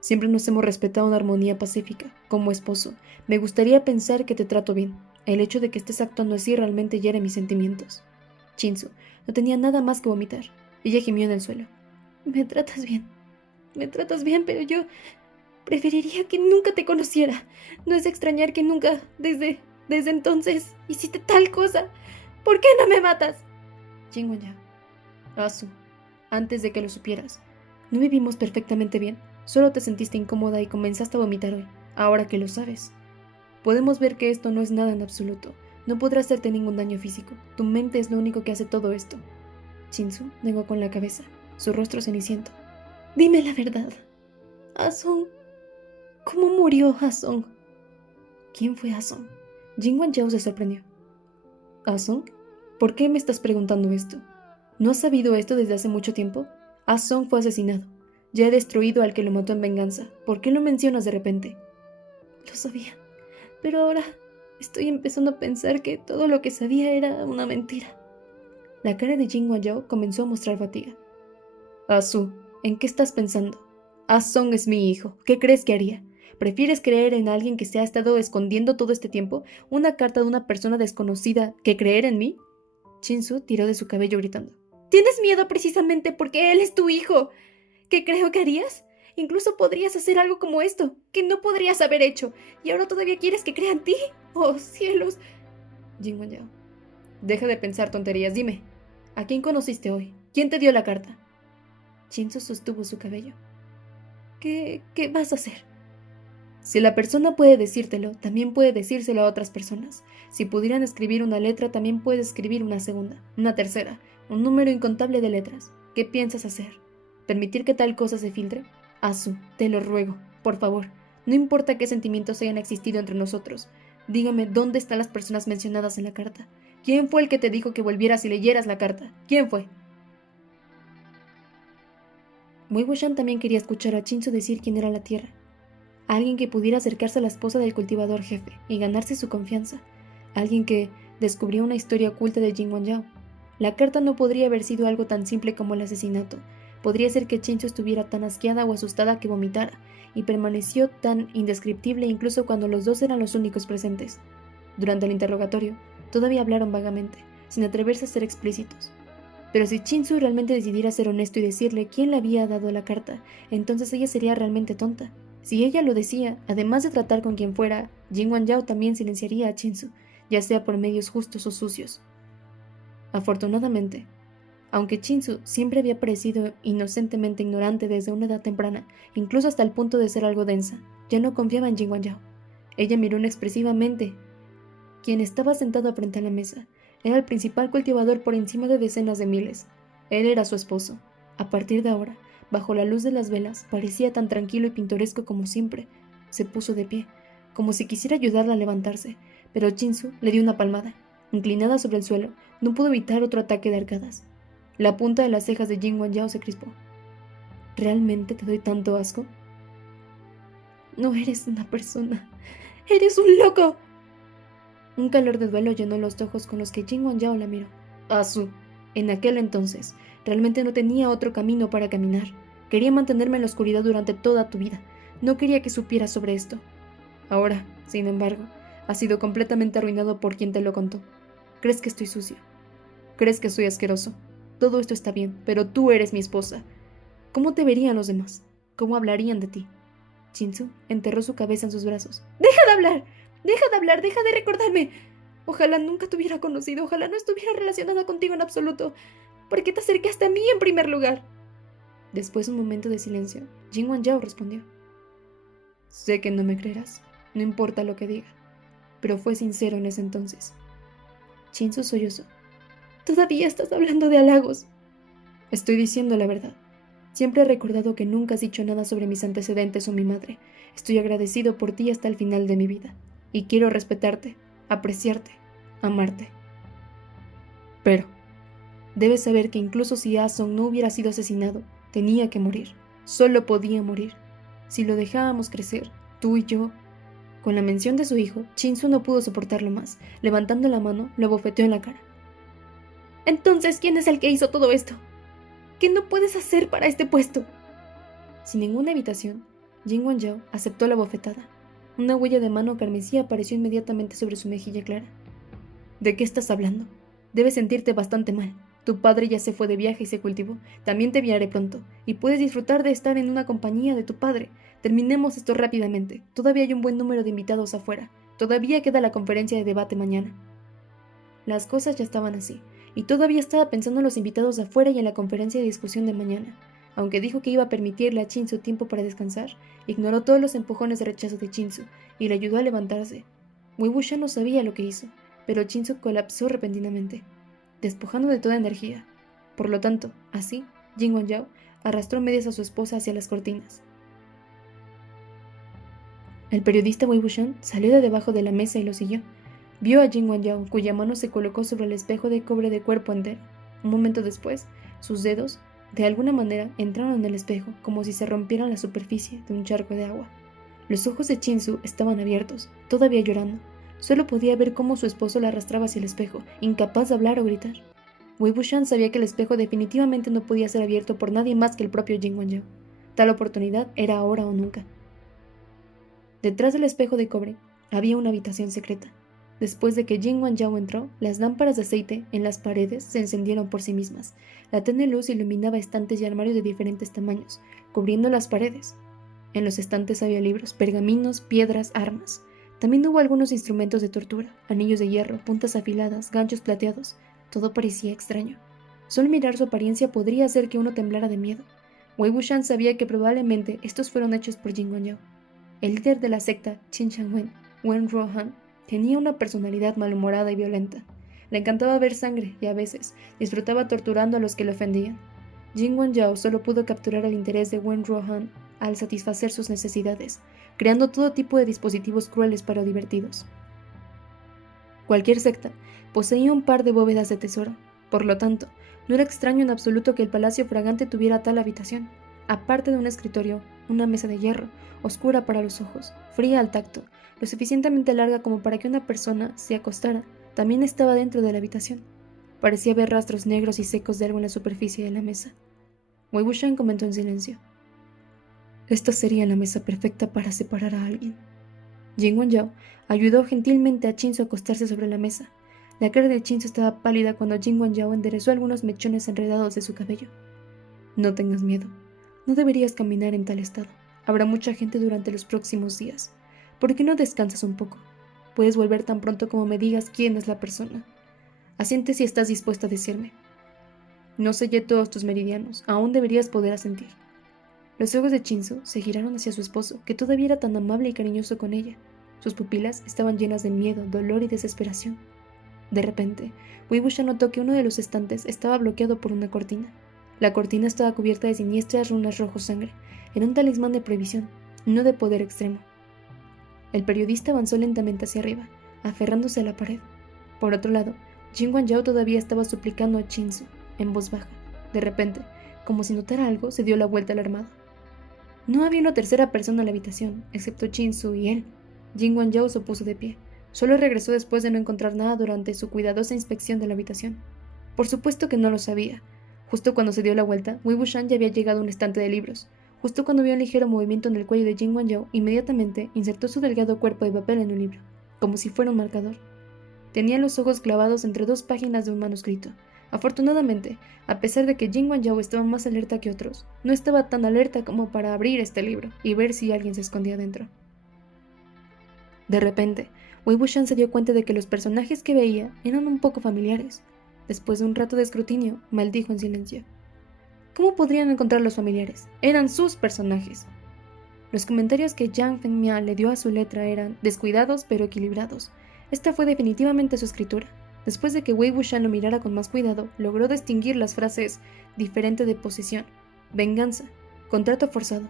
Siempre nos hemos respetado una armonía pacífica. Como esposo, me gustaría pensar que te trato bien. El hecho de que estés actuando así realmente hiere mis sentimientos. Chinsu no tenía nada más que vomitar. Ella gimió en el suelo. Me tratas bien, pero Preferiría que nunca te conociera. No es de extrañar que nunca, desde entonces, hiciste tal cosa. ¿Por qué no me matas? Jin Wan Yao. Asu, antes de que lo supieras, no vivimos perfectamente bien. Solo te sentiste incómoda y comenzaste a vomitar hoy. Ahora que lo sabes, podemos ver que esto no es nada en absoluto. No podrá hacerte ningún daño físico. Tu mente es lo único que hace todo esto. Chinsu negó con la cabeza, su rostro ceniciento. Dime la verdad. Asong. ¿Cómo murió Asong? ¿Quién fue Asong? Jin Wan Yao se sorprendió. ¿Asong? ¿Por qué me estás preguntando esto? ¿No has sabido esto desde hace mucho tiempo? Asong fue asesinado. Ya he destruido al que lo mató en venganza. ¿Por qué lo mencionas de repente? Lo sabía, pero ahora estoy empezando a pensar que todo lo que sabía era una mentira. La cara de Jin Wan Yao comenzó a mostrar fatiga. Asu, ¿en qué estás pensando? Asong es mi hijo. ¿Qué crees que haría? ¿Prefieres creer en alguien que se ha estado escondiendo todo este tiempo? ¿Una carta de una persona desconocida que creer en mí? Chinsu tiró de su cabello gritando. ¿Tienes miedo precisamente porque él es tu hijo? ¿Qué creo que harías? Incluso podrías hacer algo como esto, que no podrías haber hecho, y ahora todavía quieres que crea en ti. ¡Oh, cielos! Jin Wan Yao. Deja de pensar tonterías, dime. ¿A quién conociste hoy? ¿Quién te dio la carta? Chinsu sostuvo su cabello. ¿Qué vas a hacer? Si la persona puede decírtelo, también puede decírselo a otras personas. Si pudieran escribir una letra, también puedes escribir una segunda, una tercera, un número incontable de letras. ¿Qué piensas hacer? ¿Permitir que tal cosa se filtre? Asu, te lo ruego, por favor. No importa qué sentimientos hayan existido entre nosotros. Dígame dónde están las personas mencionadas en la carta. ¿Quién fue el que te dijo que volvieras y leyeras la carta? ¿Quién fue? Wei Wuxian también quería escuchar a Chinsu decir quién era la tierra. Alguien que pudiera acercarse a la esposa del cultivador jefe y ganarse su confianza. Alguien que descubrió una historia oculta de Jin Wan Yao. La carta no podría haber sido algo tan simple como el asesinato. Podría ser que Chinsu estuviera tan asqueada o asustada que vomitara, y permaneció tan indescriptible incluso cuando los dos eran los únicos presentes. Durante el interrogatorio, todavía hablaron vagamente, sin atreverse a ser explícitos. Pero si Chinsu realmente decidiera ser honesto y decirle quién le había dado la carta, entonces ella sería realmente tonta. Si ella lo decía, además de tratar con quien fuera, Jin Wan Yao también silenciaría a Chinsu, ya sea por medios justos o sucios. Afortunadamente, aunque Chinsu siempre había parecido inocentemente ignorante desde una edad temprana, incluso hasta el punto de ser algo densa, ya no confiaba en Jin Wan Yao. Ella miró inexpresivamente. Quien estaba sentado frente a la mesa era el principal cultivador por encima de decenas de miles. Él era su esposo. A partir de ahora, bajo la luz de las velas, parecía tan tranquilo y pintoresco como siempre. Se puso de pie, como si quisiera ayudarla a levantarse, pero Chinsu le dio una palmada. Inclinada sobre el suelo, no pudo evitar otro ataque de arcadas. La punta de las cejas de Jin Wan Yao se crispó. ¿Realmente te doy tanto asco? No eres una persona. ¡Eres un loco! Un calor de duelo llenó los ojos con los que Jin Wan Yao la miró. Asu, en aquel entonces, realmente no tenía otro camino para caminar. Quería mantenerme en la oscuridad durante toda tu vida. No quería que supieras sobre esto. Ahora, sin embargo, has sido completamente arruinado por quien te lo contó. ¿Crees que estoy sucio? ¿Crees que soy asqueroso? Todo esto está bien, pero tú eres mi esposa. ¿Cómo te verían los demás? ¿Cómo hablarían de ti? Chinsu enterró su cabeza en sus brazos. ¡Deja de hablar! ¡Deja de hablar! ¡Deja de recordarme! Ojalá nunca te hubiera conocido, ojalá no estuviera relacionada contigo en absoluto. ¿Por qué te acercaste a mí en primer lugar? Después de un momento de silencio, Jin Wan Yao respondió. Sé que no me creerás, no importa lo que diga, pero fue sincero en ese entonces. Chinsu sollozó. Todavía estás hablando de halagos. Estoy diciendo la verdad. Siempre he recordado que nunca has dicho nada sobre mis antecedentes o mi madre. Estoy agradecido por ti hasta el final de mi vida. Y quiero respetarte, apreciarte, amarte. Pero debes saber que incluso si Asong no hubiera sido asesinado, tenía que morir. Solo podía morir. Si lo dejábamos crecer, tú y yo... Con la mención de su hijo, Chinsu no pudo soportarlo más. Levantando la mano, lo abofeteó en la cara. Entonces, ¿quién es el que hizo todo esto? ¿Qué no puedes hacer para este puesto? Sin ninguna evitación, Jin Wan Yao aceptó la bofetada. Una huella de mano carmesí apareció inmediatamente sobre su mejilla clara. ¿De qué estás hablando? Debes sentirte bastante mal. Tu padre ya se fue de viaje y se cultivó. También te enviaré pronto, y puedes disfrutar de estar en una compañía de tu padre. Terminemos esto rápidamente. Todavía hay un buen número de invitados afuera. Todavía queda la conferencia de debate mañana. Las cosas ya estaban así, y todavía estaba pensando en los invitados afuera y en la conferencia de discusión de mañana. Aunque dijo que iba a permitirle a Chinsu tiempo para descansar, ignoró todos los empujones de rechazo de Chinsu y le ayudó a levantarse. Wei Wuxian no sabía lo que hizo, pero Chinsu colapsó repentinamente, despojando de toda energía. Por lo tanto, así, Jin Wanzhao arrastró medias a su esposa hacia las cortinas. El periodista Wei Wuxian salió de debajo de la mesa y lo siguió. Vio a Jin Wanzhao, cuya mano se colocó sobre el espejo de cobre de cuerpo entero. Un momento después, sus dedos, de alguna manera, entraron en el espejo, como si se rompieran la superficie de un charco de agua. Los ojos de Chinsu estaban abiertos, todavía llorando. Solo podía ver cómo su esposo la arrastraba hacia el espejo, incapaz de hablar o gritar. Wei Wuxian sabía que el espejo definitivamente no podía ser abierto por nadie más que el propio Jin Wanzhao. Tal oportunidad era ahora o nunca. Detrás del espejo de cobre había una habitación secreta. Después de que Jin Wanzhao entró, las lámparas de aceite en las paredes se encendieron por sí mismas. La tenue luz iluminaba estantes y armarios de diferentes tamaños, cubriendo las paredes. En los estantes había libros, pergaminos, piedras, armas. También hubo algunos instrumentos de tortura, anillos de hierro, puntas afiladas, ganchos plateados. Todo parecía extraño. Solo mirar su apariencia podría hacer que uno temblara de miedo. Wei Wuxian sabía que probablemente estos fueron hechos por Jin Wanzhao. El líder de la secta, Qin Shangwen, Wen Ruohan, tenía una personalidad malhumorada y violenta. Le encantaba ver sangre y, a veces, disfrutaba torturando a los que le ofendían. Jin Wanzhao solo pudo capturar el interés de Wen Ruohan al satisfacer sus necesidades, creando todo tipo de dispositivos crueles pero divertidos. Cualquier secta poseía un par de bóvedas de tesoro, por lo tanto, no era extraño en absoluto que el Palacio Fragante tuviera tal habitación. Aparte de un escritorio, una mesa de hierro, oscura para los ojos, fría al tacto, lo suficientemente larga como para que una persona se acostara, también estaba dentro de la habitación. Parecía ver rastros negros y secos de algo en la superficie de la mesa. Wei Wuxian comentó en silencio. Esta sería la mesa perfecta para separar a alguien. Jin Wanzhao ayudó gentilmente a Chinsu a acostarse sobre la mesa. La cara de Chinsu estaba pálida cuando Jin Wanzhao enderezó algunos mechones enredados de su cabello. No tengas miedo. No deberías caminar en tal estado. Habrá mucha gente durante los próximos días. ¿Por qué no descansas un poco? Puedes volver tan pronto como me digas quién es la persona. Asiente si estás dispuesta a decirme. No sellé todos tus meridianos. Aún deberías poder asentir. Los ojos de Chinsu se giraron hacia su esposo, que todavía era tan amable y cariñoso con ella. Sus pupilas estaban llenas de miedo, dolor y desesperación. De repente, Wei Wuxian notó que uno de los estantes estaba bloqueado por una cortina. La cortina estaba cubierta de siniestras runas rojo sangre. Era un talismán de prohibición, no de poder extremo. El periodista avanzó lentamente hacia arriba, aferrándose a la pared. Por otro lado, Jin Wanzhao todavía estaba suplicando a Chinsu, en voz baja. De repente, como si notara algo, se dio la vuelta alarmado. No había una tercera persona en la habitación, excepto Chinsu y él. Jin Wanzhao se puso de pie. Solo regresó después de no encontrar nada durante su cuidadosa inspección de la habitación. Por supuesto que no lo sabía. Justo cuando se dio la vuelta, Wei Wuxian ya había llegado a un estante de libros. Justo cuando vio un ligero movimiento en el cuello de Jin Wanzhao, inmediatamente insertó su delgado cuerpo de papel en un libro, como si fuera un marcador. Tenía los ojos clavados entre 2 páginas de un manuscrito. Afortunadamente, a pesar de que Jin Wanzhao estaba más alerta que otros, no estaba tan alerta como para abrir este libro y ver si alguien se escondía dentro. De repente, Wei Wuxian se dio cuenta de que los personajes que veía eran un poco familiares. Después de un rato de escrutinio, maldijo en silencio. ¿Cómo podrían encontrar los familiares? Eran sus personajes. Los comentarios que Yang Fengmia le dio a su letra eran descuidados pero equilibrados. Esta fue definitivamente su escritura. Después de que Wei Wuxian lo mirara con más cuidado, logró distinguir las frases diferente de posesión, venganza, contrato forzado.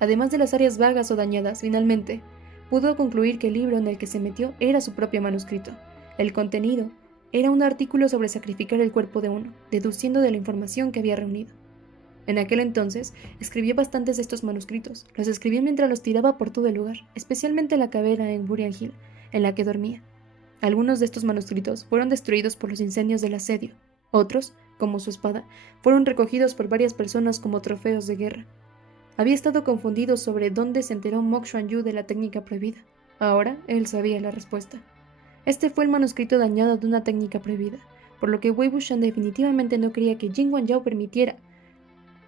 Además de las áreas vagas o dañadas, finalmente, pudo concluir que el libro en el que se metió era su propio manuscrito. El contenido era un artículo sobre sacrificar el cuerpo de uno, deduciendo de la información que había reunido. En aquel entonces, escribió bastantes de estos manuscritos. Los escribió mientras los tiraba por todo el lugar, especialmente la caverna en Burial Hill, en la que dormía. Algunos de estos manuscritos fueron destruidos por los incendios del asedio. Otros, como su espada, fueron recogidos por varias personas como trofeos de guerra. Había estado confundido sobre dónde se enteró Mok Xuanyu de la técnica prohibida. Ahora, él sabía la respuesta. Este fue el manuscrito dañado de una técnica prohibida. por lo que Wei Wuxian definitivamente no quería que Jing Wanzhao permitiera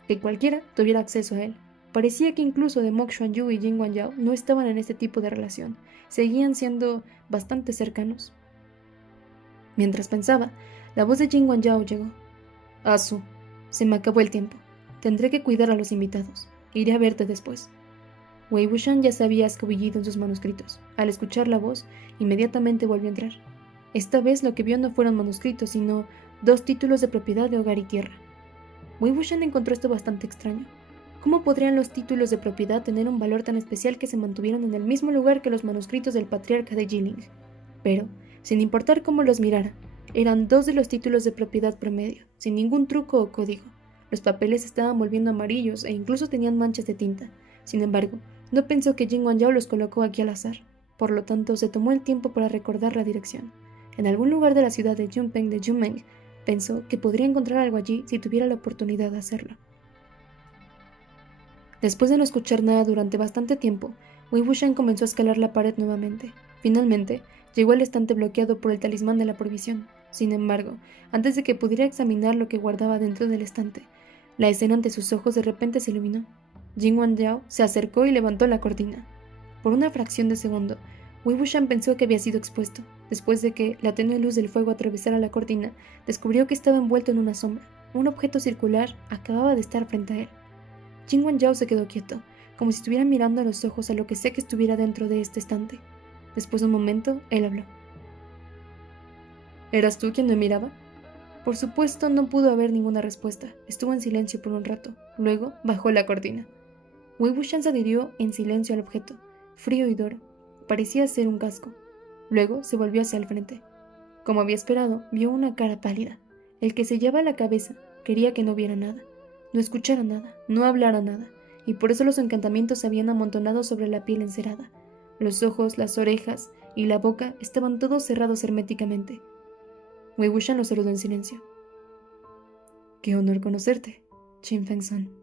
que cualquiera tuviera acceso a él. Parecía que incluso de Mok Xuanyu y Jing Wanzhao no estaban en este tipo de relación, seguían siendo bastante cercanos. Mientras pensaba, la voz de Jing Wanzhao llegó. Asu, se me acabó el tiempo. Tendré que cuidar a los invitados. Iré a verte después. Wei Wuxian ya se había escabullido en sus manuscritos. Al escuchar la voz, inmediatamente volvió a entrar. Esta vez lo que vio no fueron manuscritos, sino 2 títulos de propiedad de hogar y tierra. Wei Wuxian encontró esto bastante extraño. ¿Cómo podrían los títulos de propiedad tener un valor tan especial que se mantuvieran en el mismo lugar que los manuscritos del patriarca de Jiling? Pero, sin importar cómo los mirara, eran 2 de los títulos de propiedad promedio, sin ningún truco o código. Los papeles estaban volviendo amarillos e incluso tenían manchas de tinta. Sin embargo, no pensó que Jing Wanzhao los colocó aquí al azar. Por lo tanto, se tomó el tiempo para recordar la dirección. En algún lugar de la ciudad de Junpeng de Jumeng, pensó que podría encontrar algo allí si tuviera la oportunidad de hacerlo. Después de no escuchar nada durante bastante tiempo, Wei Wuxian comenzó a escalar la pared nuevamente. Finalmente, llegó al estante bloqueado por el talismán de la provisión. Sin embargo, antes de que pudiera examinar lo que guardaba dentro del estante, la escena ante sus ojos de repente se iluminó. Jing Wanzhao se acercó y levantó la cortina. Por una fracción de segundo, Wei Wuxian pensó que había sido expuesto. Después de que la tenue luz del fuego atravesara la cortina, descubrió que estaba envuelto en una sombra. Un objeto circular acababa de estar frente a él. Jing Wanzhao se quedó quieto, como si estuviera mirando a los ojos a lo que sea que estuviera dentro de este estante. Después de un momento, él habló. ¿Eras tú quien me miraba? Por supuesto, no pudo haber ninguna respuesta. Estuvo en silencio por un rato. Luego, bajó la cortina. Wei Wuxian se adhirió en silencio al objeto, frío y duro. Parecía ser un casco. Luego se volvió hacia el frente. Como había esperado, vio una cara pálida. El que se llevaba la cabeza quería que no viera nada, no escuchara nada, no hablara nada, y por eso los encantamientos se habían amontonado sobre la piel encerada. Los ojos, las orejas y la boca estaban todos cerrados herméticamente. Wei Wuxian lo saludó en silencio. «Qué honor conocerte, Qin Feng San».